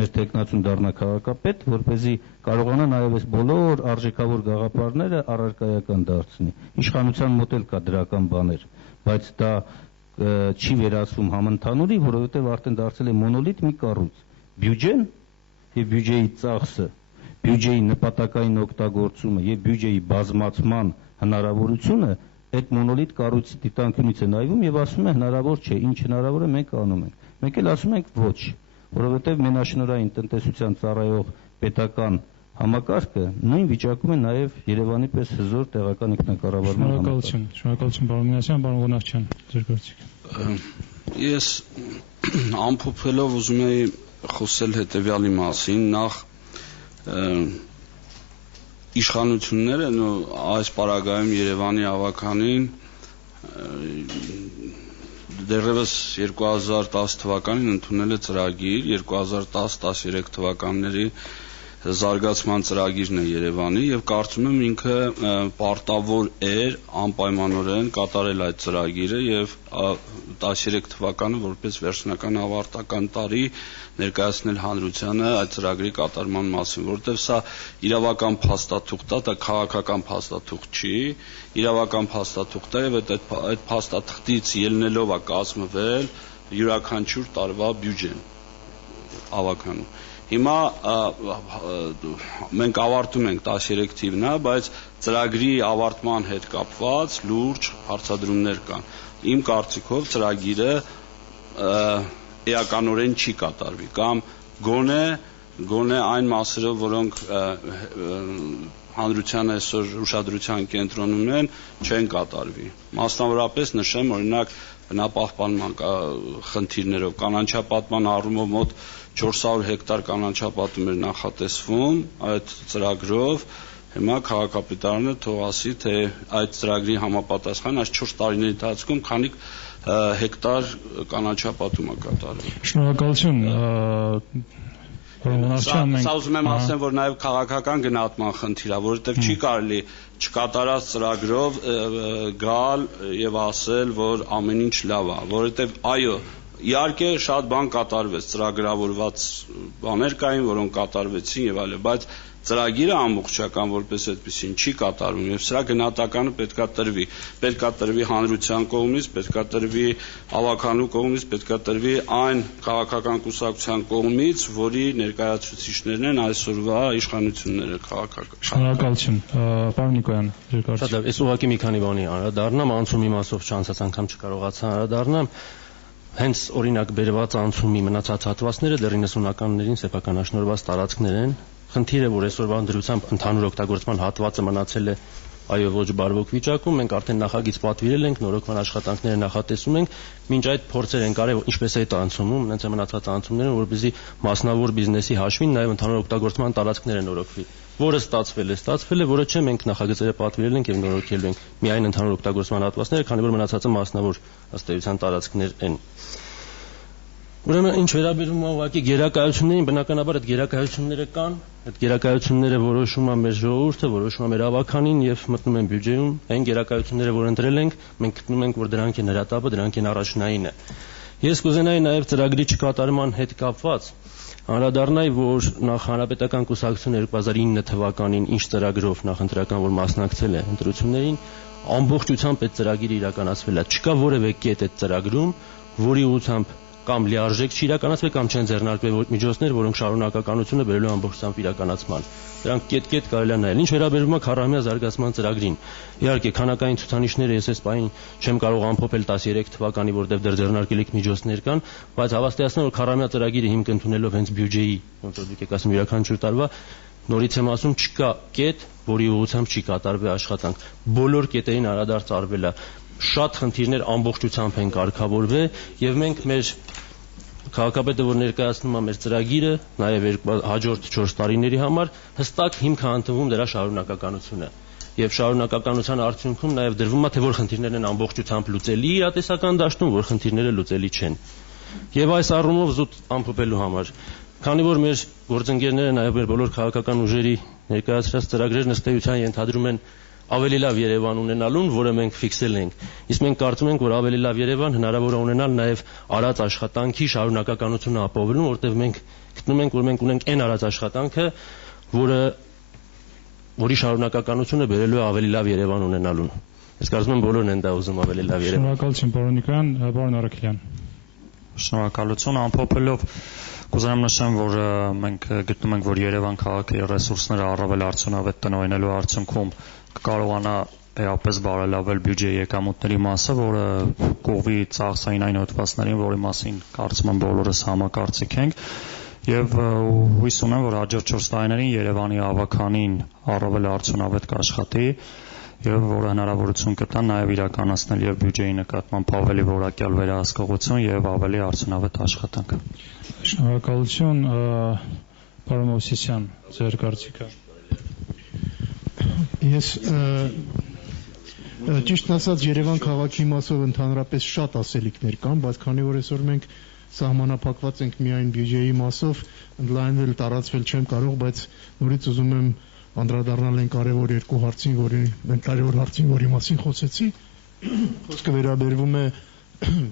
մեր տեխնացուն դառնա քաղաքապետ, որպեսզի կարողանա նաև այս բոլոր արժեքավոր գաղափարները առարկայական դարձնի։ Իշխանության մոտ էլ կա դրական բաներ, բայց դա չի վերածվում համընդհանուրի, որովհետև արդեն դարձել է մոնոլիթ մի կառույց։ Բյուջեն եւ բյուջեի ծախսը, բյուջեի նպատակային օգտագործումը եւ բյուջեի բազմացման հնարավորությունը այդ մոնոլիթ կառույցի դիտանկյունից է նայվում եւ ասում է հնարավոր չէ, ինչ հնարավոր է մենք անում ենք։ Մենք էլ ասում ենք ոչ, որովհետեւ մենաշնորհային տնտեսության ծառայող պետական համակարգը նույն վիճակում է նաեւ Երևանի պես հզոր տեղական ինքնակառավարման համակարգ։ Շնորհակալություն պարոն Մինասյան, պարոն Ղունավչյան, ձեր գործիքը։ Ես ամփոփելով ուզում եի խոսել հետևյալի մասին, նախ իշխանություններն ու այս պարագայում Երևանի ավականին դեռևս 2010 թվականին ընդունել է ծրագիր, 2010-13 թվականների զարգացման ծրագիրն է Երևանի եւ կարծում եմ ինքը պարտավոր էր անպայմանորեն կատարել այդ ծրագիրը եւ 13 թվականը որպես վերջնական ավարտական տարի ներկայացնել հանրությանը այդ ծրագրի կատարման մասին, որովհետեւ սա իրավական փաստաթուղթ է, դա քաղաքական փաստաթուղթ չի, իրավական փաստաթուղթ է եւ այդ փաստաթղթից ելնելով է կազմվել յուրաքանչյուր տարվա բյուջեն ավականում։ Հիմա մենք ավարտում ենք 13 թիվն է, բայց ծրագրի ավարտման հետ կապված լուրջ հարցադրումներ կան։ Իմ կարծիքով ծրագիրը էականորեն չի կատարվի կամ գոնե այն մասերը, որոնք հանրության այսօր ուշադրության կենտրոնում են, չեն կատարվի։ Մասնավորապես նշեմ, օրինակ բնապահպանման խնդիրներով, կանաչապատման առումով մոտ 400 հեկտար կանաչապատում էր նախատեսվում այդ ծրագրով, հիմա քաղաքապետարանը թող ասի, թե այդ ծրագրի համապատասխան այս 4 տարիների ընթացքում քանի հեկտար կանաչապատում է կատարվում։ Շնորհակալություն։ Սա ուզում եմ ասեմ, որ նաև քաղաքական գնահատման խնդիր է, որովհետև չի կարելի չկատարած ծրագրով գալ եւ ասել, որ ամեն ինչ լավ է, որովհետև այո, իհարկե շատ բան կատարվեց, ծրագրավորված բաներ կային, որոնք կատարվեցին եւ այլն, բայց ծրագիրը ամբողջական որպես այդպեսին չի կատարվում եւ սրա գնահատականը պետքա տրվի հանրության կողմից, պետքա տրվի ավականու կողմից, պետքա տրվի այն քաղաքական կուսակցության կողմից, որի ներկայացուցիչներն են այսօրվա իշխանությունները քաղաքական։ Շնորհակալություն։ Պարոն Նիկոյան, Շատ լավ, ես ուղղակի մի քանի բանի անդրադառնամ, անցումի մասով չանցած անգամ չկարողացա անդրադառնամ։ Հենց օրինակ բերված անցումի մնացած հատվածները դեռ 90-ականներին սեփականաշնորհված տարածքներ են։ Խնդիրը, որ այսօրվա դրությամբ ընդհանուր օգտագործման հատվածը մնացել է այո ոչ բարվոք վիճակում, մենք արդեն նախագիծ պատվիրել ենք, նորոգման աշխատանքները նախատեսում ենք, մինչ այդ փորձեր են կարևոր, ինչպես այդ անցումում, հենց մնացած անցումները, որպեսզի մասնավոր բիզնեսի հաշվին նաև ընդհանուր օգտագործման տարածքները նորոգվի, որը ստացվել է, որը չէ, մենք նախագծերը պատվիրել ենք եւ նորոգելու ենք միայն ընդհանուր օգտագործման հատվածները, քանի որ մնացածը մասնավոր ըստ էության տարածքներ են։ Ուրեմն ինչ վերաբերում է ուղղակի գերակայություններին, բնականաբար այդ գերակայությունները կան, այդ գերակայությունները որոշում է մեր ժողովուրդը, որոշում է մեր ավականին եւ մտնում են բյուջեում, այն գերակայությունները, որ ընտրել ենք, մենք գտնում ենք, որ դրանք են հրատապը, դրանք են առաջնայինը։ Ես կուզենայի նաեւ ծրագրի չկատարման հետ կապված անդրադառնայի, որ նախ հանրապետական կուսակցությունը 2009 թվականին ինչ ծրագրով նախընտրական որ մասնակցել է ընտրություններին, ամբողջությամբ այդ ծրագիրը իրականացվել է։ Չկա որևէ կետ այդ ծրագրում, որի ուղղությամբ կամ լիարժեք չիրականացվել կամ չեն ձեռնարկվել միջոցներ, որոնք շարունակականությունը բերելու ամբողջությամբ իրականացման։ Դրանք կետ-կետ կարելի է նայել։ Ինչ վերաբերում է քառամյա զարգացման ծրագրին, իհարկե քանակային ցուցանիշները ես այս պահին չեմ կարող ամփոփել 13 թվականի, որտեղ դեռ ձեռնարկելիք միջոցներ կան, բայց հավաստիացնեմ, որ քառամյա ծրագիրը հիմք ընդունելով հենց բյուջեի, ոնց որ դուք եք ասում, յուրաքանչյուր տարվա նորից եմ ասում, չկա կետ, որի ուղղությամբ չի կատարվի աշխատանք։ Բոլոր կետերին անդրադարձ արվել է։ Շատ խնդիրներ ամբողջությամբ են կարգավորվել եւ մենք մեր քաղաքապետը, որ ներկայացնում է մեր ծրագիրը, նաեւ հաջորդ 4 տարիների համար հստակ հիմք է ընդունվում դրա շարունակականությունը եւ շարունակականության արդյունքում նաեւ դրվում է թե որ խնդիրներն են ամբողջությամբ լուծելի իրատեսական դաշտում, որ խնդիրները լուծելի չեն։ Եվ այս առումով զուտ ամփոփելու համար, քանի որ մեր գործընկերները նաեւ մեր բոլոր քաղաքական ուժերի ներկայացրած ծրագրերն ըստ էության ենթադրում են ավելի լավ Երևան ունենալուն, որը մենք ֆիքսել ենք։ Իսկ մենք կարծում ենք, որ ավելի լավ Երևան հնարավոր է ունենալ նաև արած աշխատանքի շարունակականությունը ապահովելուն, որտեղ մենք գտնում ենք, որ մենք ունենք այն արած աշխատանքը, որի շարունակականությունը բերելու է ավելի լավ Երևան ունենալուն։ Ես կարծում եմ բոլորն են դա ուզում ավելի լավ Երևան։ Շնորհակալություն, պարոն Նիկոյան, պարոն Արաքելյան։ Շնորհակալություն, ամփոփելով կուզենամ նշեմ, որ մենք գտնում ենք, որ Երևան քաղաքի ռեսուրսները առավել արդյունավետ տնօրինելու արդյունքում կկարողանա էապես բարելավել բյուջեի եկամուտների մասը, որը կողմի ծախսային այն հատվածներին, որի մասին կարծում եմ բոլորս համակարծիք ենք, եւ հույս ունեմ, որ հաջորդ 4 տարիներին Երևանի ավականին առավել արդյունավետ կաշխատի եւ որը հնարավորություն կտա նաեւ իրականացնել եւ բյուջեի նկատմամբ ավելի որակյալ վերահսկողություն եւ ավելի արդյունավետ աշխատանք։ Շնորհակալություն, պարոն Մովսիսյան, ձեր կարծիքը։ Ես ճիշտ ասած Երևան քաղաքի մասով ընդհանրապես շատ ասելիքներ կան, բայց քանի որ այսօր մենք սահմանափակված ենք միայն բյուջեի մասով, ընդլայնվել, տարածվել չեմ կարող, բայց նորից ուզում եմ անդրադառնալ այն կարևոր երկու հարցին, որի մասին խոսեցի։ Խոսքը վերաբերվում է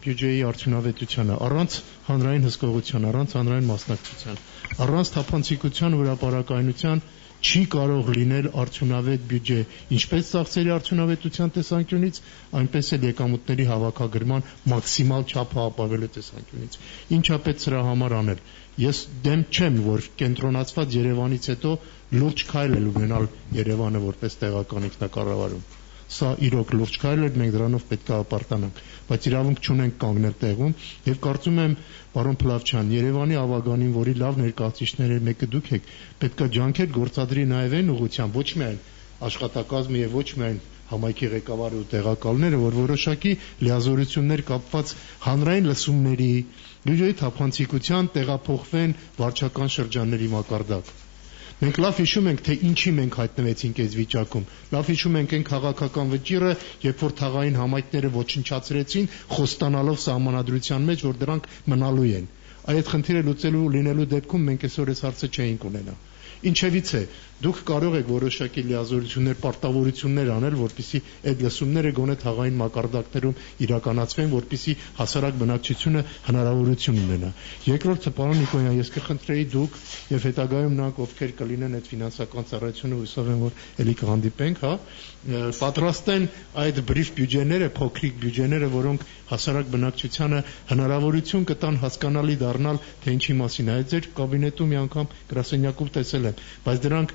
բյուջեի արդյունավետությանը, առանց հանրային հսկողության, առանց հանրային մասնակցության, առանց թափանցիկության ու հրապարակայնության չի կարող լինել արդյունավետ բյուջե, ինչպես ծախսերի արդյունավետության տեսանկյունից, այնպես էլ եկամուտների հավաքագրման մաքսիմալ չափը ապահովելու տեսանկյունից։ Ինչա պետք սրա համար անել։ Ես դեմ չեմ, որ կենտրոնացված Երևանից հետո լուրջ քայլ էլ ունենալ Երևանը որպես տեղական ինքնակառավարում։ Սա իրոք լուրջ քայլ է, մենք դրանով պետք է ապարտանանք, բայց իրավունք չունենք կանգնել տեղում եւ կարծում եմ, պարոն Փլավչյան, Երևանի ավագանին, որի լավ ներկայացուցիչները մեկը դուք եք, պետք է ջանքեր գործադրի նաեւ այն ուղղությամբ, ոչ միայն աշխատակազմը եւ ոչ միայն համայնքի ղեկավարը ու տեղակալները, որ որոշակի լիազորություններ կապված հանրային լսումների, բյուջեի թափանցիկության տեղափոխվեն վարչական շրջանների մակարդակ։ Մենք լավ հիշում ենք, թե ինչի մենք հայտնվեցինք այս վիճակում։ Լավ հիշում ենք այն քաղաքական վճիռը, երբ որ թաղային համայնքները ոչնչացրեցին, խոստանալով սահմանադրության մեջ, որ դրանք մնալու են։ Այդ խնդիրը լուծելու լինելու դեպքում մենք այսօր այս հարցը չէինք ունենա։ Ինչևից է, դուք կարող եք որոշակի լիազորություններ, պարտավորություններ անել, որպեսզի այդ լսումները գոնե թաղային մակարդակներում իրականացվեն, որպեսզի հասարակ բնակչությունը հնարավորություն ունենա։ Երկրորդը, պարոն Նիկոյան, ես կխնդրեի դուք եւ հետագայում նրանք, ովքեր կլինեն այդ ֆինանսական ծառայությունը, հուսով եմ, որ ելի կհանդիպենք, պատրաստեն այդ բրիֆ բյուջեները, փոքրիկ բյուջեները, որոնք հասարակ բնակչությանը հնարավորություն կտան հասկանալի դառնալ, թե ինչի մասին է։ Այդ ձեր կաբինետում մի անգամ գրասենյակում տեսել եմ, բայց դրանք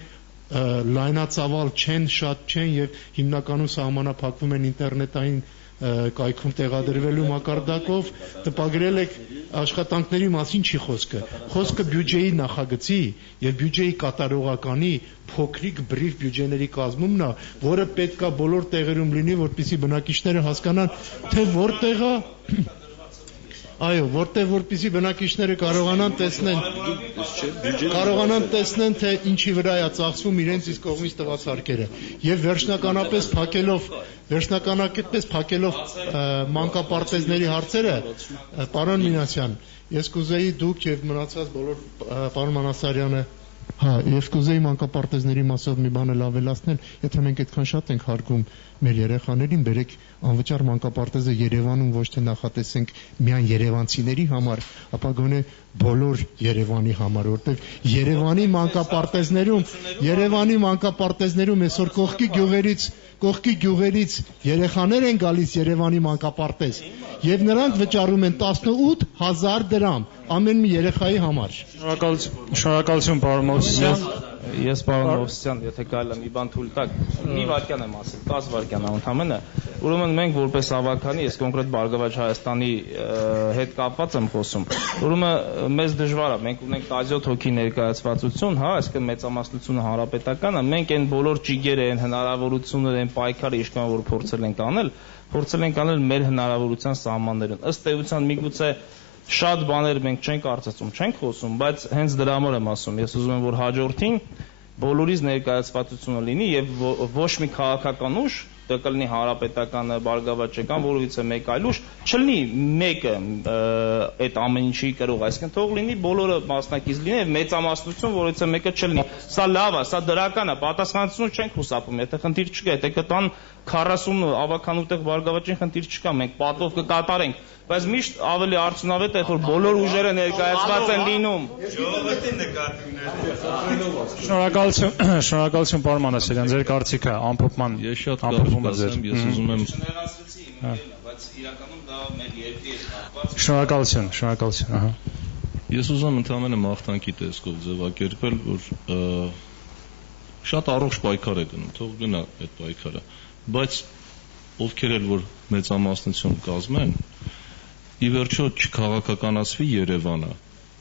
լայնածավալ չեն, շատ չեն եւ հիմնականում սահմանափակվում են ինտերնետային կայքում տեղադրվելու մակարդակով, տպագրել եք աշխատանքների մասին չի խոսքը։ Խոսքը բյուջեի նախագծի եւ բյուջեի կատարողականի փոքրիկ բրիֆ բյուջեների կազմումն է, որը պետքա բոլոր տեղերում լինի, որպեսզի բնակիչները հասկանան, թե որտեղ է Այո, որտեղ որպեսզի բնակիչները կարողանան տեսնեն, թե ինչի վրա է ծախսվում իրենց իսկ կողմից տված հարկերը։ Եվ վերջնականապես փակելով մանկապարտեզների հարցերը, պարոն Մինասյան, ես կուզեի դուք եւ մնացած բոլոր պարոն Մանասարյանը Ես կուզեի մանկապարտեզների մասով մի բան էլ ավելացնել, եթե մենք այդքան շատ ենք հարգում մեր երեխաներին, բերեք անվճար մանկապարտեզը Երևանում ոչ թե նախատեսենք միայն երևանցիների համար, ապա գոնե բոլոր Երևանի համար, որտեղ Երևանի մանկապարտեզներում այսօր կողքի գյուղերից երեխաներ են գալիս Երևանի մանկապարտեզ եւ նրանք վճարում են 18,000 դրամ ամեն մի երեխայի համար։ Շնորհակալություն, պարոն Մովսիսյան։ Ես պարոն Մովսիսյան, եթե կարելի է մի բան թույլ տաք, մի վայրկյան եմ ասել, 10 վայրկյան ընդամենը, ուրեմն մենք որպես ավականի, ես կոնկրետ Բարգավաճ Հայաստանի հետ կապված եմ խոսում, ուրեմն մեզ դժվար է, մենք ունենք 17 հոգի ներկայացվածություն, այսինքն մեծամասնությունը հանրապետականը, մենք այն բոլոր ճիգերը, այն հնարավորությունները, այն պայքարը իշխան որ փորձել ենք անել մեր հնարավորության սահմաններում։ Ըստ էության միգուցե շատ բաներ մենք չենք արծեցում, չենք խոսում, բայց հենց դրա համար եմ ասում, ես ուզում եմ որ հաջորդին բոլորիս ներկայացվածությունը լինի եւ ոչ մի քաղաքական ուժ, դա կլինի հանրապետականը, Բարգավաճական, որովհետեւ մեկ այլ ուժ, չլինի մեկը այդ ամեն ինչի կրող, այսինքն թող լինի բոլորը մասնակից լինեն եւ մեծամասնություն, որովհետեւ մեկը չլինի։ Սա լավ է, սա դրական է, պատասխանատվություն չենք խուսափում, եթե խնդիր չկա, եթե կտան 40 ավականուտեղ Բարգավաճին խնդիր չկա, մենք պատվով կկատարենք, բայց միշտ ավելի արդյունավետ է, որ բոլոր ուժերը ներկայացված են լինում։ Շնորհակալություն, պարոն Մանասարյան, ձեր կարծիքը ամփոփման։ Ես շատ կարճ ասեմ, ես ուզում եմ բայց իրականում դա մեր երկրի հետ կապված։ Շնորհակալություն, ահա։ Ես ուզում եմ ընդհանրապես մաղթանքի տեսքով ձևակերպել, որ շատ առողջ պայքար է գնում, թող գնա այդ պայքարը, բայց ովքեր էլ որ մեծամասնություն կազմեն, ի վերջո չքաղաքականացվի Երևանը,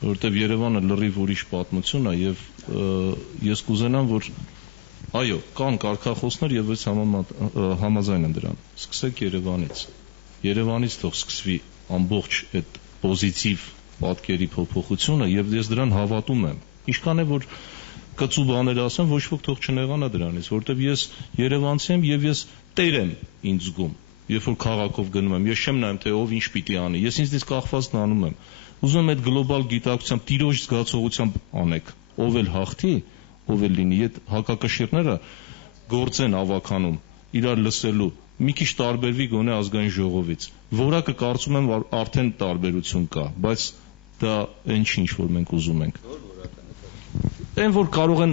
որովհետև Երևանը լրիվ ուրիշ պատմություն է եւ ես կուզենամ, որ այո, կան կարգախոսներ եւ ես համաձայն եմ դրան։ Սկսեք Երևանից թող սկսվի ամբողջ այդ պոզիտիվ պատկերի փոփոխությունը եւ ես դրան հավատում եմ։ Ինչքան է որ կծու բաներ ասեմ, ոչ ոք թող չնեղանա դրանից, որովհետև ես երևանցի եմ եւ ես տեր եմ ինձ զգում, երբ որ քաղաքով գնում եմ, ես չեմ նայում թե ով ինչ պիտի անի, ես ինձնից կախվածն անում եմ։ Ուզում եմ այդ գլոբալ գիտակցությամբ, տիրոջ զգացողությամբ անեք, ով էլ հաղթի, ով էլ լինի, այդ հակակշիռները գործեն ավականում, իրար լսելու, մի քիչ տարբերվի գոնե ազգային ժողովից։ Որակը կարծում եմ արդեն տարբերություն կա, բայց դա այն չի, ինչ որ մենք ուզում ենք։ Այն որ կարող են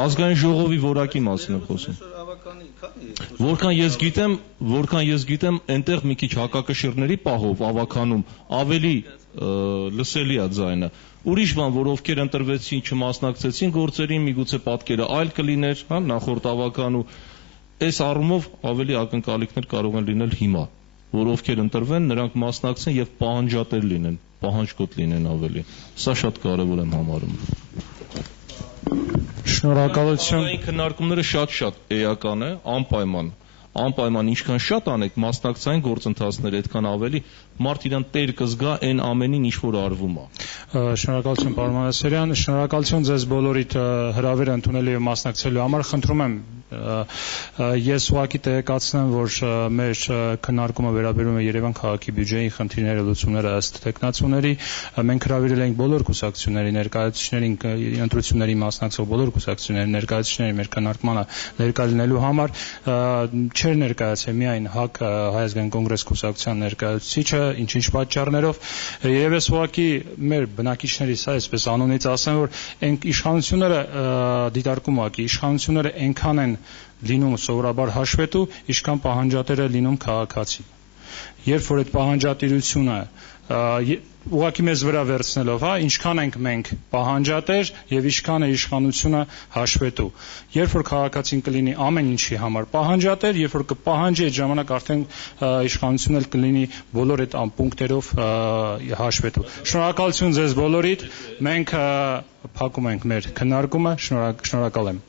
ազգային ժողովի որակի մասին եմ խոսում։ Որքան ես գիտեմ, այնտեղ մի քիչ հակակշիռների պահով ավականում ավելի լսելի է ձայնը։ Ուրիշ բան, որ ովքեր ընտրվեցին, չմասնակցեցին գործերին, միգուցե պատկերը այլ կլիներ, նախորդ ավականու, այս առումով ավելի ակնկալիքներ կարող են լինել հիմա, որ ովքեր ընտրվեն, նրանք մասնակցեն եւ պահանջատեր լինեն, պահանջկոտ լինեն ավելի։ Սա շատ կարեւոր եմ համարում։ Շնորհակալություն։ Այն քննարկումները շատ էական է, անպայման։ անպայման ինչքան շատ անեք մասնակցային գործընթացներ, այդքան ավելի մարդ իրան տեր կզգա այն ամենին, ինչ որ արվում է։ Շնորհակալություն պարոն Մանասարյան, շնորհակալություն ձեզ բոլորիդ հրավերը ընդունելու եւ մասնակցելու համար։ Խնդրում եմ ես ուղղակի տեղեկացնեմ, որ մեր քննարկումը վերաբերում է Երևան քաղաքի բյուջեի խնդիրները լուծումները ըստ տեխնացուների։ Մենք հրավիրել ենք բոլոր կուսակցությունների ներկայացուցիչներին, ընտրությունների մասնակցող բոլոր կուսակցությունների ներկայացուցիչների մեր քննարկմանը ներկա լինելու համար չէր ներկայացել միայն ՀԱԿ Հայ ազգային կոնգրես կուսակցության ներկայացուցիչը, ինչ-ինչ պատճառներով, եւ ես ուղղակի մեր բնակիչներից այսպես անունից ասեմ, որ այն իշխանությունները դիտարկում ուղղակի իշխանությունները այնքան են լինում սովորաբար հաշվետու, ինչքան պահանջատերը լինում քաղաքացի։ Երբ որ այդ պահանջատիրությունը ուղղակի մեզ վրա վերցնելով, ինչքան ենք մենք պահանջատեր եւ ինչքան է իշխանությունը հաշվետու։ Երբ որ քաղաքացին կլինի ամեն ինչի համար պահանջատեր, երբ որ կպահանջի, այդ ժամանակ արդեն իշխանությունն էլ կլինի բոլոր այդ պունկտերով հաշվետու։ Շնորհակալություն ձեզ բոլորիդ։ Մենք փակում ենք մեր քննարկումը։ Շնորհակալ եմ։